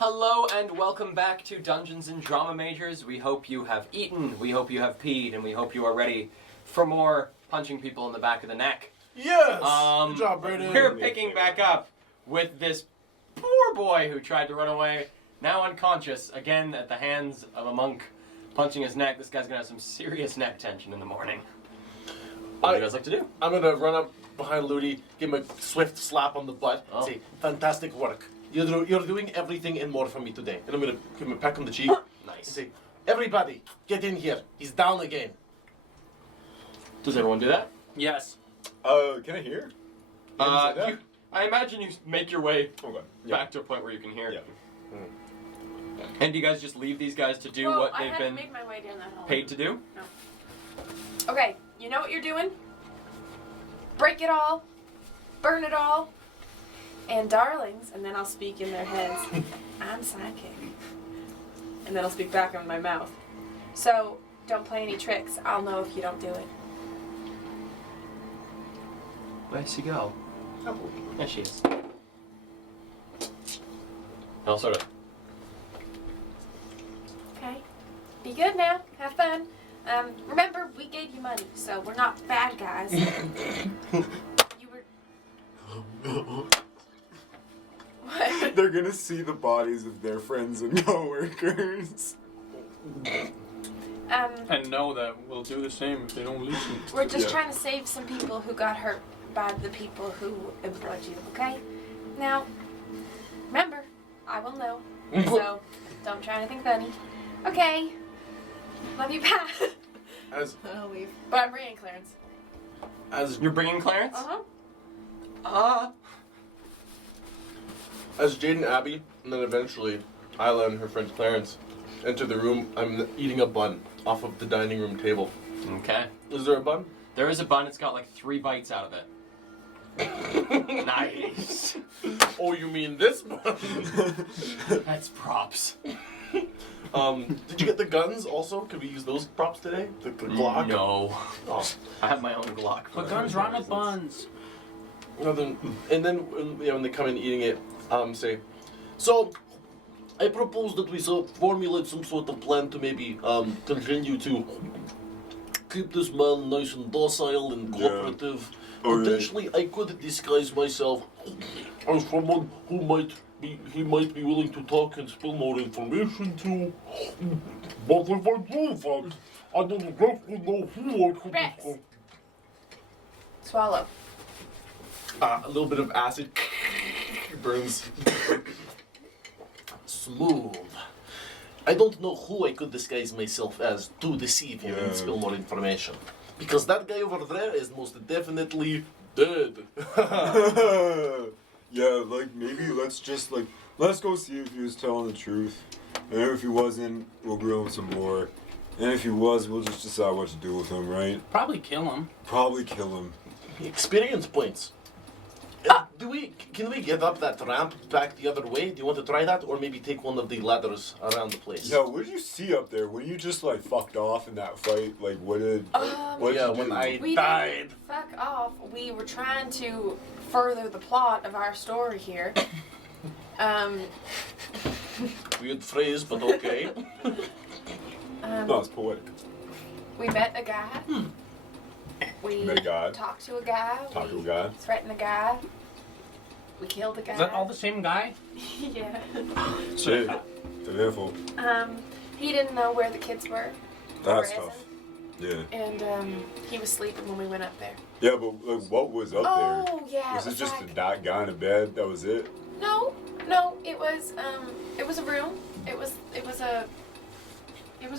Hello and welcome back to Dungeons and Drama Majors. We hope you have eaten, we hope you have peed, and we hope you are ready for more punching people in the back of the neck. Yes! Good job, Brandon. We're picking back up with this poor boy who tried to run away, now unconscious, again at the hands of a monk punching his neck. This guy's gonna have some serious neck tension in the morning. What do you guys like to do? I'm gonna run up behind Ludi, give him a swift slap on the butt, Oh. say, fantastic work. You're doing everything and more for me today. And I'm gonna give him a peck on the cheek and Nice. say, everybody, get in here. He's down again. Does everyone do that? Yes. Can I hear? I imagine you make your way Okay. back to a point where you can hear. Yeah. And do you guys just leave these guys to do Well, what I they've haven't been made my way down that hall. paid to do? Okay, you know what you're doing? Break it all, burn it all, and darlings, and then I'll speak in their heads. I'm psychic. And then I'll speak back in my mouth. So, don't play any tricks. I'll know if you don't do it. Where's she go? There she is. I'll sort of. Okay? Be good now. Have fun. Remember, we gave you money, so we're not bad guys. You were... What? They're gonna see the bodies of their friends and coworkers. And know that we'll do the same if they don't listen. We're just Yeah. trying to save some people who got hurt by the people who employed you, okay? Now, remember, I will know. So, don't try anything funny. Okay. Love you, Pat. As I'll leave. But I'm bringing Clarence. You're bringing Clarence? Uh-huh. as Jade and Abby, and then eventually Isla and her friend Clarence enter the room, I'm eating a bun off of the dining room table. Okay. Is there a bun? There is a bun. It's got like 3 bites out of it. Nice. Oh, you mean this bun? That's props. Did you get the guns also? Could we use those props today? The Glock? No. Oh. I have my own Glock. But guns rhyme with buns. No, and then when they come in eating it, say, so I propose that we formulate some sort of plan to maybe continue to keep this man nice and docile and cooperative. Alright. Potentially, I could disguise myself as someone who might be willing to talk and spill more information to. But if I do that, I don't exactly know who I could Rex. discuss. Swallow. A little bit of acid burns. Smooth. I don't know who I could disguise myself as to deceive him and spill more information. Because that guy over there is most definitely dead. Yeah, like maybe let's go see if he was telling the truth. And if he wasn't, we'll grill him some more. And if he was, we'll just decide what to do with him, right? Probably kill him. Probably kill him. Experience points. Can we get up that ramp back the other way? Do you want to try that? Or maybe take one of the ladders around the place? Yeah, what did you see up there? When you just like fucked off in that fight? Like what did you Yeah, do? when I We died. didn't fuck off. We were trying to further the plot of our story here. Weird phrase, but okay. No, it's poetic. We met a guy. We Met a guy. talked to a guy. Talk to we a guy. Threatened a guy. We killed a guy. Is that all the same guy? Yeah. Shit. Eventful. He didn't know where the kids were. That's or tough. isn't. Yeah. And he was sleeping when we went up there. Yeah, but like, what was up there? Oh yeah. Was it it just like, that guy in a bed? That was it? No, it was a room. It was a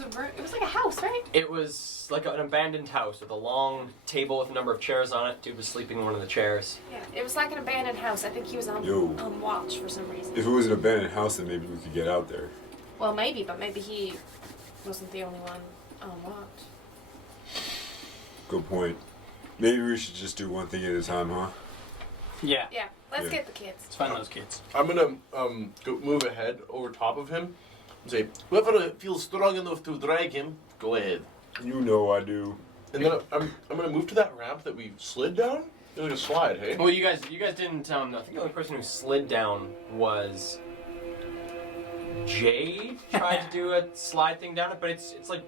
room. It was like a house, right? It was like an abandoned house with a long table with a number of chairs on it. Dude was sleeping in one of the chairs. Yeah. It was like an abandoned house. I think he was on watch for some reason. If it was an abandoned house, then maybe we could get out there. Well, maybe, but maybe he wasn't the only one on watch. Good point. Maybe we should just do one thing at a time, huh? Yeah. Yeah. Let's Yeah. get the kids. Let's find those kids. I'm gonna move ahead over top of him and say, whoever feels strong enough to drag him, go ahead. You know I do. And then I'm gonna move to that ramp that we slid down. It's like a slide, hey? Well, you guys didn't. I think the only person who slid down was Jade tried to do a slide thing down it, but it's like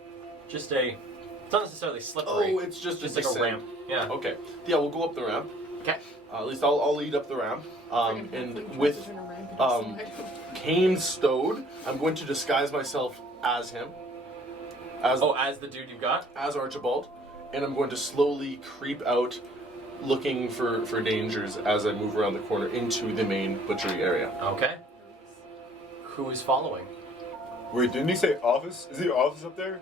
just a. It's not necessarily slippery. Oh, it's just like a descent. ramp. Yeah. Okay. Yeah, we'll go up the ramp. Okay. At least I'll lead up the ramp. And with Kane stowed, I'm going to disguise myself as him. As As the dude you got. as Archibald, and I'm going to slowly creep out, looking for dangers as I move around the corner into the main butchery area. Okay. Who is following? Wait, didn't he say office? Is the office up there?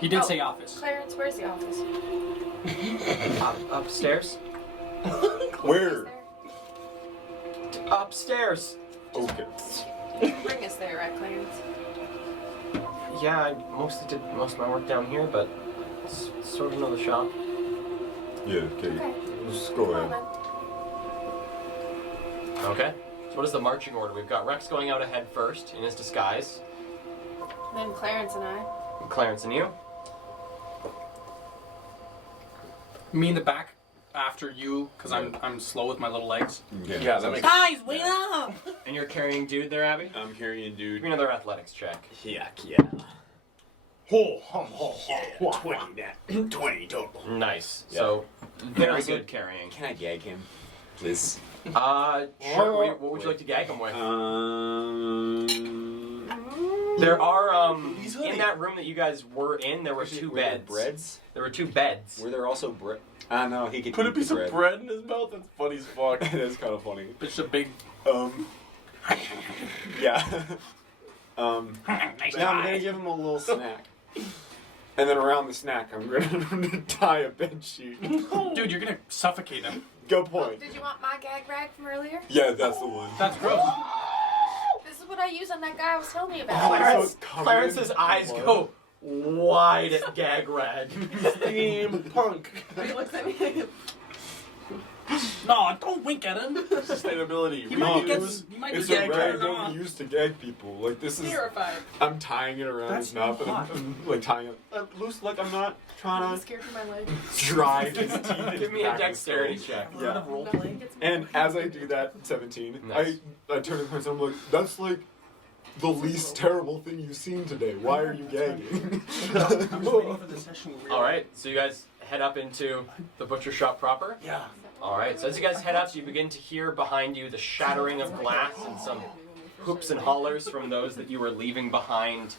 He did Oh. say office. Clarence, where's the office? Upstairs. Where? Upstairs. Okay. Bring us there, right, Clarence? Yeah, I mostly did most of my work down here, but sort of know the shop. Yeah, okay. Okay. Let's go Well, ahead. then. Okay. So what is the marching order? We've got Rex going out ahead first in his disguise. Then Clarence and I. Clarence and you. Me in the back after you, because I'm slow with my little legs. Okay. Yeah, that makes Guys, wait up! And you're carrying dude there, Abby? I'm carrying Give dude. me another athletics check. Yeah. 20 total. Nice. Yeah. So very Also- good carrying. Can I gag him? Please. Sure. What would you like to gag him with? Um. There are Easily. in that room that you guys were in, there were two Were there beds. breads? There were two beds. Were there also bread? No, he could Put a eat piece the of bread in his mouth? That's funny as fuck. That's kind of funny. It's a big. Yeah. Now I'm gonna give him a little snack. And then around the snack, I'm gonna tie a bed sheet. Dude, you're gonna suffocate him. Good point. Did you want my gag rag from earlier? Yeah, that's the one. That's gross. This is what I use on that guy I was telling you Oh, about. so it's covered Clarence's in eyes blood. go wide at gag rag. Steampunk. He looks at me. No, don't wink at him. Sustainability. He might get. Reuse. He might It's get a rag turned that on. we use to gag people. Like this is. Terrified. I'm tying it around That's his mouth and hot. I'm like tying it loose. Like I'm not trying I'm to scared for my leg. drive his teeth. Give me a dexterity check. Yeah. Nothing gets me. And as I do that, 17, Nice. I turn to the person. I'm like, that's like the least terrible thing you've seen today. Why are you gagging? I'm just waiting for the session. All right, so you guys head up into the butcher shop proper. Yeah. All right, so as you guys head up, you begin to hear behind you the shattering of glass and some hoops and hollers from those that you were leaving behind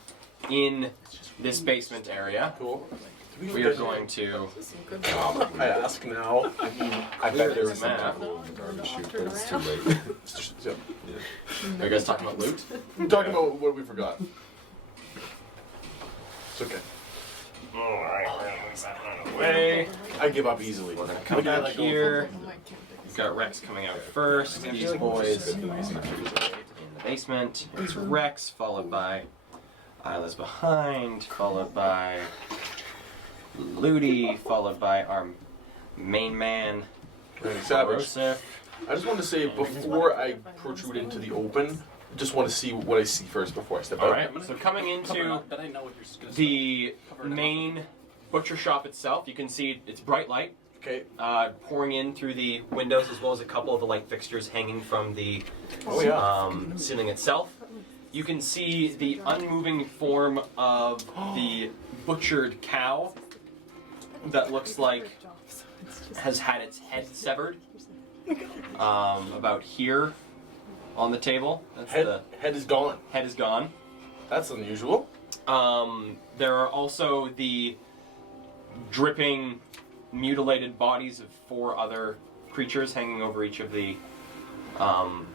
in this basement area. Cool. We are going to. I ask now. I bet there was some Map. apple in the garbage chute, but it's too late. Are you guys talking about loot? I'm talking about what we forgot. It's okay. Way. I give up easily. We're gonna come back here. We've got Rex coming out first. These boys in the basement. It's Rex, followed by Isla's behind, followed by Ludi, followed by our main man, Savage. Rosef. I just want to say before I protrude into the open, I just want to see what I see first before I step out. All right, so coming Cover it into up, but I know what you're gonna say. the main butcher shop itself, you can see it's bright light Okay. pouring in through the windows, as well as a couple of the light fixtures hanging from the Oh yeah. ceiling itself. You can see the unmoving form of the butchered cow that looks like has had its head severed. About here on the table. That's the Head is gone. head is gone. That's unusual. There are also the dripping, mutilated bodies of 4 other creatures hanging over each of the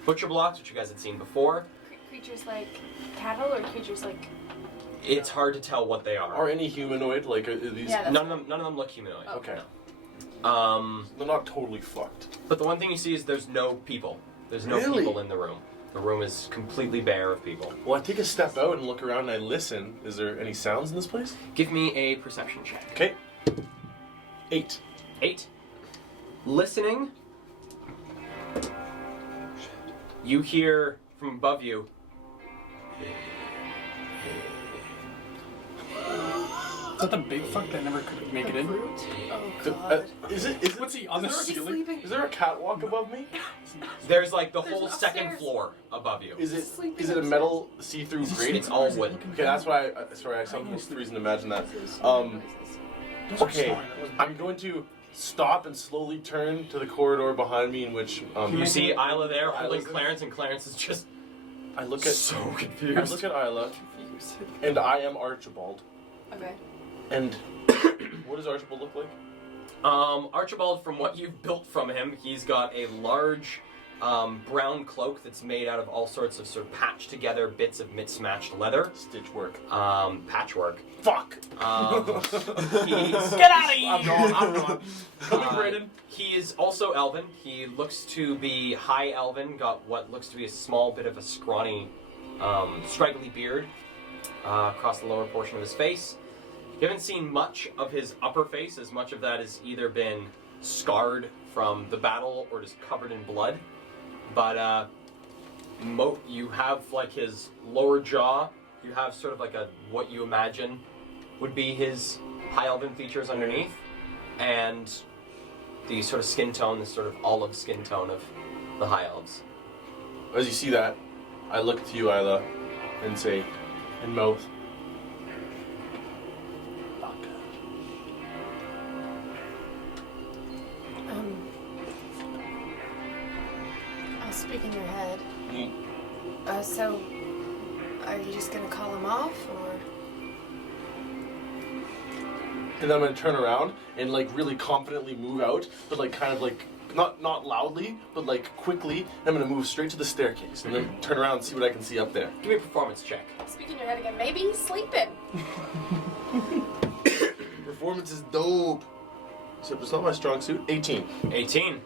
butcher blocks, which you guys had seen before. Creatures like cattle or creatures like. It's hard to tell what they are. Are any humanoid? Like are these? Yeah, that's- None of them look humanoid. Okay. No. They're not totally fucked. But the one thing you see is there's no people. There's no Really? people in the room. The room is completely bare of people. Well, I take a step out and look around and I listen. Is there any sounds in this place? Give me a perception check. Okay. 8. 8. Listening. You hear from above you. that the big fuck that never could make it in? Oh Is god. it? What's he on the is there- ceiling? Sleeping. Is there a catwalk above me? There's like the There's whole second upstairs. floor above you. Is it? Sleeping Is it a upstairs. metal see-through grate? It's all wood. Okay, that's why. Sorry, I some reason imagine that. Okay, I'm going to stop and slowly turn to the corridor behind me, in which You see Isla there holding Isla's there? Clarence, and Clarence is just I look at. so I confused. look at Isla, and I am Archibald. Okay. And what does Archibald look like? Archibald, from what you've built from him, he's got a large brown cloak that's made out of all sorts of sort of patched together bits of mismatched leather. Stitch work. Patchwork. Fuck. He's, Get out of here! I'm gone. Come in, Brayden. He is also elven. He looks to be high elven, got what looks to be a small bit of a scrawny, straggly beard across the lower portion of his face. You haven't seen much of his upper face, as much of that has either been scarred from the battle or just covered in blood. But you have like his lower jaw, you have sort of like a what you imagine would be his high elven features underneath, and the sort of skin tone, the sort of olive skin tone of the high elves. As you see that, I look to you, Isla, and say, and mouth. Fuck. I'll speak in your head. Mm. So, are you just gonna call him off, or? And then I'm gonna turn around and like really confidently move out, but like kind of like not loudly, but like quickly. I'm gonna move straight to the staircase and then turn around and see what I can see up there. Give me a performance check. Speak in your head again. Maybe he's sleeping. Performance is dope. Except it's not my strong suit. 18. 18.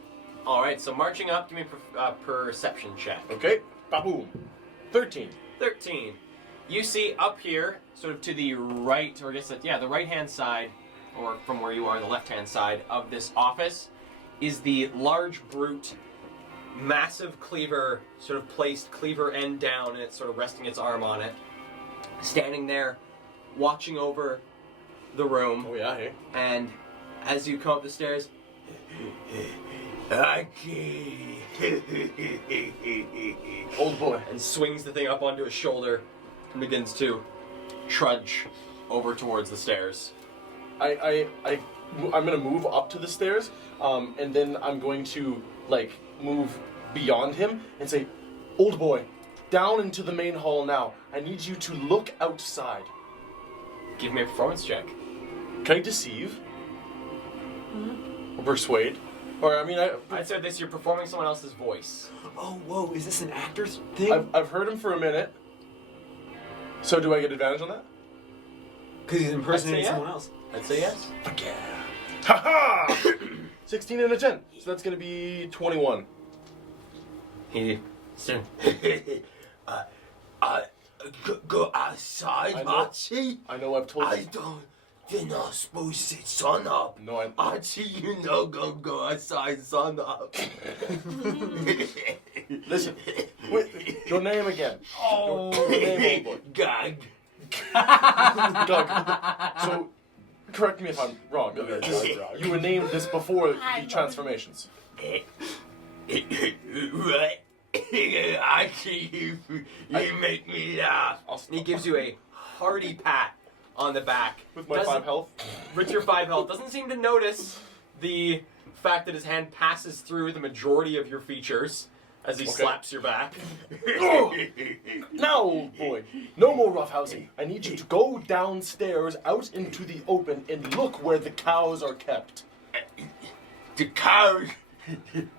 Alright, so marching up, give me a perception check. Okay. Ba-boom. 13. 13. You see up here, sort of to the right, or I guess, the right-hand side, or from where you are, the left-hand side of this office, is the large brute, massive cleaver, sort of placed cleaver end down, and it's sort of resting its arm on it, standing there, watching over the room, Oh yeah, hey. and as you come up the stairs, Old boy. and swings the thing up onto his shoulder and begins to trudge over towards the stairs. I'm gonna move up to the stairs, and then I'm going to like move beyond him and say, "Old boy, down into the main hall now. I need you to look outside." Give me a performance check. Can I deceive? Or persuade? Or I mean, I'd say this, you're performing someone else's voice. Oh, whoa, is this an actor's thing? I've heard him for a minute. So do I get advantage on that? Because he's impersonating yeah. someone else. I'd say yes. Fuck yeah! Ha-ha! 16 and a 10. So that's gonna be 21. He said, Go outside, I know. Archie. I know I've told you. You're not supposed to sun up. No, I. Archie, you know go outside, sun up. Listen. Wait, your name again. Oh. Your name, old boy. Gag. Doug. So, correct me if I'm wrong. You were named this before the transformations. Right. Archie, you make me laugh. he gives you a hearty pat on the back. With my Doesn't- 5 health. With your 5 health. Doesn't seem to notice the fact that his hand passes through the majority of your features as he Okay. slaps your back. Now, old boy, no more roughhousing. I need you to go downstairs out into the open and look where the cows are kept. The cows.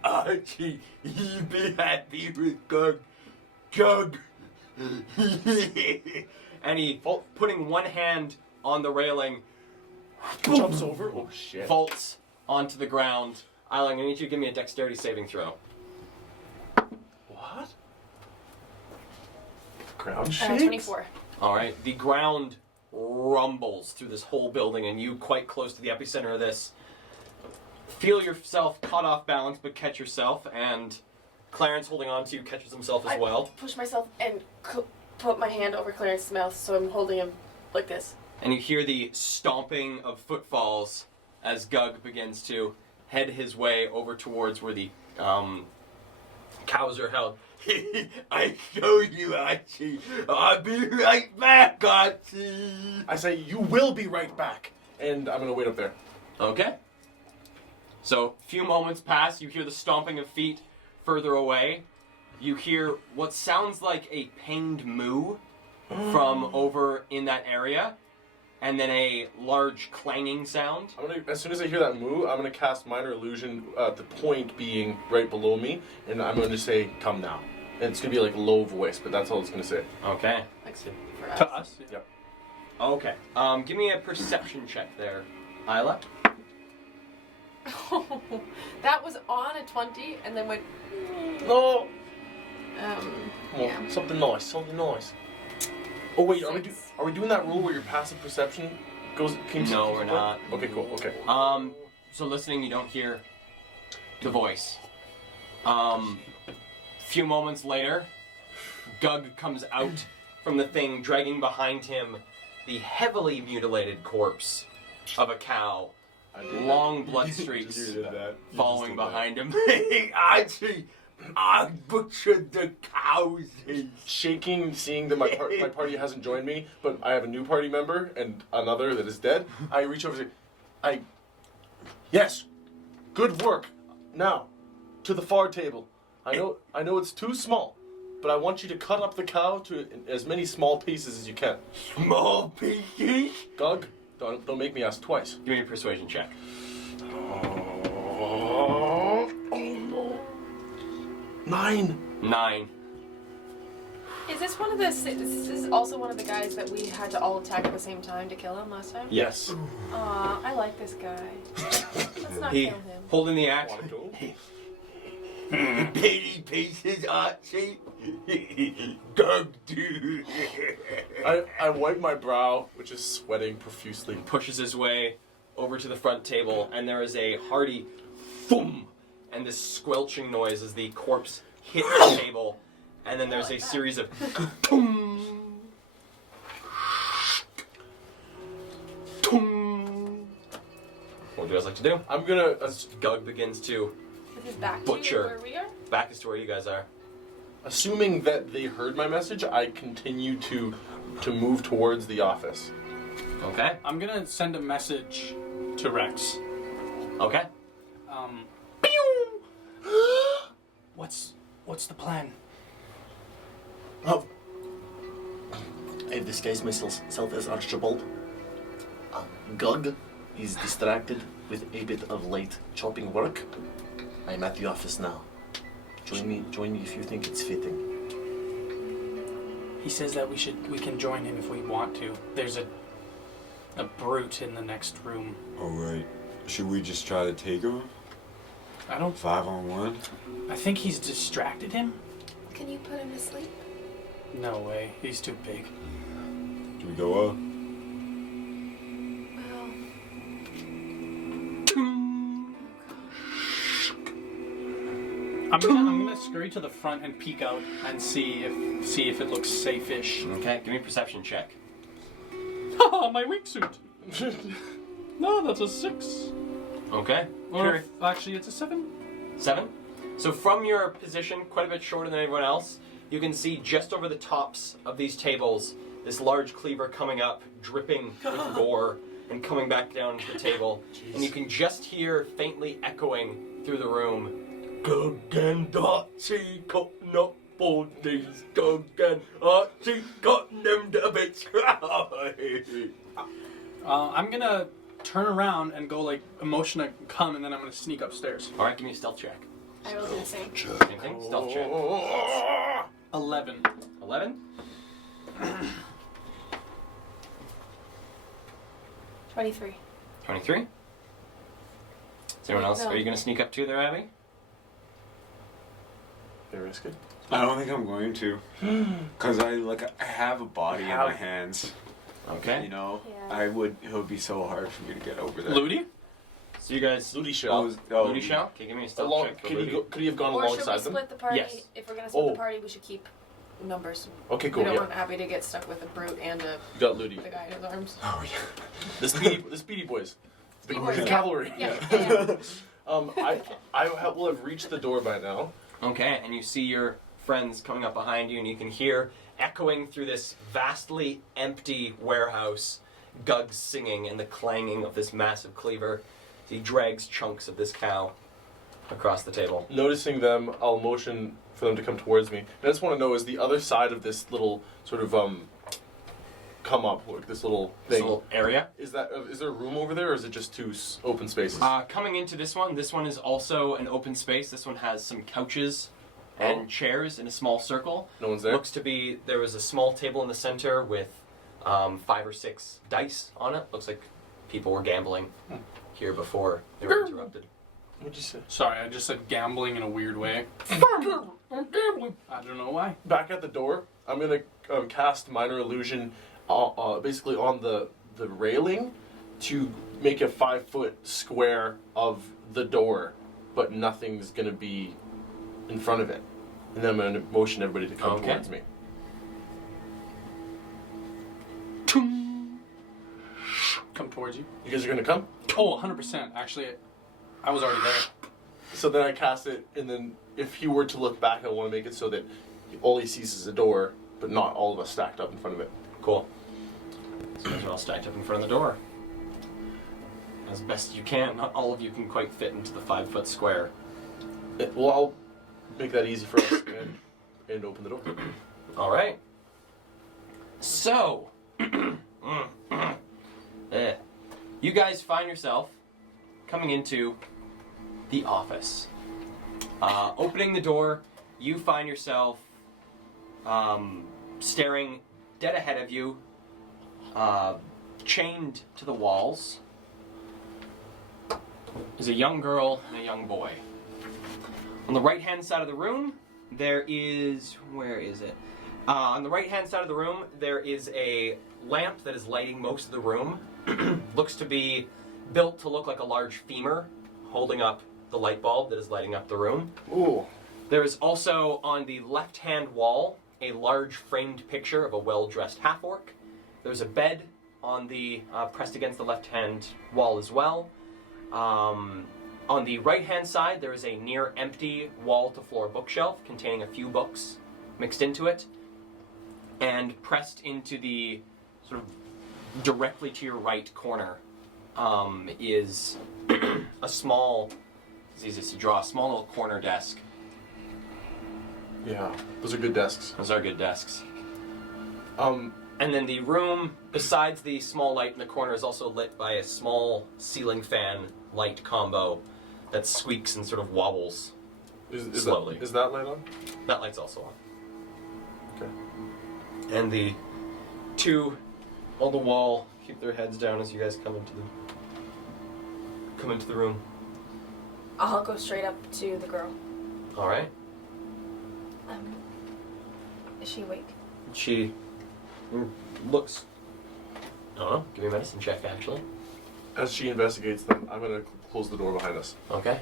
Archie, you be happy with Gug. Gug. And he, putting one hand on the railing, Jumps over. Oh shit. vaults onto the ground. Isla, I'm going to need you to give me a dexterity saving throw. What? Ground shakes? 24. Alright, the ground rumbles through this whole building, and you, quite close to the epicenter of this, feel yourself caught off balance, but catch yourself, and Clarence, holding on to you, catches himself as well. Push myself and put my hand over Clarence's mouth, so I'm holding him like this. And you hear the stomping of footfalls as Gug begins to head his way over towards where the cows are held. I showed you, Archie. I'll be right back, Archie. I say, you will be right back. And I'm gonna wait up there. Okay. So, a few moments pass, you hear the stomping of feet further away. You hear what sounds like a pained moo from over in that area, and then a large clanging sound. As soon as I hear that moo, I'm gonna cast Minor Illusion at the point being right below me, and I'm gonna say, come now. And it's gonna be like a low voice, but that's all it's gonna say. Okay. Like, for To us. us. Yep. Okay. Give me a perception check there, Isla. That was on a 20 and then went. No! Yeah. Something nice, Oh wait, Six. are we doing that rule where your passive perception came No, we're not. Okay, cool, okay. So listening, you don't hear the voice. Few moments later, Gug comes out from the thing, dragging behind him the heavily mutilated corpse of a cow. Long blood streaks You did that. You following just did that. behind him. Archie, I butchered the cows. Shaking, seeing that my party hasn't joined me, but I have a new party member and another that is dead. I reach over to yes, good work. Now, to the far table. I know it's too small, but I want you to cut up the cow to as many small pieces as you can. Small pieces? Gug, don't make me ask twice. Give me a persuasion check. Oh no. 9. 9. Is this one of the? This is also one of the guys that we had to all attack at the same time to kill him last time. Yes. Aw, I like this guy. Let's not He, kill him. holding the axe, Wanna go? Penny pieces, Archie. Gug, dude. I wipe my brow, which is sweating profusely. pushes his way over to the front table, and there is a hearty thum, and this squelching noise as the corpse hits the table, and then there's a series of tum, tum. What would you guys like to do? I'm gonna. Gug begins to With his back Butcher. to where we are. back as to where you guys are. Assuming that they heard my message, I continue to move towards the office. Okay. I'm gonna send a message to Rex. Okay. What's the plan? Oh. I've disguised myself as Archibald. Gug is distracted with a bit of light chopping work. I'm at the office now. Join me if you think it's fitting. He says that we can join him if we want to. There's a brute in the next room. Alright. Should we just try to take him? I don't. 5-on-1? I think he's distracted him. Can you put him to sleep? No way. He's too big. Do we go up? Well, I'm gonna scurry to the front and peek out and see if it looks safe-ish. Okay. Give me a perception check. Haha, my wingsuit. No, that's a 6. Okay. Or Sure. actually, it's a 7. 7. So from your position, quite a bit shorter than everyone else, you can see just over the tops of these tables this large cleaver coming up, dripping with gore, and coming back down to the table. And you can just hear faintly echoing through the room. Gug and Archie cutting up bodies. Gug and Archie cutting them to bits. I'm gonna turn around and go like emotion to come, and then I'm gonna sneak upstairs. All right, give me a stealth check. I will do the same. Same thing, stealth check. 11. 11. 23. 23. Is anyone else? No. Are you going to sneak up too there, Abby? They risk it. I don't think I'm going to. Cause I have a body in my hands. Okay. You know? Yeah. It would be so hard for me to get over there. Ludi? So you guys... Ludi shell. Ludi shell? Okay, give me a stealth check for Ludi. Could he have gone Or should we alongside them? split the party? Yes. If we're gonna split Oh. the party, we should keep numbers. Okay, We cool. don't Yeah. want Abby to get stuck with a brute and You got Ludi. the guy in his arms. Oh yeah. The Speedy Boys. The Speedy Boys, yeah. cavalry. Yeah. I will have reached the door by now. Okay, and you see your friends coming up behind you, and you can hear echoing through this vastly empty warehouse, Gug's singing and the clanging of this massive cleaver. He drags chunks of this cow across the table. Noticing them, I'll motion for them to come towards me. And I just want to know, is the other side of this little sort of come up, like this little This thing, little area. is there a room over there, or is it just two open spaces? Coming into this one is also an open space. This one has some couches and chairs in a small circle. No one's there? Looks to be, there was a small table in the center with 5 or 6 dice on it. Looks like people were gambling here before they were interrupted. What'd you say? Sorry, I just said gambling in a weird way. I'm gambling. I don't know why. Back at the door, I'm going to cast Minor Illusion basically on the railing to make a 5-foot square of the door, but nothing's going to be in front of it. And then I'm going to motion everybody to come Okay. towards me. Come towards you. You guys are going to come? Oh, 100%. Actually, I was already there. So then I cast it, and then if he were to look back, I want to make it so that all he sees is a door, but not all of us stacked up in front of it. Cool. So those are all stacked up in front of the door. As best you can. Not all of you can quite fit into the 5-foot square. Well, I'll make that easy for us and open the door. All right. So, you guys find yourself coming into the office. Opening the door, you find yourself staring dead ahead of you, chained to the walls, is a young girl and a young boy. On the right-hand side of the room, there is... where is it? On the right-hand side of the room, there is a lamp that is lighting most of the room. Looks to be built to look like a large femur, holding up the light bulb that is lighting up the room. Ooh. There is also, on the left-hand wall, a large framed picture of a well-dressed half-orc. There's a bed on the pressed against the left-hand wall as well. On the right-hand side, there is a near-empty wall-to-floor bookshelf containing a few books mixed into it. And pressed into the sort of directly to your right corner is a small, it's easiest to draw, a small little corner desk. Yeah, those are good desks. Those are good desks. Um, And then the room, besides the small light in the corner, is also lit by a small ceiling fan light combo that squeaks and sort of wobbles. is Slowly. Is that light on? That light's also on. Okay. And the two on the wall keep their heads down as you guys come into the room. I'll go straight up to the girl. All right. Is she awake? She looks. I don't know. Give me a medicine check, actually. As she investigates them, I'm going to close the door behind us. Okay.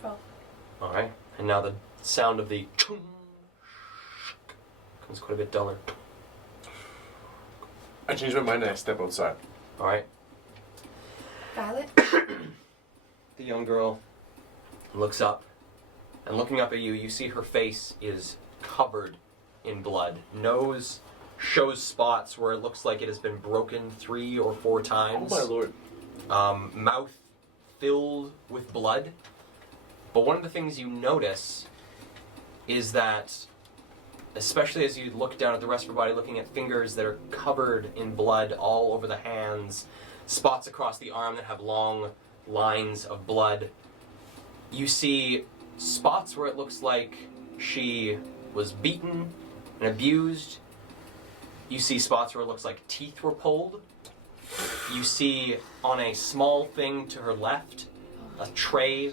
12. All right. And now the sound of the chung comes quite a bit duller. I change my mind and I step outside. All right. Violet? The young girl looks up, and looking up at you, you see her face is covered in blood. Nose shows spots where it looks like it has been broken 3 or 4 times. Oh my lord. Mouth filled with blood. But one of the things you notice is that, especially as you look down at the rest of her body, looking at fingers that are covered in blood all over the hands, spots across the arm that have long lines of blood, you see spots where it looks like she was beaten and abused. You see spots where it looks like teeth were pulled. You see on a small thing to her left a tray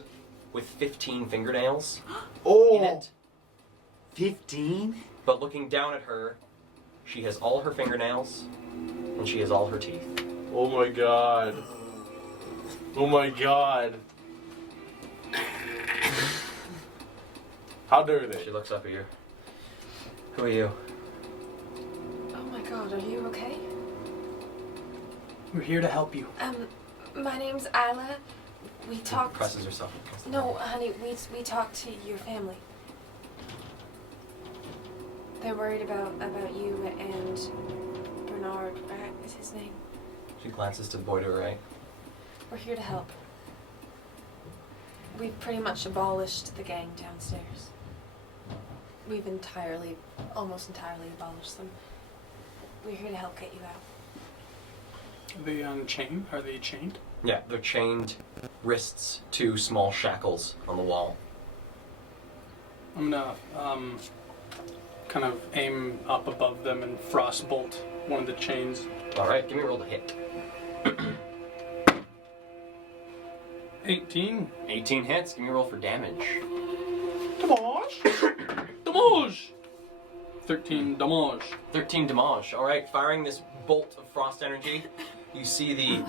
with 15 fingernails in it. 15? But looking down at her, she has all her fingernails and she has all her teeth. Oh my god. Oh my god. How dare She they? looks up at you. Who are you? Oh my god, are you okay? We're here to help you. My name's Isla. We talked. Presses herself against the No, wall. honey, we talked to your family. They're worried about you and Bernard, right, is his name. She glances to the boy to her right. We're here to help. We've pretty much abolished the gang downstairs. We've almost entirely abolished them. We're here to help get you out. Are they unchained? Are they chained? Yeah, they're chained wrists to small shackles on the wall. I'm gonna kind of aim up above them and frostbolt one of the chains. All right, give me a roll to hit. 18. 18 hits. Give me a roll for damage. Damage! Damage! 13 damage. 13 damage. All right, firing this bolt of frost energy, you see the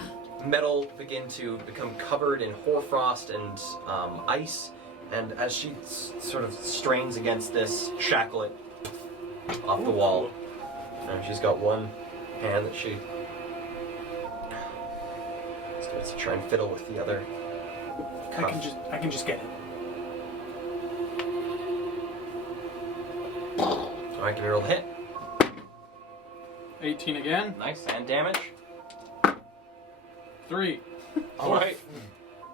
metal begin to become covered in hoarfrost and ice, and as she sort of strains against this, shackle it off the wall. And she's got one hand that she starts to try and fiddle with the other. I can just get it. All right, give me a roll to hit. 18 again. Nice, and damage. 3. All right.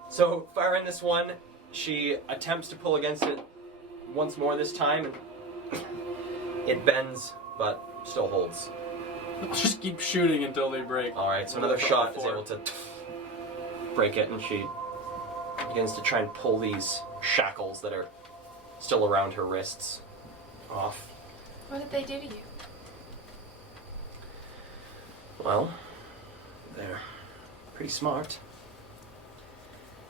So firing this one, she attempts to pull against it once more this time, and it bends, but still holds. Just keep shooting until they break. All right, so another shot is able to break it, and she begins to try and pull these shackles that are still around her wrists off. What did they do to you? Well, they're pretty smart.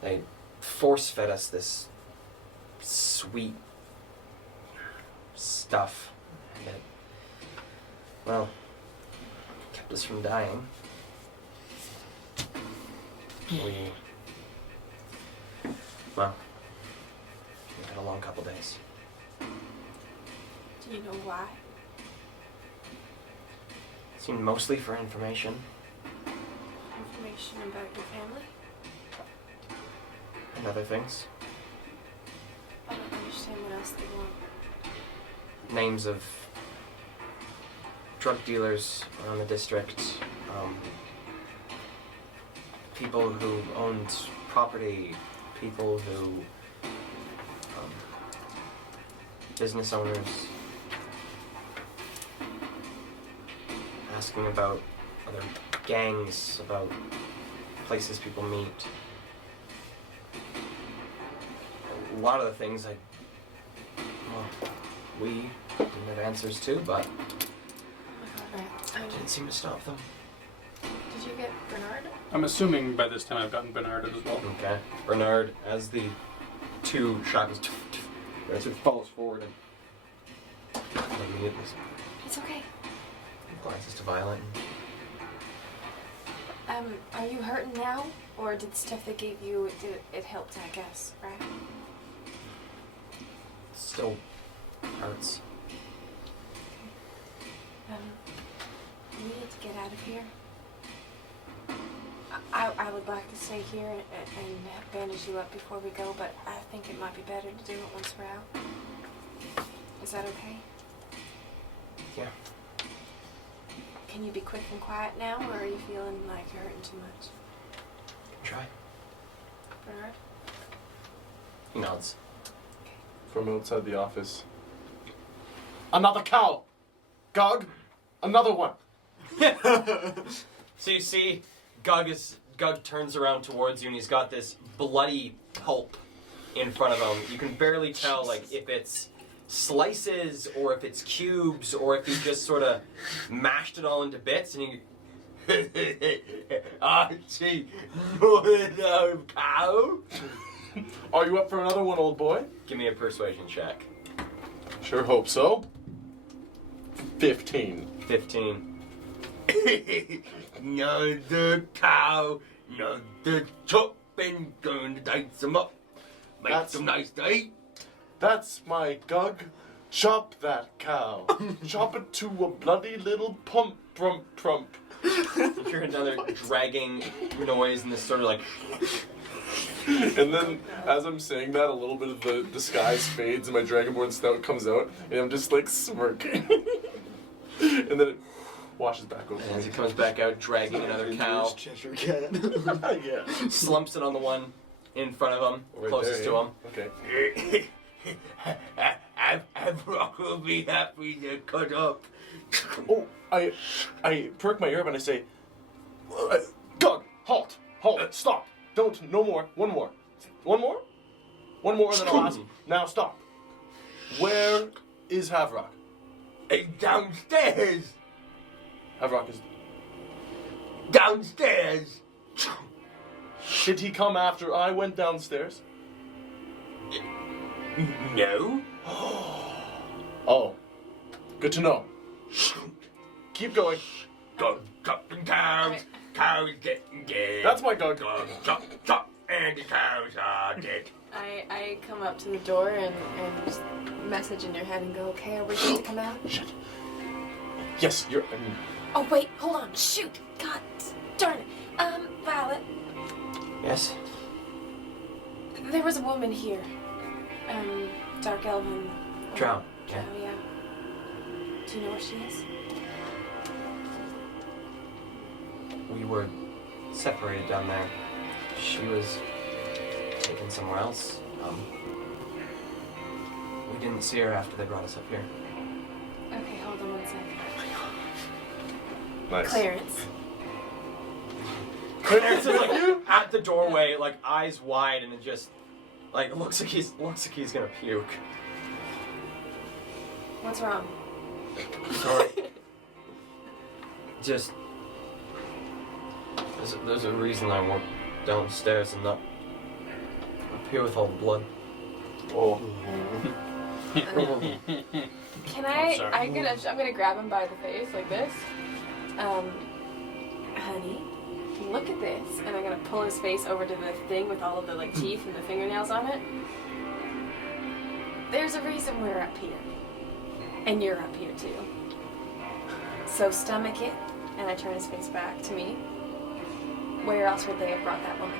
They force-fed us this sweet stuff that, well, kept us from dying. We had a long couple days. Do you know why? Seemed mostly for information Information about your family? and other things. I don't understand what else they want. Names of drug dealers around the district, people who owned property, people who, business owners, asking about other gangs, about places people meet. A lot of the things we didn't have answers to, but Oh my god, right. didn't seem to stop them. Did you get Bernard? I'm assuming by this time I've gotten Bernard as well. Okay. Bernard, as the two shackles, as it falls forward and immediately It's okay. glances to Violet. Are you hurting now? Or did the stuff they gave you, it helped, I guess, right? Still hurts. We need to get out of here. I would like to stay here and bandage you up before we go, but I think it might be better to do it once we're out. Is that okay? Yeah. Can you be quick and quiet now, or are you feeling like you're hurting too much? Try. Bernard? He nods. From outside the office. Another cow! Gug! Another one! So you see, Gug turns around towards you, and he's got this bloody pulp in front of him. You can barely tell, like, if it's slices or if it's cubes or if he just sort of mashed it all into bits, and he. Archie, another cow? Are you up for another one, old boy? Give me a persuasion check. Sure hope so. 15. 15. Another cow, another chopping, going to dice them up. Make That's- them nice to eat. That's my Gug Chop that cow. Chop it to a bloody little pump, prump. You hear another dragging noise, and this sort of like. And then, as I'm saying that, a little bit of the disguise fades, and my Dragonborn snout comes out, and I'm just like smirking. And then it washes back over. As he comes back out, dragging another cow, Cheshire Cat. Yeah. slumps it on the one in front of him, Right closest there, to yeah. him. Okay. Rock will be happy to cut up. Oh, I perk my ear up and I say, Gug, halt, stop. Don't, no more. One more. One more, and then I'll ask. Now stop. Where is Havrock? Downstairs. Havrock is. Downstairs. Did he come after I went downstairs? No. Oh, good to know. Keep going. Go, chopping cows. Cows getting dead. That's my Gug. Go, chop, chop, and the cows are dead. I come up to the door and just message in your head and go, okay, are we good to come out? Shit. Yes, you're. Oh wait, hold on. Shoot. God darn it. Violet, Yes. there was a woman here. Dark Elven. Drow. Drow, yeah. Do you know where she is? We were separated down there. She was taken somewhere else. We didn't see her after they brought us up here. Okay, hold on 1 second. Nice. Clarence. Clarence is like at the doorway, like eyes wide, and it just like looks like he's gonna puke. What's wrong? Sorry. Just there's a reason I went downstairs and not up here with all the blood. Oh. Can I? I'm gonna grab him by the face like this. Honey, look at this, and I'm gonna pull his face over to the thing with all of the like teeth and the fingernails on it. There's a reason we're up here, and you're up here too. So stomach it, and I turn his face back to me. Where else would they have brought that woman?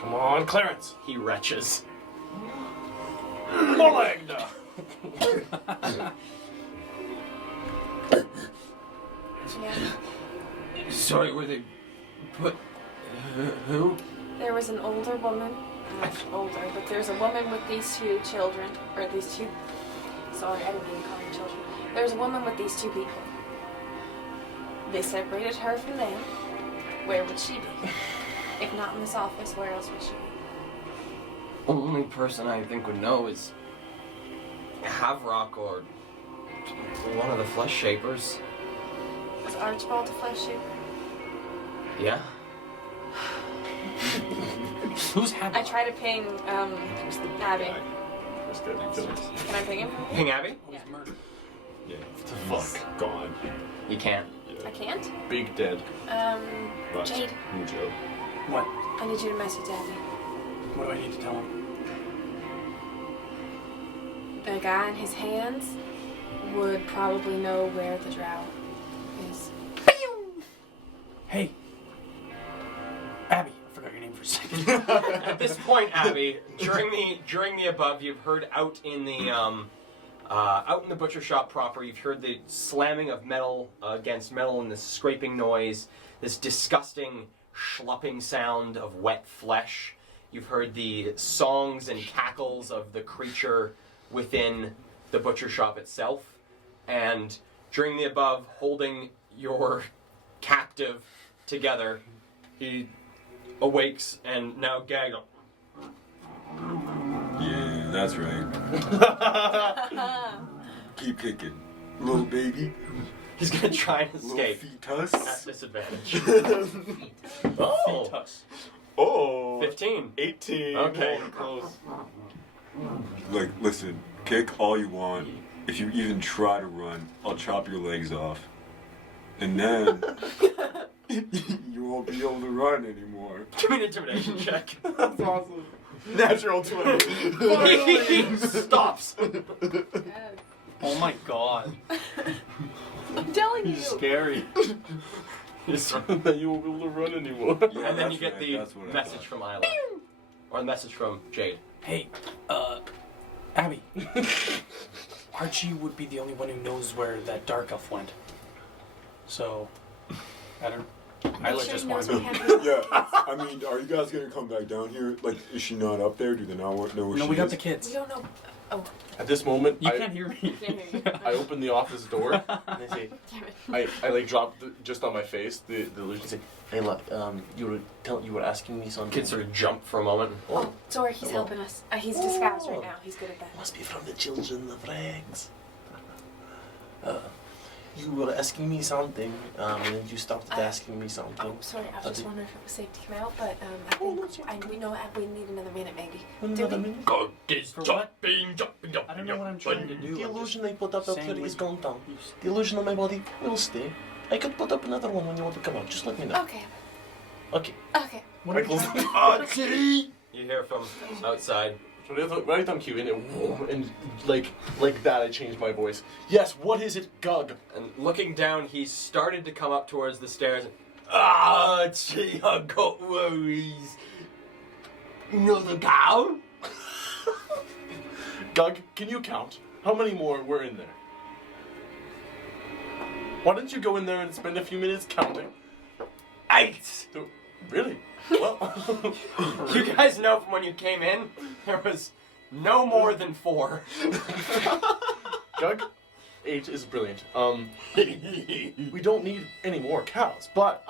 Come on, Clarence. He retches. Molegna. Yeah. Sorry, were they put who? There was an older woman. Not older, but there's a woman with these two children, or these two. Sorry, I didn't mean to call them children. There's a woman with these two people. They separated her from them. Where would she be? If not in this office, where else would she be? Only person I think would know is Havrock or one of the flesh shapers. Was Archibald a flesh shaper? Yeah. Who's happy? I try to ping Abby. First guy you killed. Can I ping him? Ping Abby? Yeah. Yeah. Fuck. Gone. You can't. I can't. Big dead. But Jade, Mujo. What? I need you to message Abby. What do I need to tell him? The guy in his hands would probably know where the drow is. Hey, Abby. I forgot your name for a second. At this point, Abby, during the above, you've heard out in the butcher shop proper. You've heard the slamming of metal against metal and this scraping noise, this disgusting schlupping sound of wet flesh. You've heard the songs and cackles of the creature within the butcher shop itself, and during the above, holding your captive together, he awakes and now gagged. Yeah, that's right. Keep kicking. Little baby. He's gonna try and Little escape fetus. at disadvantage. Oh. Fetus. Oh. 15. 18. Okay. Close. Like, listen, kick all you want. If you even try to run, I'll chop your legs off. And then you won't be able to run anymore. Give me an intimidation check. That's awesome. Natural 20. He stops. Oh my god. I'm telling you. He's scary. That you won't be able to run anymore. And then you get the message from Isla. Or the message from Jade. Hey, Abby. Archie would be the only one who knows where that dark elf went. So, I just want to. Yeah, I mean, are you guys gonna come back down here? Like, is she not up there? Do they not know where No, she we got is? the We kids. don't know. Oh, At this moment, You can't hear me. I open the office door and I say, damn it. I like drop just on my face the illusion. Say, hey, look, you were asking me something. Kids sort of jump for a moment. Oh, sorry, he's helping us. He's disguised right now. He's good at that. Must be from the children of rags. You were asking me something, and you stopped asking me something. Oh, sorry. I was just wondering if it was safe to come out, but I think we know we need another minute, maybe. Another minute. God is For what? jumping, jumping, jumping. I don't know what I'm trying to do. The I'm illusion just I put up saying here we- is gone down. The illusion on my body will stay. I could put up another one when you want to come out. Just let me know. Okay. Okay. Okay. What are you trying to do? Archie! You hear from outside. Right on cue, and like that, I changed my voice. Yes, what is it, Gug? And looking down, he started to come up towards the stairs. Archie, I got worries. You know the cow? Gug, can you count? How many more were in there? Why don't you go in there and spend a few minutes counting? 8. Really? Well, You guys know from when you came in, there was no more than 4. Gug, 8 is brilliant. We don't need any more cows, but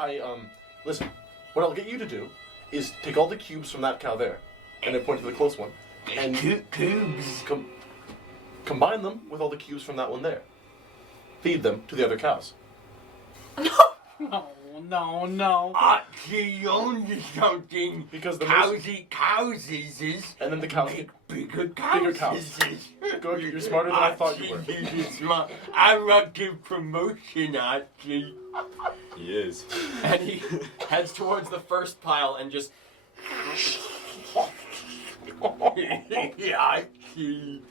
listen, what I'll get you to do is take all the cubes from that cow there, and I point to the close one, and Cubes. combine them with all the cubes from that one there. Feed them to the other cows. No. Archie, only something. Because the cows eat cowses. And then the cows Make get bigger bigger cows. cows. Gug, you're smarter than I thought you were. Archie, you're smart. I'm not give promotion, Archie. He is. And he heads towards the first pile and just Archie.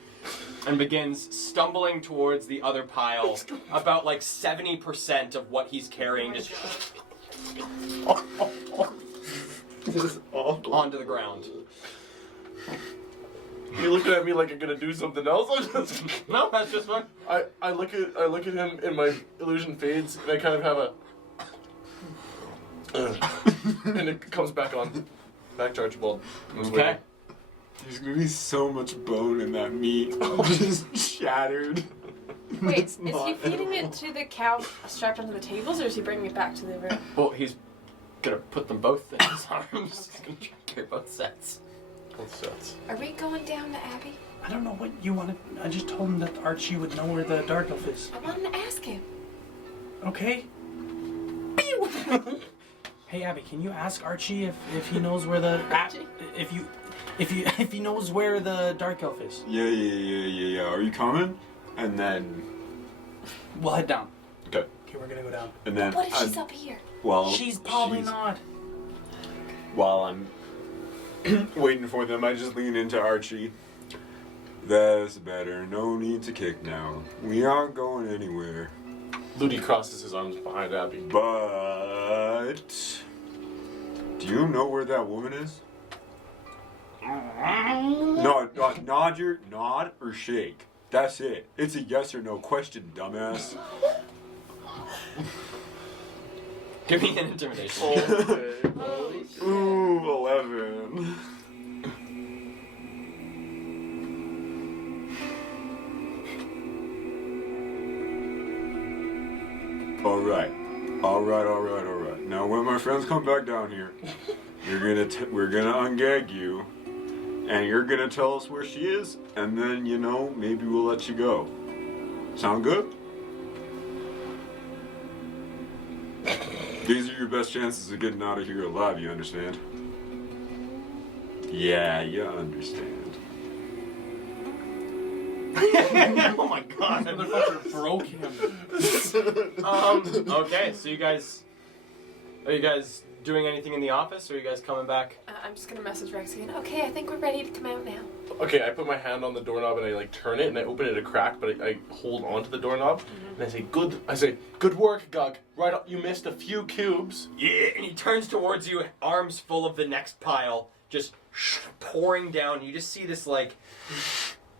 and begins stumbling towards the other pile. About like 70% of what he's carrying just This is awful. onto the ground. You're looking at me like I'm gonna do something else. No, that's just fine. I look at him and my illusion fades and I kind of have a and it comes back on. Back to Archibald. Okay. There's gonna be so much bone in that meat. Just shattered. Wait, is he feeding it to the cow strapped onto the tables, or is he bringing it back to the room? Well, he's gonna put them both in his arms. He's gonna try to carry both sets. Both sets. Are we going down to Abby? I don't know what you wanted. I just told him that Archie would know where the dark elf is. I wanted to ask him. Okay. Hey Abby, can you ask Archie if he knows where the if he knows where the dark elf is? Yeah. Are you coming? And then, We'll head down. okay. Okay, we're gonna go down. And then, What if she's up here? well, She's probably not. While I'm waiting for them, I just lean into Archie. That's better. No need to kick now. We aren't going anywhere. Ludi crosses his arms behind Abby. But do you know where that woman is? No, nod or shake. That's it. It's a yes or no question, dumbass. Give me an intimidation. Ooh, 11. All right. Now, when my friends come back down here, we're gonna ungag you, and you're gonna tell us where she is, and then maybe we'll let you go. Sound good? These are your best chances of getting out of here alive. You understand? Yeah, you understand. Oh my god. Motherfucker broke him. Okay, so you guys. Are you guys doing anything in the office, or are you guys coming back? I'm just gonna message Rex again. Okay, I think we're ready to come out now. Okay, I put my hand on the doorknob and I like turn it and I open it a crack, but I hold on to the doorknob and I say, good work, Gug. Right up, you missed a few cubes. Yeah, and he turns towards you, arms full of the next pile, just pouring down. You just see this like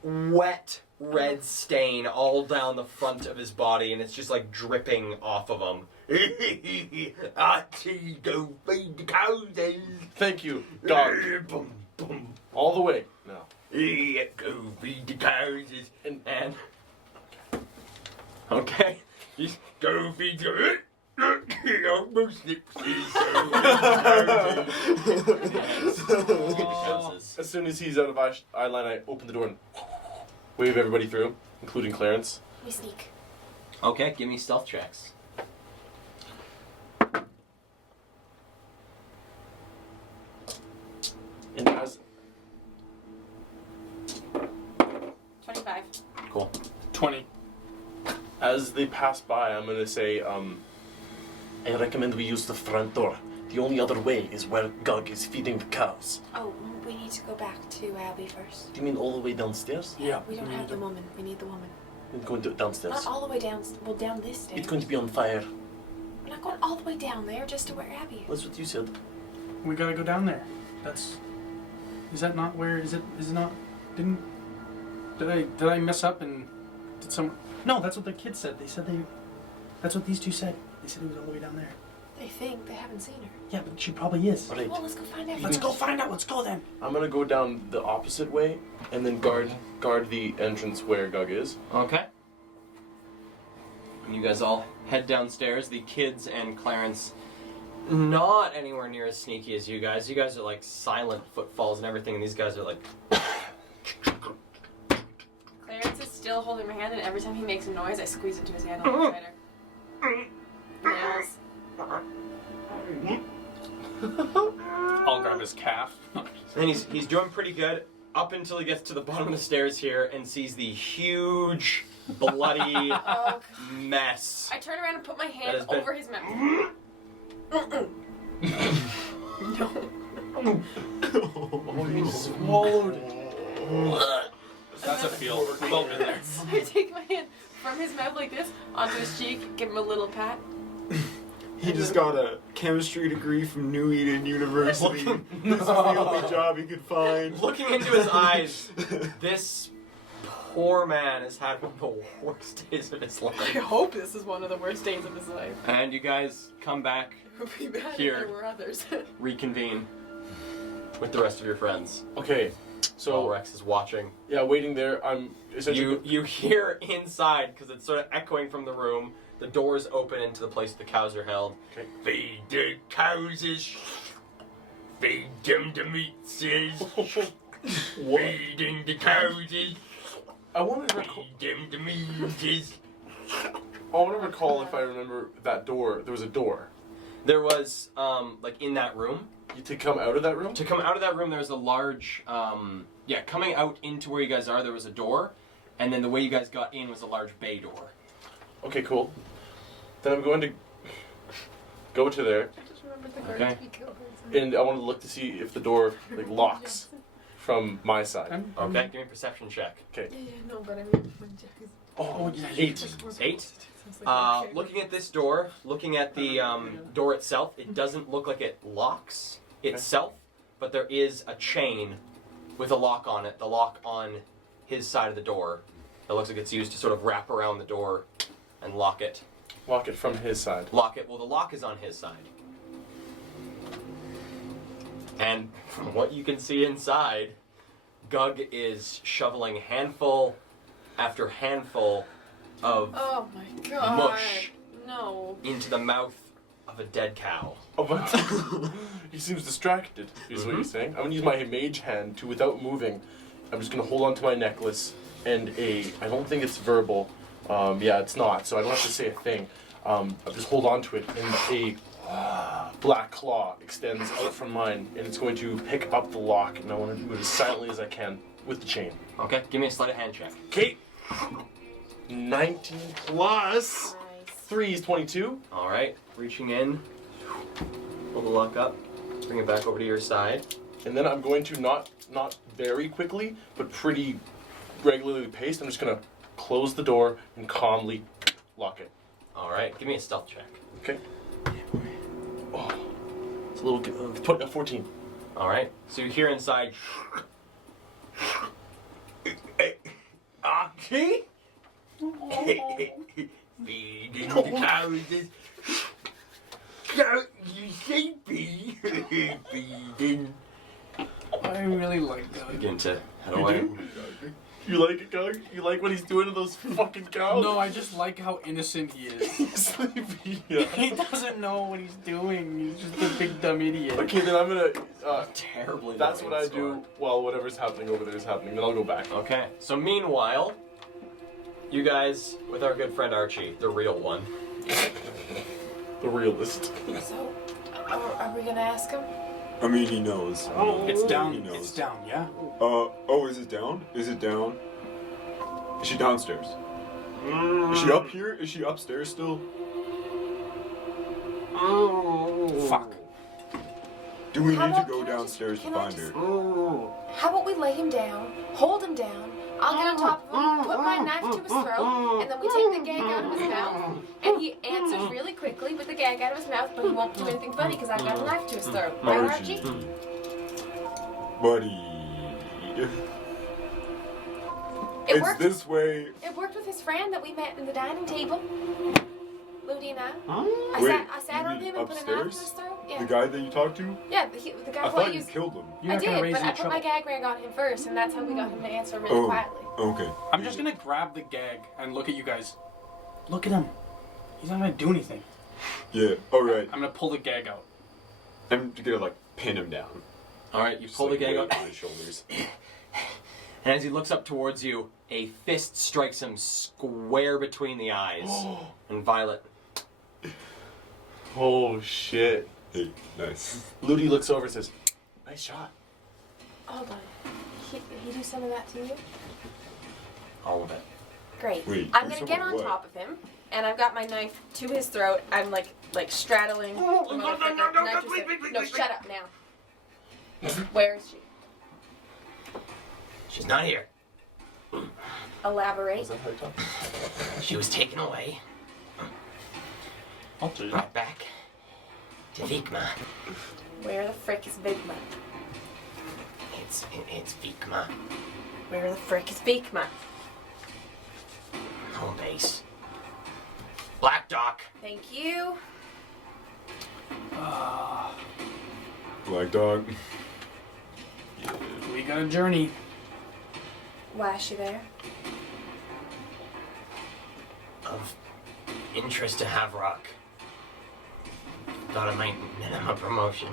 wet red stain all down the front of his body, and it's just like dripping off of him. Archie, go feed the cows. Thank you, Gug. Boom, boom. All the way. No. Yeah, go feed the cows. And okay, he's Go feed the. Almost slipped. As soon as he's out of eye line, I open the door and wave everybody through, including Clarence. We sneak. okay. Give me stealth checks. And as 25. Cool. 20. as they pass by, I'm gonna say, I recommend we use the front door. The only other way is where Gug is feeding the cows. Oh, we need to go back to Abby first. Do you mean all the way downstairs? Yeah. We don't have the woman. We need the woman. We're going to downstairs. Not all the way down. Well, down this stairs. It's going to be on fire. We're not going all the way down there, just to where Abby is. That's what you said. We gotta go down there. Is that not where? Is it not? Did I mess up and did some? No, that's what the kids said. They said that's what these two said. They said it was all the way down there. They think they haven't seen her. Yeah, but she probably is. All right. Well, let's go find out. Let's go find out. Let's go then. I'm gonna go down the opposite way and then guard the entrance where Gug is. Okay. You guys all head downstairs. The kids and Clarence, not anywhere near as sneaky as you guys. You guys are like silent footfalls and everything, and these guys are like. Clarence is still holding my hand, and every time he makes a noise, I squeeze into his hand a little tighter. Nails. I'll grab his calf. And he's doing pretty good up until he gets to the bottom of the stairs here and sees the huge, bloody Oh, mess. I turn around and put my That hand has been- over his mouth. Oh, you swallowed it. That's a feel. We've all been there. I take my hand from his mouth like this onto his cheek, give him a little pat. He just got a chemistry degree from New Eden University. This is the only job he could find. Looking into his eyes, this poor man has had one of the worst days of his I life. hope this is one of the worst days of his life. And you guys come back, It would be bad Here. if there were others. reconvene with the rest of your friends. Okay, So so Rex is watching. yeah, waiting there. I'm essentially. You hear inside, because it's sort of echoing from the room, the doors open into the place the cows are held. Feed the cows. Feed them the meats. Feeding the cows. I want to recall. Feed them the meats. I want to recall if I remember that door. There was a door. There was, like in that room, To come out of that room. to come out of that room, there was a large, coming out into where you guys are, there was a door, and then the way you guys got in was a large bay door. Okay, cool. Then I'm going to go to there, I just remembered the Okay. we killed. and I want to look to see if the door like locks from my side. Okay, give me a perception check. Yeah, no, but I mean, when Jack is. Oh, yeah, 8. 8. Sounds like okay. Looking at this door, looking at the door itself, it doesn't look like it locks itself, but there is a chain with a lock on it, the lock on his side of the door. It looks like it's used to sort of wrap around the door and lock it. Lock it from his side. Lock it. Well, the lock is on his side. And from what you can see inside, Gug is shoveling handful after handful of Oh my god. mush No. into the mouth of a dead cow. Oh, but he seems distracted. Is what you're saying. I'm gonna use my mage hand to, without moving, I'm just gonna hold on to my necklace and I don't think it's verbal. Yeah, it's not. So I don't have to say a thing. I'll just hold on to it, and a black claw extends out from mine, and it's going to pick up the lock. And I want to do it as silently as I can with the chain. Okay, give me a sleight of hand check. Okay. 19 plus Nice. 3 is 22. All right, reaching in. Pull the lock up. Bring it back over to your side. And then I'm going to not very quickly, but pretty regularly paced. I'm just gonna close the door and calmly lock it. All right. Give me a stealth check. Okay. Oh, it's a little 14. All right. So you hear inside. Archie? Feeding the cows. Don't you sleepy? Feeding. I really like that. Begin to head You away. do? You like it, Gug? You like what he's doing to those fucking cows? No, I just like how innocent he is. He's sleepy. Yeah. He doesn't know what he's doing. He's just a big dumb idiot. Okay, then I'm gonna. Terribly. That's annoying what I score. do while whatever's happening over there is happening. Then I'll go back. Okay. So meanwhile, you guys with our good friend Archie, the real one. The realist. So, are we gonna ask him? I mean, he knows. It's down. He knows. It's down. Yeah. Oh, is it down? Is it down? Is she downstairs? Is she up here? Is she upstairs still? Fuck. Do we How need to about- go can I downstairs just- to can I find just- her? How about we lay him down, hold him down, I'll get on top of him, put my knife to his throat, and then we take the gag out of his mouth, and he answers really quickly with the gag out of his mouth, but he won't do anything funny because I've got a knife to his throat. Right, Archie? Buddy. It It's worked. this way. It worked with his friend that we met in the dining table. Ludi and I. Wait, I sat you on mean him and put a knife to upstairs? his throat. Yeah. The guy that you talked to? Yeah, the guy I who thought I you used. killed him. You're I not gonna did, raise but any I put trouble. my gag rag on him first, and that's how we got him to answer really Oh. quietly. Okay. I'm just gonna grab the gag and look at you guys. Look at him. He's not gonna do anything. Yeah. All right. I'm gonna pull the gag out. I'm gonna like pin him down. All right. You Just, pull the like, gag lay up. it on his shoulders. And as he looks up towards you, a fist strikes him square between the eyes. And Violet. Oh shit. Hey, nice. Ludi looks over and says, "Nice shot." Hold on. He do some of that to you? All of it. Great. Wait, I'm do gonna some get of on what? top of him, and I've got my knife to his throat. I'm like straddling. the motherfucker. Knife to his throat. No, shut up now. Where is she? She's not here. Elaborate. Is that how you talk? She was taken away. I'll do that. Brought back to Vikma. Where the frick is Vigma? It's Vikma. Where the frick is Vigma? Home base. Black Dock. Thank you. Black dog. We got a journey. Why is she there? Of interest to Haverock. Thought it might net him a promotion.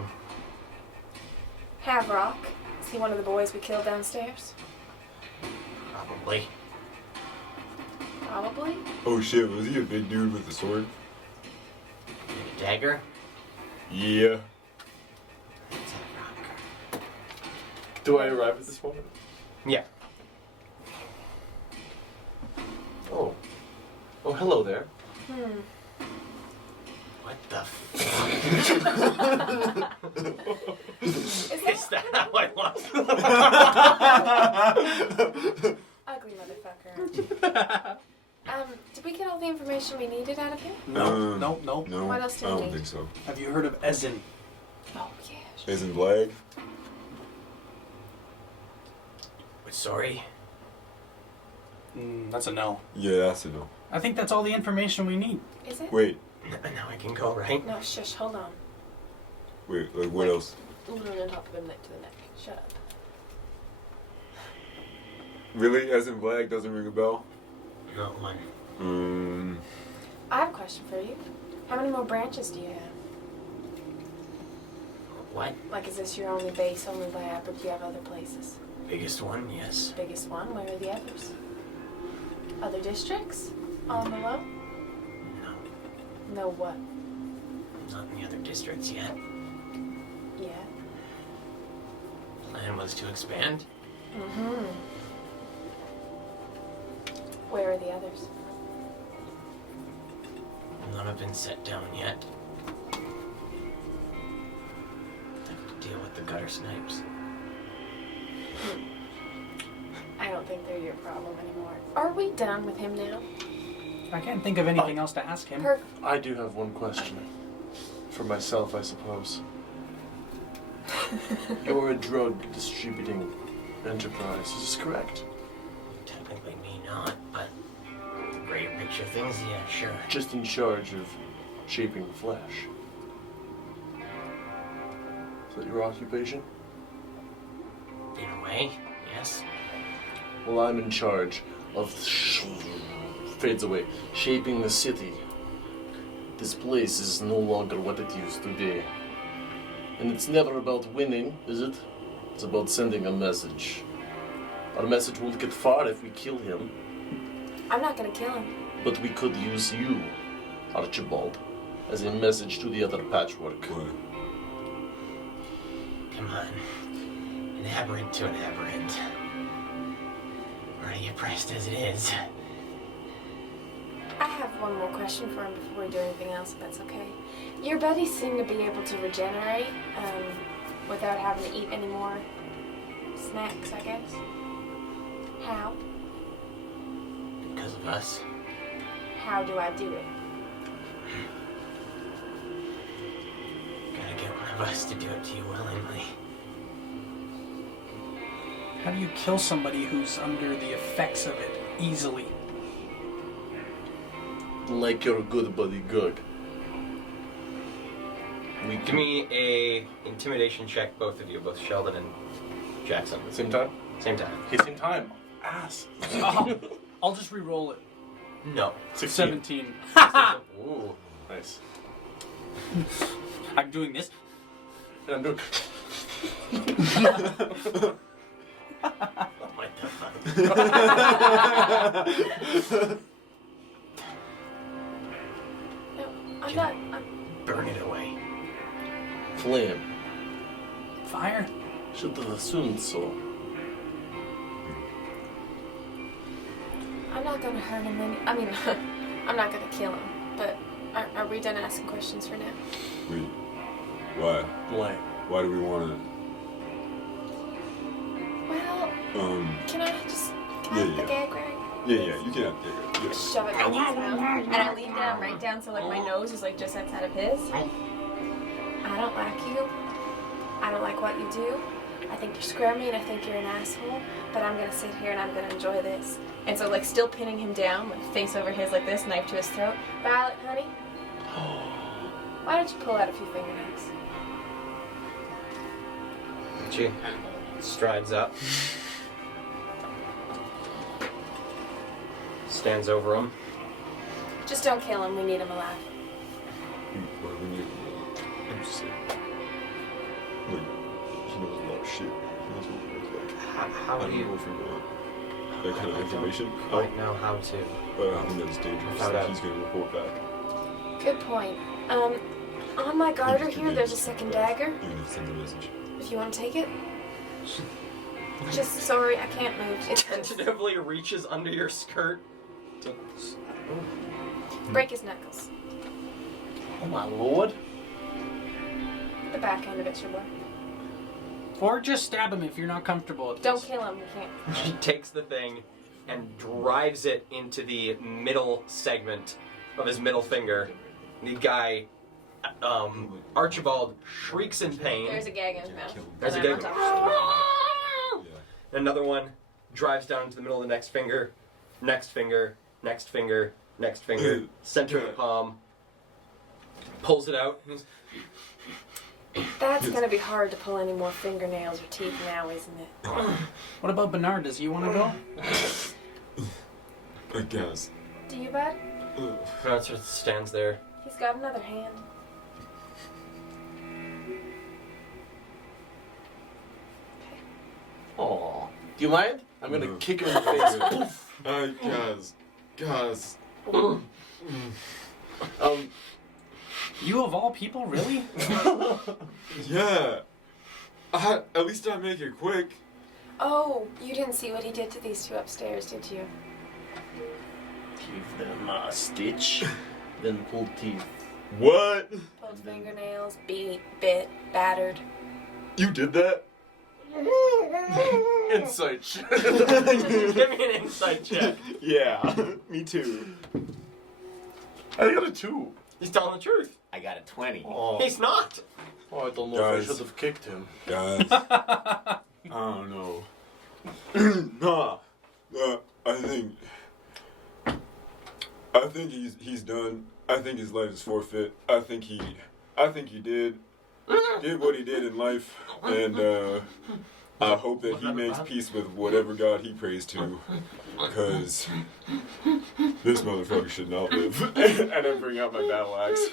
Haverock. Is he one of the boys we killed downstairs? Probably. Probably. Oh shit, was he a big dude with a sword? A dagger. Yeah. It's Haverock. Do I arrive at this moment? Yeah. Oh. Oh, hello there. What the fuck? Is Is that that how I lost? ugly motherfucker? Did we get all the information we needed out of him? No, Um, no, no. No, What else do I we don't need? think so. Have you heard of Ezin? Oh yeah. Isn't Black? Sorry. That's a no. Yeah, that's a no. I think that's all the information we need. Is it? Wait, Now I can go, right? No, shush. Hold on. wait, like what else? Literally on top of him, neck to the neck. Shut up. Really? As in Black doesn't ring a bell? Not one. I have a question for you. How many more branches do you have? What? Like, is this your only base, only lab, or do you have other places? Biggest one? Yes. Biggest one? Where are the others? Other districts? On the low? No. No what? Not in the other districts yet. Yeah. Plan was to expand. Mm-hmm. Where are the others? None have been set down yet. deal with the gutter snipes. I don't think they're your problem anymore. Are we done with him now? I can't think of anything else to ask him. I do have one question. For myself, I suppose. You're a drug distributing enterprise, is this correct? Technically me not, but the greater picture things, yeah, sure. Just in charge of shaping flesh. Is that your occupation? In a way, yes. Well, I'm in charge of fades away, shaping the city. This place is no longer what it used to be. And it's never about winning, is it? It's about sending a message. Our message won't get far if we kill him, I'm not gonna kill him. but we could use you, Archibald, as a message to the other patchwork. What? Come on. An aberrant to an aberrant. Already oppressed as it is. I have one more question for him before we do anything else, if that's okay. Your buddies seem to be able to regenerate without having to eat any more snacks, I guess. How? Because of us. How do I do it? Gotta get one of us to do it to you willingly. How do you kill somebody who's under the effects of it easily? Like your good buddy Gug. Give me a intimidation check, both of you, both Sheldon and Jackson. Same time? Same time. Okay, same time. Ass. I'll just re-roll it. No. 17. Ooh. Nice. I'm doing this. And I'm doing. What the fuck? No, I'm not. Burn it away. Flame. Fire. Should have assumed so. I'm not gonna hurt him. I mean, I'm not gonna kill him. But are we done asking questions for now? Wait. Why? Blank. Why do we want Well, to? can I just can I Yeah, have the yeah. gag rag? Yeah, you can have it. Yeah. Shove it right in his mouth, and I lean down right down so like my nose is like just outside of his. I don't like you. I don't like what you do. I think you're scrummy and I think you're an asshole. But I'm gonna sit here and I'm gonna enjoy this. And so like still pinning him down, like face over his like this, knife to his throat. Violet, honey, why don't you pull out a few fingernails? She strides up. Stands over him. Just don't kill him. We need him alive. Why do we need? I'm just saying. Like, he knows a lot of shit. He knows what we look like. How I do don't know you if we want that kind of information. quite know how to? But I think that's dangerous. Without doubt. He's gonna report back. Good point. On my garter here, there's a second dagger. You're gonna send a message. If you want to take it. Just sorry, I can't move. It's Tentatively reaches under your skirt. break his knuckles. Oh my lord. The back end of it, your boy. Or just stab him if you're not comfortable with Don't this. kill him. You can't. She takes the thing and drives it into the middle segment of his middle finger. The guy, Archibald, shrieks in pain. There's a gag in his mouth. There's a And I'm gag. on top. Yeah. Another one drives down into the middle of the next finger, next finger, next finger, next finger, center of the palm. Pulls it out. That's gonna be hard to pull any more fingernails or teeth now, isn't it? What about Bernard? Does he want to go? I guess. Do you, bud? Bernard sort of stands there. He's got another hand. Aw. Do you mind? I'm gonna No. kick him in the face. Poof. Guys. You of all people, really? Yeah. At least I make it quick. Oh, you didn't see what he did to these two upstairs, did you? Give them a stitch, then pull teeth. What? Pulled fingernails, beat, bit, battered. You did that? Insight check. Give me an insight check. Yeah, me too. I got a 2. He's telling the truth. I got a 20. Oh, He's not. I don't know if I Guys. should have kicked him. Guys. Oh no. Nah. I think he's done. I think his life is forfeit. I think he did what he did in life, and I hope that he makes peace with whatever God he prays to, because this motherfucker should not live. And I bring out my battle axe.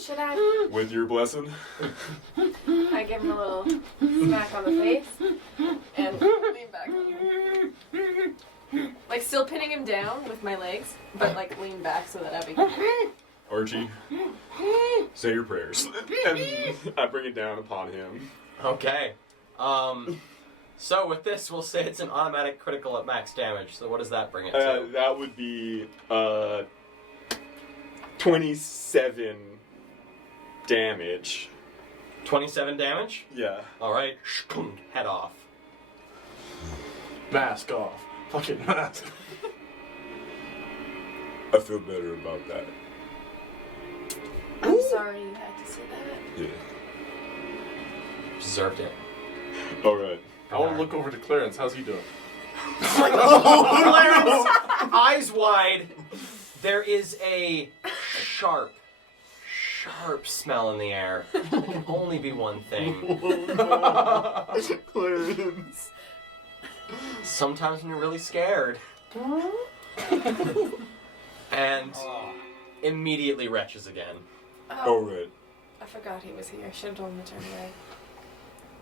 Should I? With your blessing. I give him a little smack on the face and lean back on him. Like still pinning him down with my legs, but like lean back so that Abby can. Archie, say your prayers. And I bring it down upon him. Okay. So with this, we'll say it's an automatic critical at max damage. So what does that bring it to? That would be 27 damage. 27 damage? Yeah. Alright. Head off. Mask off. Fucking mask. I feel better about that. I'm sorry you had to say that. Yeah. Deserved it. Alright. I want to look over to Clarence. How's he doing? Clarence, eyes wide. There is a sharp smell in the air. It can only be one thing. Clarence. Sometimes when you're really scared. And immediately retches again. Alright. I forgot he was here. Should have told him to turn away.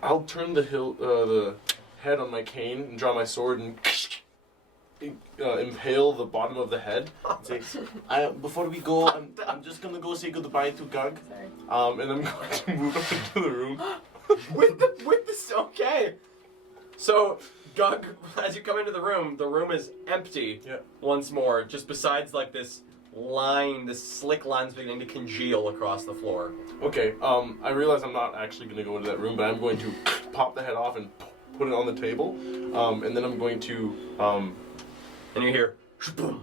I'll turn the head on my cane and draw my sword and impale the bottom of the head. And say, before we go, I'm just gonna go say goodbye to Gug. Sorry. And I'm going to move up into the room. with this, okay. So, Gug, as you come into the room is empty. Yeah. Once more, just besides like this slick line's beginning to congeal across the floor. Okay, I realize I'm not actually going to go into that room, but I'm going to pop the head off and put it on the table, and then I'm going to, And you hear, I'm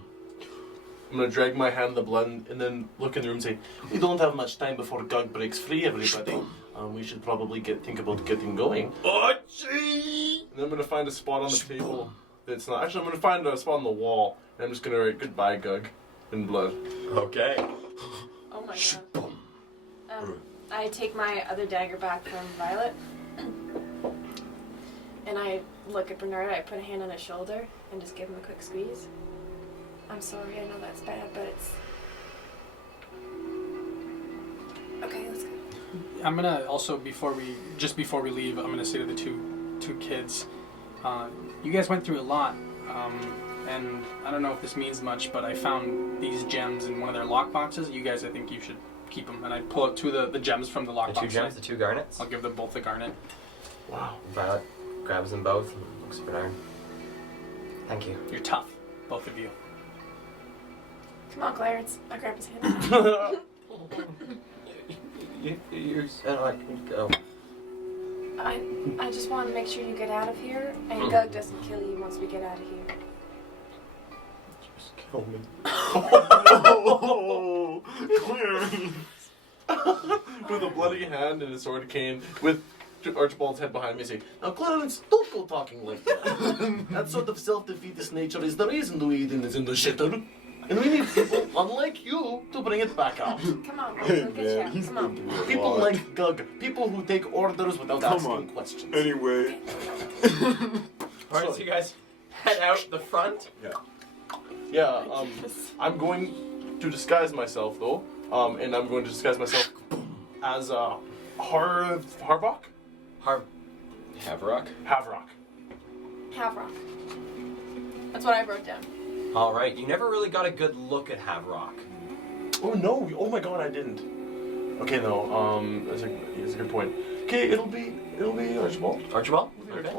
going to drag my hand in the blood and then look in the room and say, we don't have much time before Gug breaks free, everybody. We should probably think about getting going. Archie! And then I'm going to find a spot on the table that's not, actually I'm going to find a spot on the wall, and I'm just going to write goodbye Gug in blood. okay. Oh my god. I take my other dagger back from Violet, and I look at Bernard. I put a hand on his shoulder and just give him a quick squeeze. I'm sorry, I know that's bad, but it's okay. Let's go. I'm gonna also before we leave, I'm gonna say to the two kids, you guys went through a lot, and I don't know if this means much, but I found these gems in one of their lock boxes. You guys, I think you should keep them. And I pull out two of the gems from the The lock two box. gems, the two garnets. I'll give them both the garnet. Wow. Violet grabs them both and looks at Bernard. Thank you. You're tough, both of you. Come on, Clarence. I grab his hand. You're go. I just want to make sure you get out of here, and Gug doesn't kill you once we get out of here. Just kill me. Oh, Clarence. With a bloody hand and a sword cane, with Archibald's head behind me, say, now Clarence, don't go talking like that. That sort of self-defeatist nature is the reason Luidin is in the shitter. And we need people unlike you to bring it back out. Come on, Gug. Hey We'll get man, you out. he's Come been on. through a People lot. like Gug. People who take orders without Come asking on. questions. Anyway. Alright, so you guys head out the front. Yeah, I'm going to disguise myself, though. And I'm going to disguise myself as, Harvok? Haverock. Havrock. Havrock. That's what I wrote down. Alright, you never really got a good look at Haverock. Oh no! Oh my god, I didn't. Okay, no. That's a good point. Okay, it'll be Archibald. Archibald? It'll be Okay.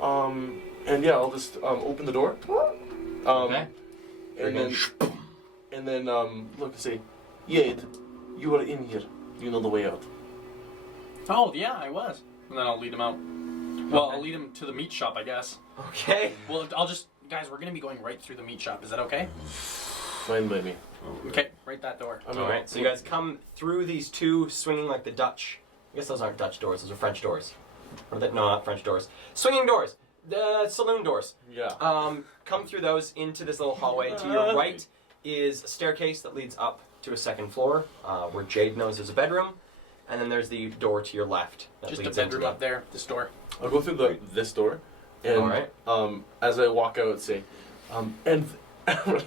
Archibald. And yeah, I'll just open the door. Okay. And then look and say, Yade, you are in here. You know the way out. Oh yeah, I was. and then I'll lead him out. Well, I'll lead him to the meat shop, I guess. Okay. Well, I'll just guys, we're gonna be going right through the meat shop. Is that okay? Fine by me. Okay, right that door. I'm All right. So you guys come through these two swinging like the Dutch. I guess those aren't Dutch doors. Those are French doors. Or no, not French doors. Swinging doors. The saloon doors. Yeah. Come through those into this little hallway. To your right is a staircase that leads up to a second floor, where Jade knows there's a bedroom, and then there's the door to your left. That Just a leads bedroom into up there. This door. I'll go through this door, and Alright. as I walk out, say, and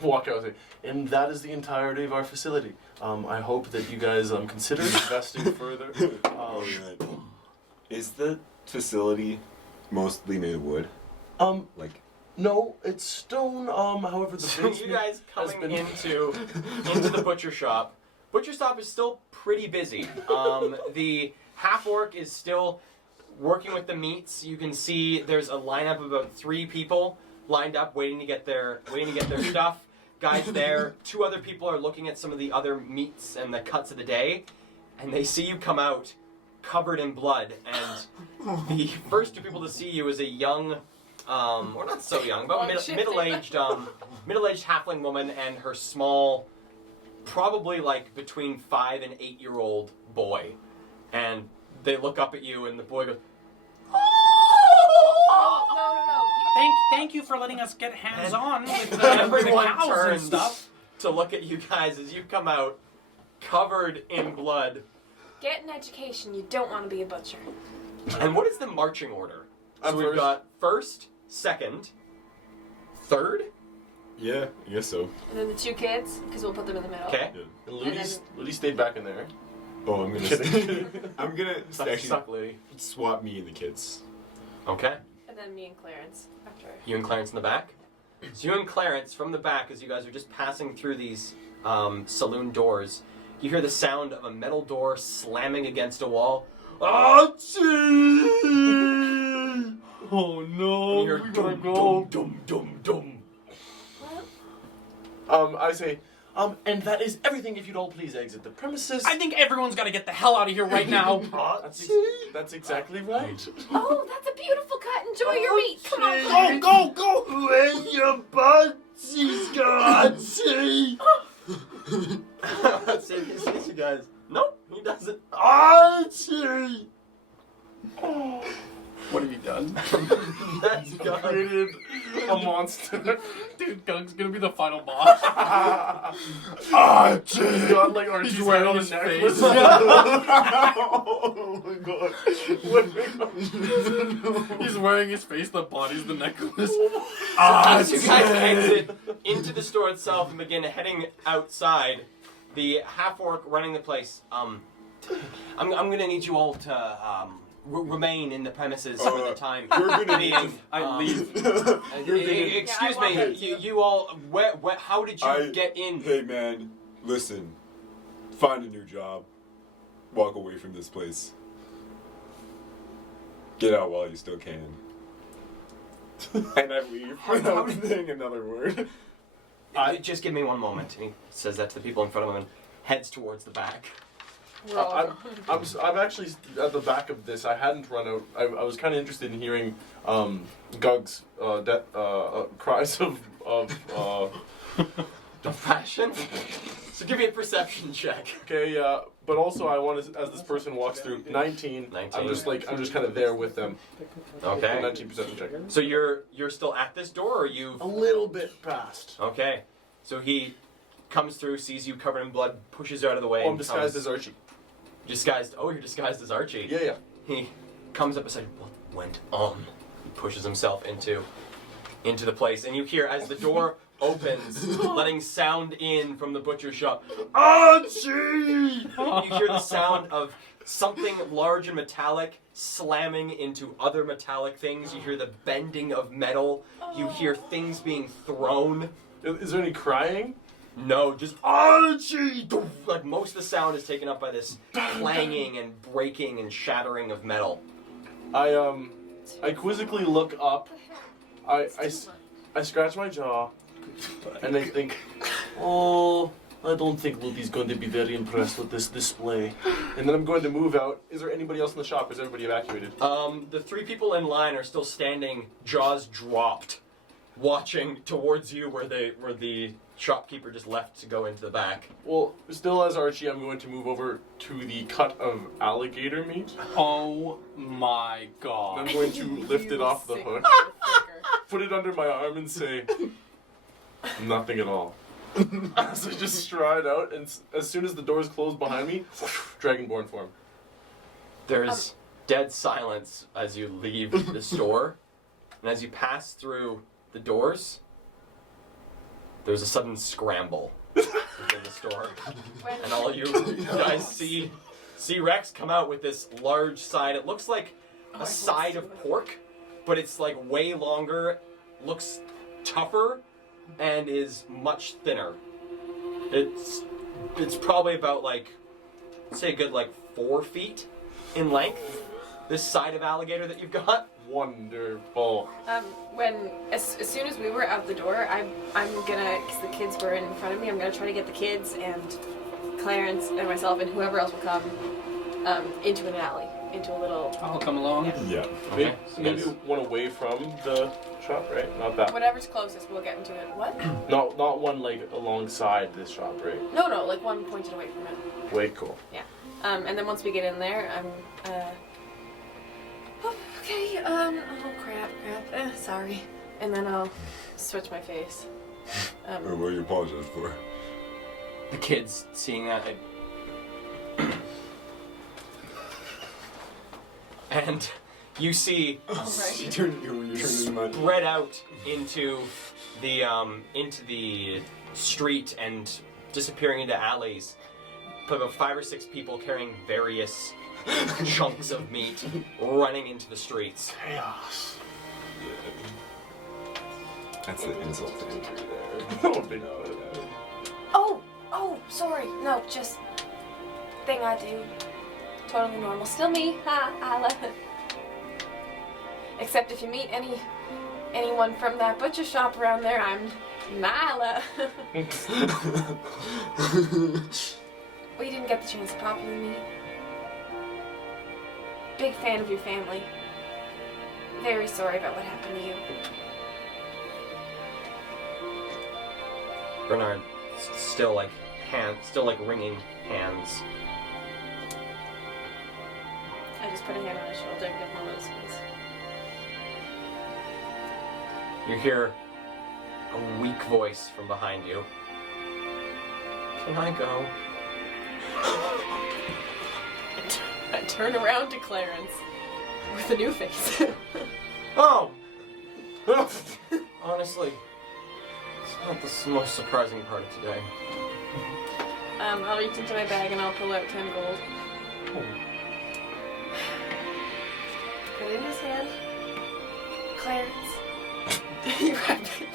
walk out, say, and that is the entirety of our facility. I hope that you guys consider investing further. Is the facility mostly made of wood? Like, No, it's stone. However, the So basement you guys has coming been into the butcher shop. Butcher shop is still pretty busy. The half orc is still working with the meats. You can see there's a lineup of about 3 people lined up waiting to get their stuff. Guys there. 2 other people are looking at some of the other meats and the cuts of the day, and they see you come out covered in blood. And the first 2 people to see you is a young, or not so young, but middle-aged halfling woman and her small, probably like between 5 and 8-year-old boy. And they look up at you, and the boy goes, Thank you for letting us get hands on with the everyone cows and turns stuff. to look at you guys as you come out covered in blood. Get an education. You don't want to be a butcher. And what is the marching order? So I'm we've first. got first, second, third. yeah, I guess so. And then the 2 kids, because we'll put them in the middle. Okay. And Ludi stayed back in there. Oh, I'm gonna. I'm gonna actually Suck, Lily. swap me and the kids. Okay. And then me and Clarence after. You and Clarence in the back. So you and Clarence from the back, as you guys are just passing through these saloon doors, you hear the sound of a metal door slamming against a wall. Achoo! Oh no, And you're we gotta dum, go. dum, dum, dum. I say, and that is everything. If you'd all please exit the premises. I think everyone's got to get the hell out of here right now. That's exactly right. Oh, that's a beautiful cut. Enjoy your meat. Come on, Clarence. Go! When your butt's got see. So he sees you guys. Nope, he doesn't. Archie! What have you done? That's gone. Created a monster. Dude, Gung's gonna be the final boss. Archie! He's got like Archie's He's wearing head on his necklace. face. Oh my god. He's wearing his face, the body's the necklace. As you guys exit into the store itself and begin heading outside, the half-orc running the place, I'm gonna need you all to remain in the premises for the time You're gonna need being. to. I leave. Excuse Yeah, I me, want you all. Where? How did you I- get in? Hey man, listen. Find a new job. Walk away from this place. Get out while you still can. And I leave without saying another word. Just give me one moment. And he says that to the people in front of him and heads towards the back. I'm actually at the back of this. I hadn't run out. I was kind of interested in hearing Gug's cries of Passion. So give me a perception check. okay, but also I want to, as this person walks through 19. 19. I'm just kind of there with them. Okay. 19 perception check. So you're still at this door, or you? A little bit past. Okay. So he comes through, sees you covered in blood, pushes you out of the way. Oh, I'm and disguised comes- as Archie. Disguised. Oh, you're disguised as Archie. Yeah. He comes up and says, "What went on?" He pushes himself into the place, and you hear as the door opens, letting sound in from the butcher shop. Archie! You hear the sound of something large and metallic slamming into other metallic things. You hear the bending of metal. You hear things being thrown. Is there any crying? No, just Archie! like most of the sound is taken up by this clanging and breaking and shattering of metal. I quizzically look up. I scratch my jaw, and I think, oh, I don't think Luby's going to be very impressed with this display. And then I'm going to move out. Is there anybody else in the shop? Or is everybody evacuated? The 3 people in line are still standing, jaws dropped, watching towards you where the shopkeeper just left to go into the back. Well, still as Archie, I'm going to move over to the cut of alligator meat. Oh my I'm god. going to lift it off the hook, put it under my arm, and say, nothing at all. As I just stride out, and as soon as the doors close behind me, Dragonborn form. There's dead silence as you leave the store, and as you pass through the doors, there's a sudden scramble within the store, and all you guys see Rex come out with this large side. It looks like a side of pork, but it's like way longer, looks tougher, and is much thinner. It's probably about like, say a good like 4 feet in length. This side of alligator that you've got. Wonderful. As soon as we were out the door, I'm gonna, because the kids were in front of me, I'm gonna try to get the kids and Clarence and myself and whoever else will come into an alley, into a little. I'll come along. Yeah. Okay. Maybe one away from the shop, right? Not that. Whatever's closest, we'll get into it. What? Not one like alongside this shop, right? No, like one pointed away from it. Way cool. Yeah. And then once we get in there, okay, oh crap. Sorry. And then I'll switch my face. What do you apologize for? The kids seeing that, and you see You turn spread out into the street and disappearing into alleys, about 5 or 6 people carrying various chunks of meat running into the streets. Chaos. That's the insult to injury there. No big deal. Oh, sorry. No, just thing I do. Totally normal. Still me. Ha, Isla. Except if you meet anyone from that butcher shop around there, I'm Nyla. Well, you didn't get the chance to properly meet. Big fan of your family. Very sorry about what happened to you. Bernard, still like wringing hands. I just put a hand on his shoulder and give him a little squeeze. You hear a weak voice from behind you. Can I go? I turn around to Clarence with a new face. Oh! Honestly, it's not the most surprising part of today. I'll reach into my bag and I'll pull out 10 gold. Put it in his hand. Clarence.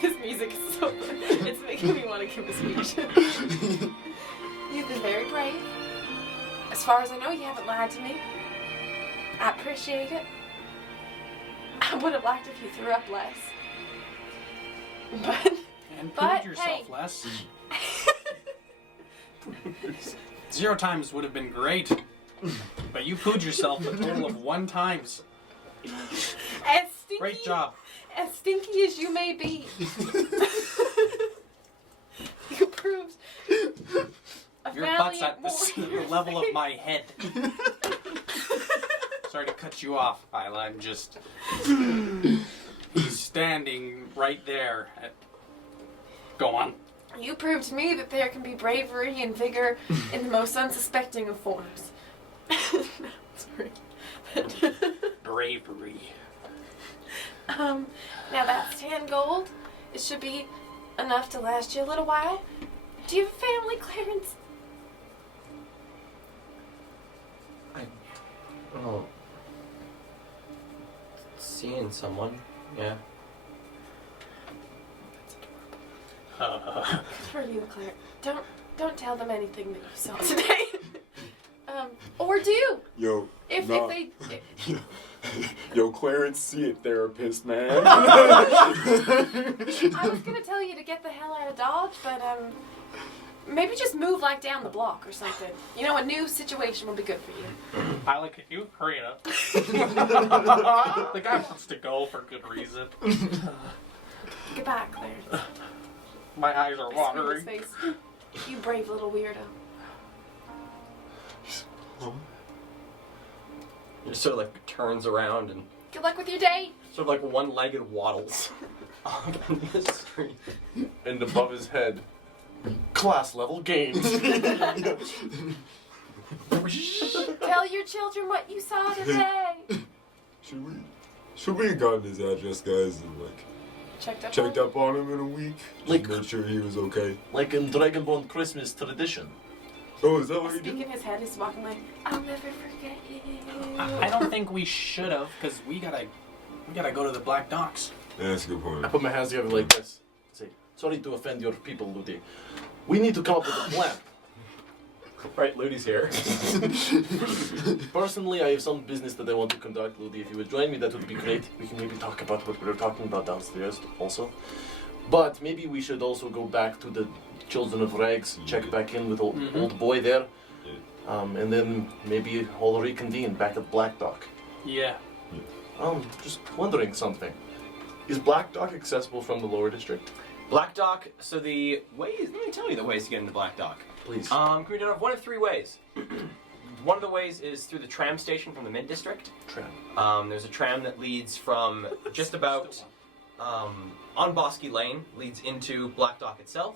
This music is so good. It's making me want to give a speech. You've been very brave. As far as I know, you haven't lied to me. I appreciate it. I would have liked if you threw up less. And But, prove yourself hey. less. 0 times would have been great. But you pooed yourself a total of 1 times. As stinky, Great job. As stinky as you may be, you proved a Your valiant butt's at the level of my head. Sorry to cut you off, Isla. I'm just... He's standing right there. Go on. You proved to me that there can be bravery and vigor in the most unsuspecting of forms. Sorry. Bravery. Now that's 10 gold. It should be enough to last you a little while. Do you have a family, Clarence? Oh. Seeing someone, yeah. Good for you, Claire. Don't tell them anything that you saw today. Or do. Yo, If nah. they Yo, Clarence, see it, therapist, man. I was gonna tell you to get the hell out of Dodge, but Maybe just move like down the block or something. You know, a new situation will be good for you. Hyla, can you hurry it up? The guy wants to go for good reason. Get back, Claire. My eyes are I spit in his watering. face. You brave little weirdo. He just sort of like turns around and Good luck with your day. sort of like one-legged waddles up the street. And above his head, class level gains. Tell your children what you saw today. Should we have gotten his address, guys, and like Checked up. on him in a week? Like- Just make sure he was okay. Like in Dragonborn Christmas tradition. Oh, is that what he Speak did? in his head, he's walking like, I'll never forget you. I don't think we should have, because we gotta go to the Black Docks. Yeah, that's a good point. I put my hands together like this. Say, sorry to offend your people, Ludi. We need to come up with a plan. Right, Ludi's here. Personally, I have some business that I want to conduct, Ludi. If you would join me, that would be great. We can maybe talk about what we were talking about downstairs also. But maybe we should also go back to the Children of Rags, check back in with old boy there. And then maybe all reconvene back at Black Dock. Yeah. Just wondering something. Is Black Dock accessible from the lower district? Black Dock, so the ways, let me tell you the ways to get into Black Dock. Please. Can we do it one of three ways? One of the ways is through the tram station from the mid district. Tram. There's a tram that leads from just about on Bosky Lane, leads into Black Dock itself.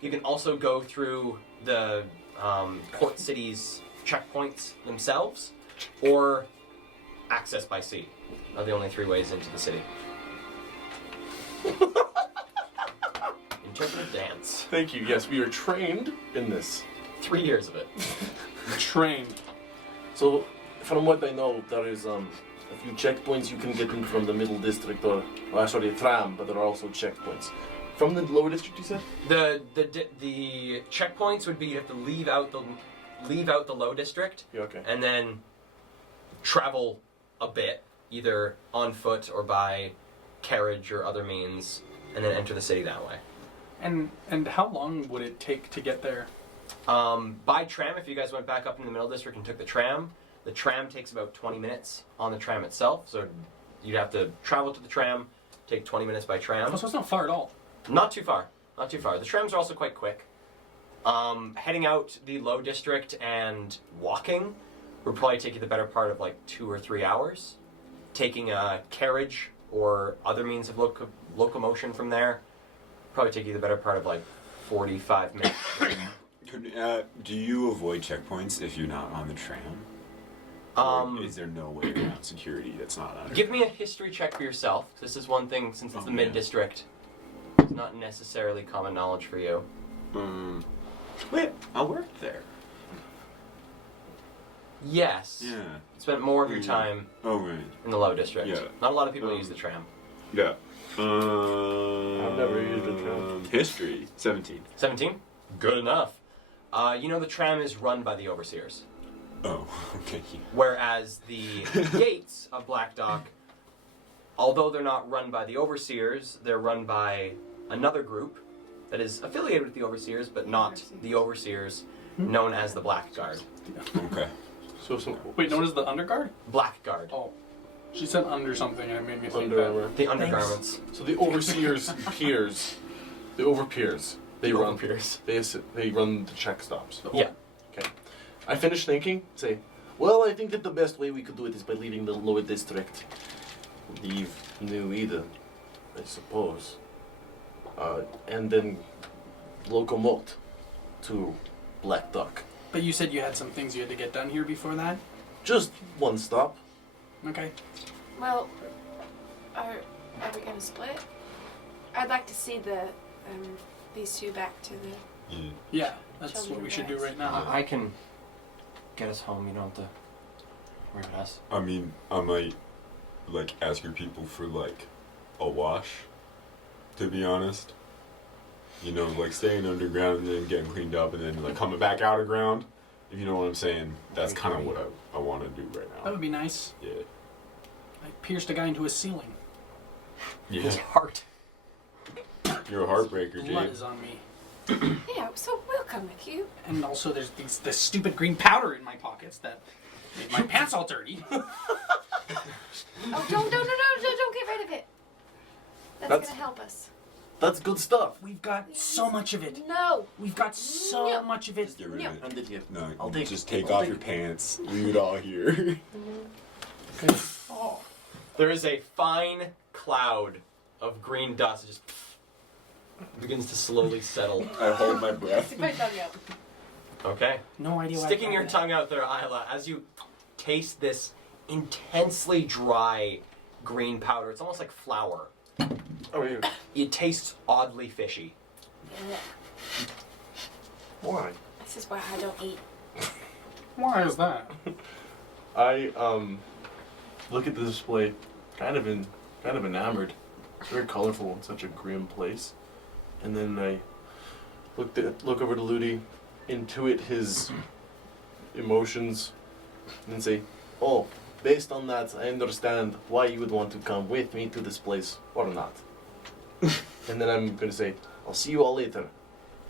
You can also go through the port city's checkpoints themselves, or access by sea. Are the only three ways into the city. Interpretive dance. Thank you. Yes, we are trained in this. 3 years of it. Trained. So, from what I know, there is a few checkpoints you can get in from the middle district, or sorry, a tram, but there are also checkpoints. From the lower district, you said? The checkpoints would be you have to leave out the low district, Yeah, okay. and then travel a bit, either on foot or by carriage or other means, and then enter the city that way. And how long would it take to get there? By tram, if you guys went back up in the middle district and took the tram takes about 20 minutes on the tram itself, so you'd have to travel to the tram, take 20 minutes by tram. Oh, so it's not far at all. Not too far. Not too far. The trams are also quite quick. Heading out the low district and walking would probably take you the better part of like 2 or 3 hours. Taking a carriage or other means of locomotion from there probably take you the better part of like 45 minutes. Do you avoid checkpoints if you're not on the tram? Or is there no way around security that's not on it? Give me a history check for yourself. This is one thing, since it's the mid district. It's not necessarily common knowledge for you. Wait, I worked there. Yes. Yeah. Spent more of your time Oh, right. in the low district. Yeah. Not a lot of people use the tram. Yeah. I've never used a tram. History. 17. 17? Good enough. You know the tram is run by the overseers. Oh, okay. Whereas the gates of Black Dock, although they're not run by the overseers, they're run by another group that is affiliated with the overseers, but not the overseers, known as the Black Guard. Okay. So some Wait, known as the Underguard? Black Guard. Oh. She said under something and it made me think Under that. Armour. The undergarments. So the overseers peers, the overpeers, they run Overpeers. They run the check stops. Yeah. Okay. I finished thinking. Say, well, I think that the best way we could do it is by leaving the lower district. Leave New Eden, I suppose. And then locomote to Black Duck. But you said you had some things you had to get done here before that? Just one stop. Okay. Well, are we gonna split? I'd like to see these two back to the. Yeah, that's Children what we of should do Rags. right now. I can get us home. You don't have to worry about us. I mean, I might, like, ask your people for, like, a wash, to be honest. You know, like, staying underground and then getting cleaned up and then, like, coming back out of ground. If you know what I'm saying. That's kind of what I want to do right That now. would be nice. Yeah. I pierced a guy into his ceiling. Yeah. His heart. You're a heartbreaker, Blood Jade. is on me. Yeah, so we'll come with you. And also, there's this stupid green powder in my pockets that made my pants all dirty. Oh, don't get rid of it. That's gonna help us. That's good stuff. We've got so much of it. No. We've got so No. much of it. Just get rid of it. Hand it here. No, I'll take just it. take I'll off take your it. pants. Leave it all here. There is a fine cloud of green dust. It just begins to slowly settle. I hold my breath. Stick my tongue out. Okay. No idea why. Sticking your tongue out there, Isla, as you taste this intensely dry green powder. It's almost like flour. Oh, yeah. It tastes oddly fishy. Yeah. Why? This is why I don't eat. Why is that? I look at the display, kind of enamored. It's very colorful in such a grim place. And then I look over to Ludi, intuit his emotions, and then say, "Oh, based on that, I understand why you would want to come with me to this place or not." And then I'm gonna say, "I'll see you all later.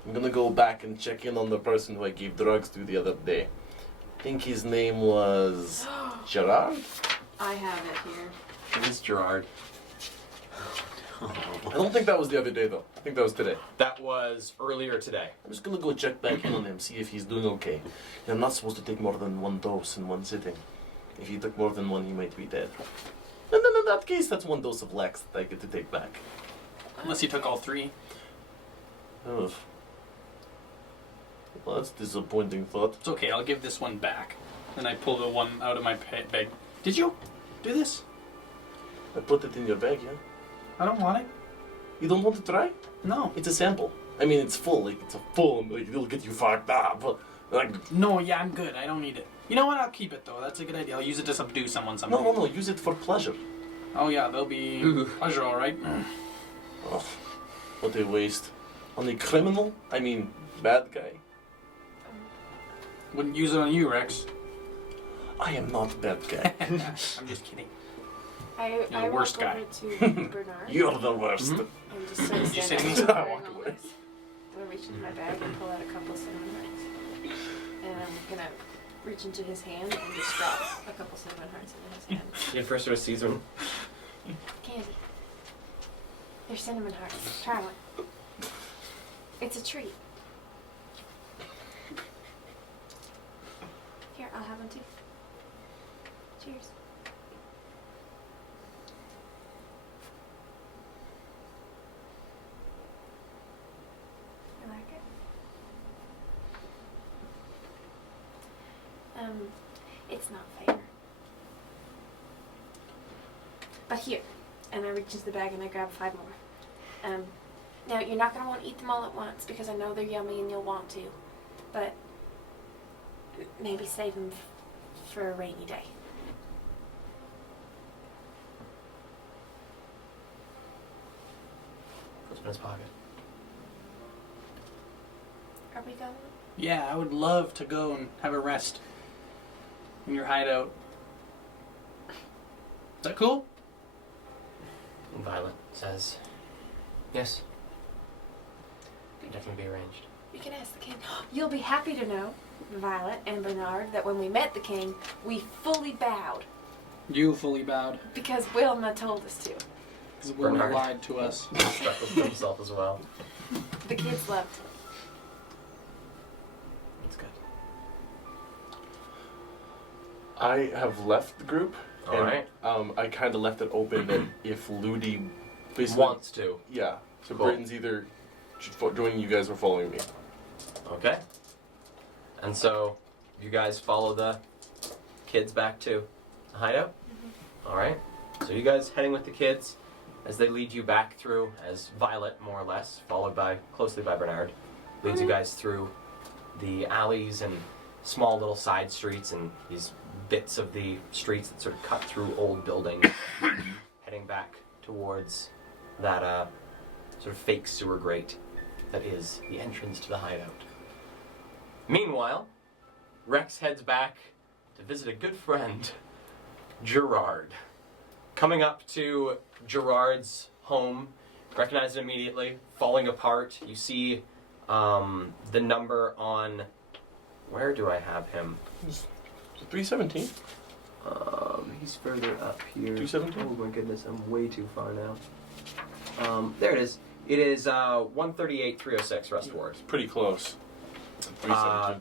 I'm gonna go back and check in on the person who I gave drugs to the other day. I think his name was Gerard. I have it here. It is Gerard. I don't think that was the other day though. I think that was today. That was earlier today. I'm just gonna go check back in on him, see if he's doing okay. I'm not supposed to take more than one dose in one sitting. If he took more than one, he might be dead. And then in that case, that's one dose of Lex that I get to take back. Unless you took all 3. Oh. Well, that's a disappointing thought. It's okay. I'll give this one back. And I pull the one out of my bag. Did you do this? I put it in your bag, yeah? I don't want it. You don't want to try? No. It's a sample. I mean, it's full. Like, it's a full, like, it'll get you fucked up. But, like, No, yeah, I'm good. I don't need it. You know what? I'll keep it though. That's a good idea. I'll use it to subdue someone someday. no, use it for pleasure. Oh yeah, there'll be pleasure, all right. Oh, what a waste. On a criminal? I mean, bad guy. Wouldn't use it on you, Rex. I am not bad guy. I'm just kidding. I the worst walk guy. over to Bernard You're the worst. and just sort of You stand said next me? to I her walked and away. I'm gonna reach into my bag and pull out a couple cinnamon hearts. And I'm gonna reach into his hand and just drop a couple cinnamon hearts into his hand. You first sort of sees him. Candy. They're cinnamon hearts. Try one. It's a treat. Here, I'll have one too. Cheers. You like it? It's not fair. But here, and I reach into the bag and I grab 5 more. Now you're not gonna want to eat them all at once because I know they're yummy and you'll want to, but maybe save them for a rainy day. Puts it in his pocket. Are we going? Yeah, I would love to go and have a rest in your hideout. Is that cool? And Violet says, "Yes. Can definitely be arranged." We can ask the king. You'll be happy to know, Violet and Bernard, that when we met the king, we fully bowed You fully bowed. because Wilma told us to. Because Wilma Bernard. lied to us. Freckles to himself as well. The kids loved it. That's good. I have left the group. All and, right. I kind of left it open that if Ludi basically Wants to. yeah. So Cool. Britain's either joining you guys or following me. Okay. And so you guys follow the kids back to the hideout? All right. So you guys heading with the kids as they lead you back through, as Violet, more or less, followed by closely by Bernard, leads you guys through the alleys and small little side streets and these bits of the streets that sort of cut through old buildings, heading back towards that sort of fake sewer grate that is the entrance to the hideout. Meanwhile, Rex heads back to visit a good friend, Gerard. Coming up to Gerard's home, recognize it immediately, falling apart. You see the number on... Where do I have him? 317. He's further up here. 217? Oh my goodness, I'm way too far now. There it is. It is 138, 306 Rust Ward. Pretty close. 317.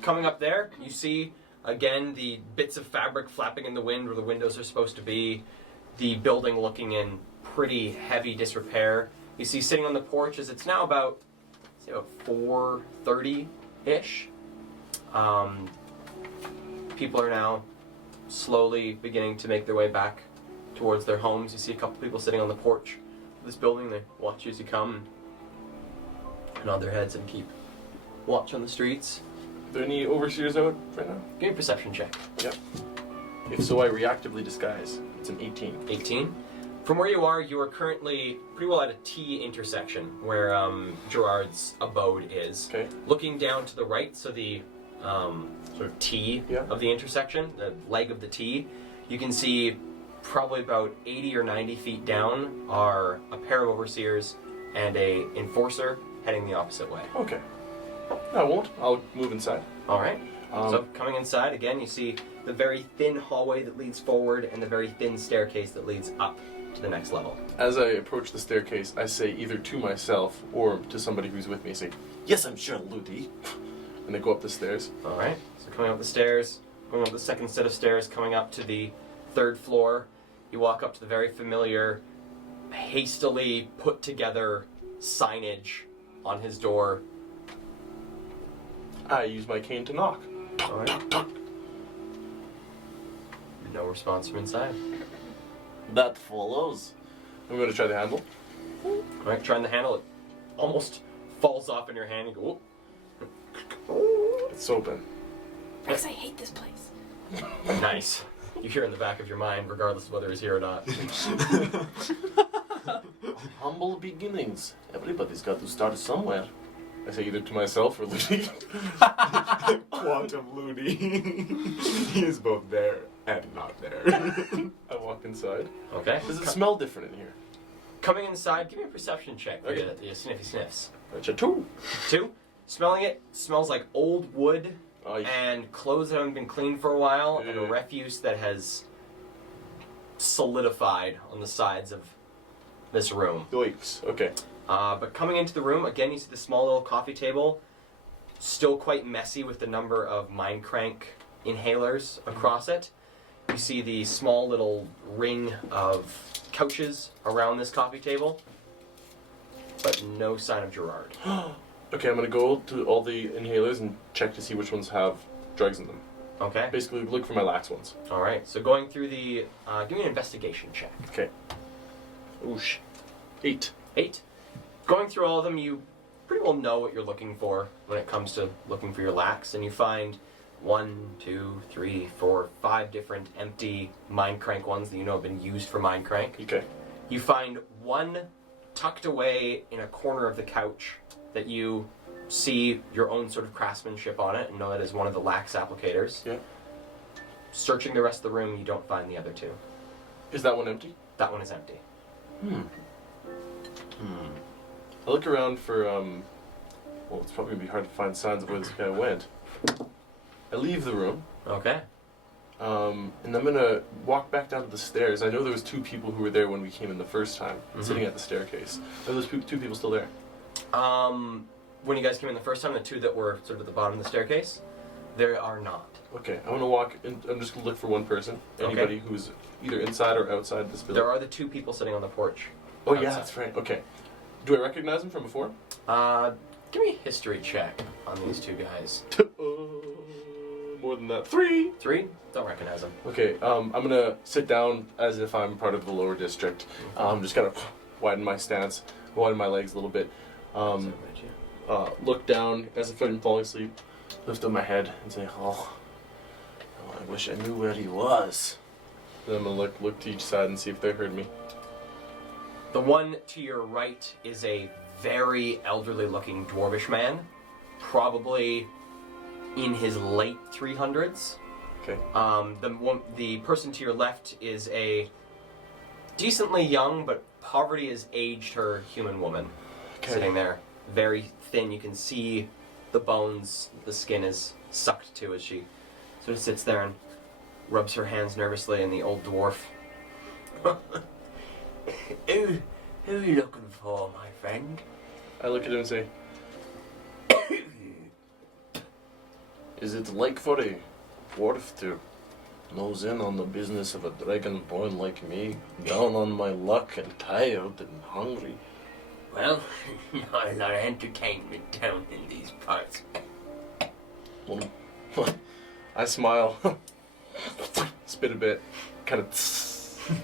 Coming up there, you see, again, the bits of fabric flapping in the wind where the windows are supposed to be. The building looking in pretty heavy disrepair. You see sitting on the porch as it's now about 4:30-ish. People are now slowly beginning to make their way back towards their homes. You see a couple people sitting on the porch of this building. They watch you as you come and nod their heads and keep watch on the streets. Are there any overseers out right now? Give me a perception check. Yep. If so, I reactively disguise. It's an 18. 18. From where you are currently pretty well at a T intersection where Gerard's abode is. Okay. Looking down to the right, so the sort of T of the intersection, the leg of the T, you can see probably about 80 or 90 feet down are a pair of overseers and a enforcer heading the opposite way. Okay. No, I won't. I'll move inside. All right. So coming inside, again, you see the very thin hallway that leads forward and the very thin staircase that leads up to the next level. As I approach the staircase, I say either to myself or to somebody who's with me, I say, "Yes, I'm sure, Ludi." And I go up the stairs. All right. So coming up the stairs, going up the second set of stairs, coming up to the third floor, you walk up to the very familiar, hastily put together signage on his door. I use my cane to knock. All right. No response from inside. That follows. I'm going to try the handle. All right, trying to handle it. Almost falls off in your hand. You go, "Whoop." It's open. Because I hate this place. Nice. You hear in the back of your mind, regardless of whether he's here or not. Humble beginnings. Everybody's got to start somewhere. I say either to myself or Ludi. Quantum Looney. He is both there and not there. I walk inside. Okay. Does it smell different in here? Coming inside, give me a perception check for Okay. the sniffy sniffs. That's a 2. 2. Smelling it, smells like old wood Aye. and clothes that haven't been cleaned for a while and a Yeah. refuse that has solidified on the sides of this room. Yikes. Okay. But coming into the room, again, you see the small little coffee table, still quite messy with the number of Mind Crank inhalers across it. You see the small little ring of couches around this coffee table, but no sign of Gerard. Okay, I'm going to go to all the inhalers and check to see which ones have drugs in them. Okay. Basically, look for my lax ones. All right. So going through the, give me an investigation check. Okay. Oosh. 8. 8. Going through all of them, you pretty well know what you're looking for when it comes to looking for your lax, and you find 1, 2, 3, 4, 5 different empty Mind Crank ones that you know have been used for Mind Crank. Okay. You find one tucked away in a corner of the couch that you see your own sort of craftsmanship on it and know that is one of the lax applicators. Yeah. Searching the rest of the room, you don't find the other 2. Is that one empty? That one is empty. I look around for, well, it's probably going to be hard to find signs of where this guy went. I leave the room, Okay. and I'm going to walk back down to the stairs. I know there was 2 people who were there when we came in the first time, sitting at the staircase. Are those 2 people still there? When you guys came in the first time, the 2 that were sort of at the bottom of the staircase, there are not. Okay, I'm going to walk, and I'm just going to look for one person. Anybody who's either inside or outside this building. There are the 2 people sitting on the porch. Oh, yeah, outside. that's right. Okay. Do I recognize them from before? Give me a history check on these 2 guys. More than that. 3! 3? Don't recognize them. Okay, I'm gonna sit down as if I'm part of the lower district. Just kind of widen my stance, widen my legs a little bit. Look down as if I'm falling asleep, lift up my head and say, oh, I wish I knew where he was. Then I'm gonna look to each side and see if they heard me. The one to your right is a very elderly looking dwarvish man, probably in his late 300s. Okay. The person to your left is a decently young, but poverty has aged her human woman, Okay. sitting there. very thin. You can see the bones, the skin is sucked to as she sort of sits there and rubs her hands nervously, and the old dwarf. Who are you looking for, my friend? I look at him and say, Is it like for a dwarf to nose in on the business of a dragonborn like me, down on my luck and tired and hungry? Well, not a lot of entertainment down in these parts. Well, I smile, spit a bit, kind of.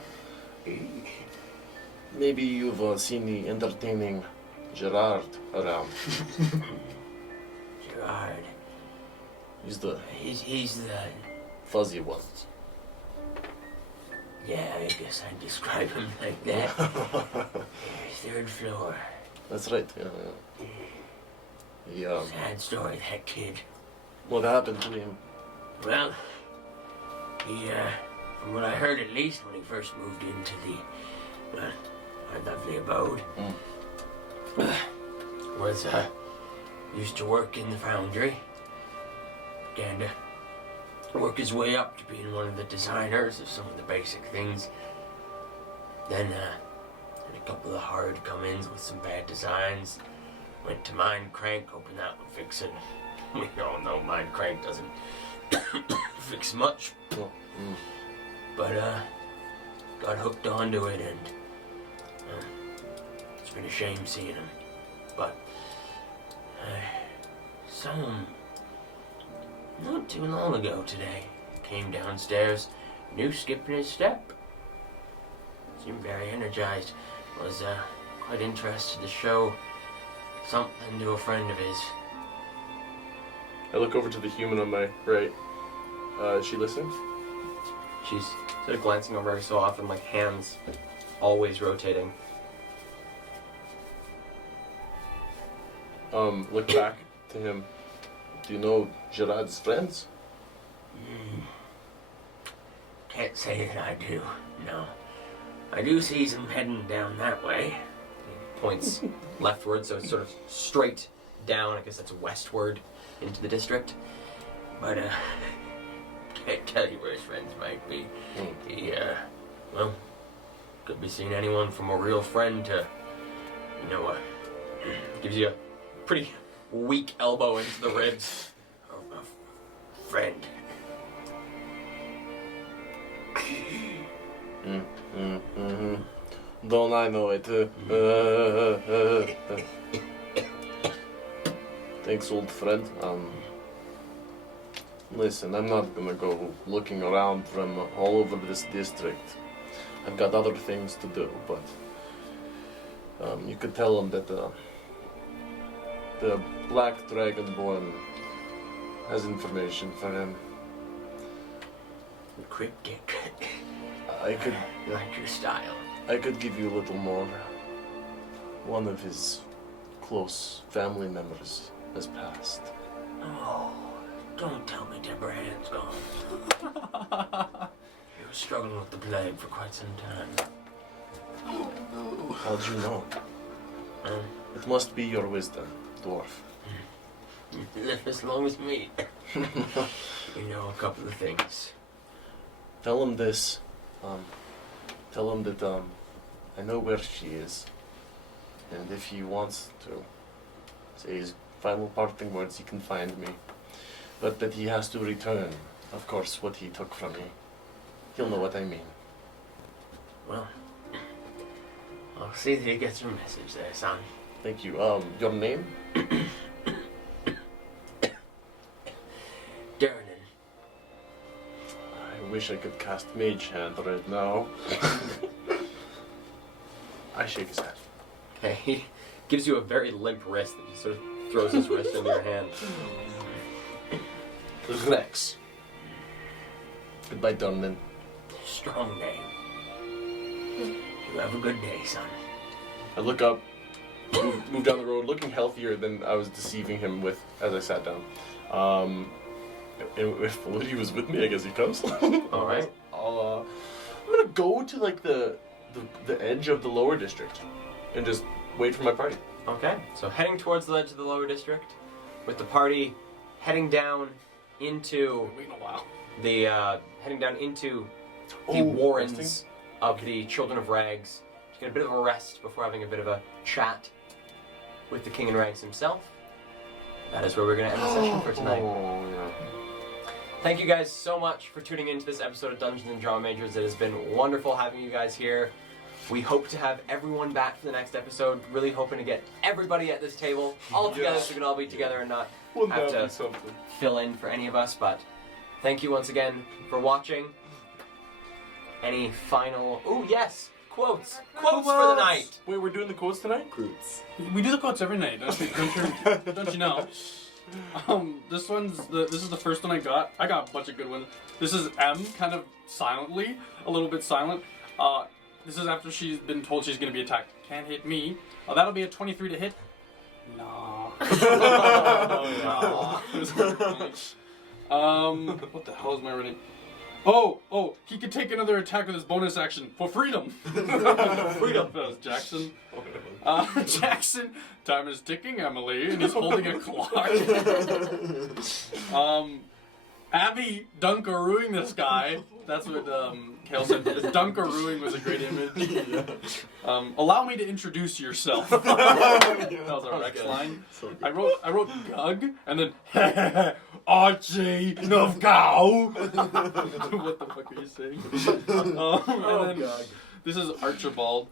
maybe you've seen the entertaining Gerard around. Gerard, He's the he's the... fuzzy one. Yeah, I guess I'd describe him like that. Third floor. That's right. Yeah. Sad story, that kid. What happened to him? Well, he, from what I heard at least when he first moved into the, well, our lovely abode, was, used to work in the foundry. Began to work his way up to being one of the designers of some of the basic things. Then, had a couple of hard come-ins with some bad designs. Went to Mind Crank, hoping that would fix it. We all know Mind Crank doesn't fix much. Oh, But, got hooked onto it, and it's been a shame seeing him. But, someone, not too long ago today, came downstairs, new skip in his step. Seemed very energized. Was, quite interested to show something to a friend of his. I look over to the human on my right. Is she listening? She's sort of glancing over every so often, like hands always rotating. Look back to him. do you know Gerard's friends? Can't say that I do, no. I do see some heading down that way. Points leftward, so it's sort of straight down. I guess that's westward into the district. But, can't tell you where his friends might be. He, well, could be seeing anyone from a real friend to, you know, Gives you a pretty weak elbow into the ribs. a friend. Don't I know it? Thanks, old friend. Listen, I'm not gonna go looking around from all over this district. I've got other things to do, but you could tell him that the Black Dragonborn has information for him. Cryptic. I could Like your style. I could give you a little more. One of his close family members has passed. Oh, don't tell me Deborah Hand's gone. He was struggling with the plague for quite some time. How'd you know? It must be your wisdom, dwarf. You live as long as me. You know a couple of things. Tell him this. Tell him that I know where she is, and if he wants to say his final parting words, he can find me. But that he has to return, of course, what he took from me. He'll know what I mean. Well, I'll see that he gets your message there, son. Thank you. Your name? Durnan. I wish I could cast Mage Hand right now. I shake his hand. Okay, he gives you a very limp wrist that he sort of throws his wrist into your hand. Rex. Goodbye, Durnan. Strong name. You have a good day, son. I look up, move down the road, looking healthier than I was deceiving him with as I sat down. And if Lydia was with me, I guess he comes. All right. I'm gonna go to like the edge of the lower district and just wait for my party. Okay, so heading towards the edge of the lower district, with the party heading down into Waiting a while. the Oh, warrens resting? of the Children of Rags to get a bit of a rest before having a bit of a chat with the King in Rags himself. That is where we're going to end the session for tonight. Oh, yeah. Thank you guys so much for tuning into this episode of Dungeons and Drama Majors. It has been wonderful having you guys here. We hope to have everyone back for the next episode. Really hoping to get everybody at this table all together so we can all be together and not Wouldn't have that to be something? fill in for any of us. But thank you once again for watching. Any final... Oh, yes! Quotes! Quotes for the night! Wait, we're doing the quotes tonight? Roots. We do the quotes every night, don't you know? This is the first one I got. I got a bunch of good ones. This is M, kind of silently, a little bit silent. This is after she's been told she's gonna be attacked. Can't hit me. That'll be a 23 to hit. Nah. What the hell is my writing? Oh, he could take another attack with his bonus action for freedom. Freedom. That was Jackson. Jackson, time is ticking, Emily, and he's holding a clock. Abby Dunkarooing this guy. That's what Kale said. Dunkarooing was a great image. Allow me to introduce yourself. That was our Rex line. I wrote Gug and then Archie Novgao. What the fuck are you saying? And then this is Archibald.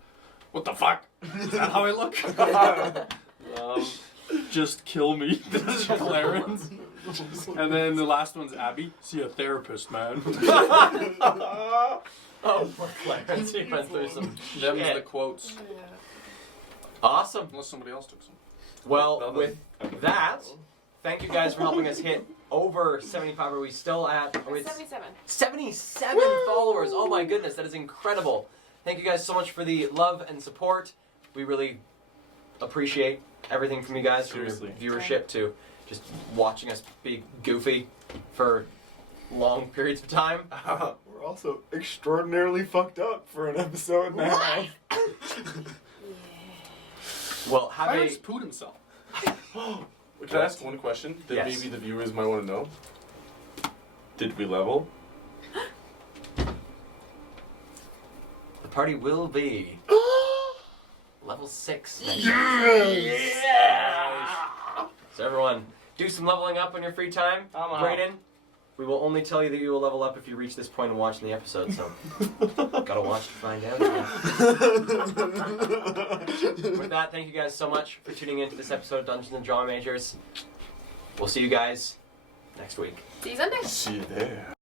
What the fuck? Is that how I look? Just kill me. This is Clarence. And then the last one's Abby. See a therapist, man. Oh, poor Clarence. He went through some Them's shit. the quotes. Awesome. Unless somebody else took some. Well, with that, thank you guys for helping us hit over 75. Are we still at... 77. 77 followers! Oh my goodness, that is incredible. Thank you guys so much for the love and support. We really appreciate everything from you guys, from your Seriously. viewership to just watching us be goofy for long periods of time. We're also extraordinarily fucked up for an episode and a half. Well, have Clarence a... pooed himself. Can I ask one question that Yes. maybe the viewers might want to know? Did we level? The party will be level 6 next So everyone, do some leveling up on your free time. Brayden, we will only tell you that you will level up if you reach this point in watching the episode, so gotta watch to find out. With that, thank you guys so much for tuning into this episode of Dungeons and Drama Majors. We'll see you guys next week. See you Sunday. See you there.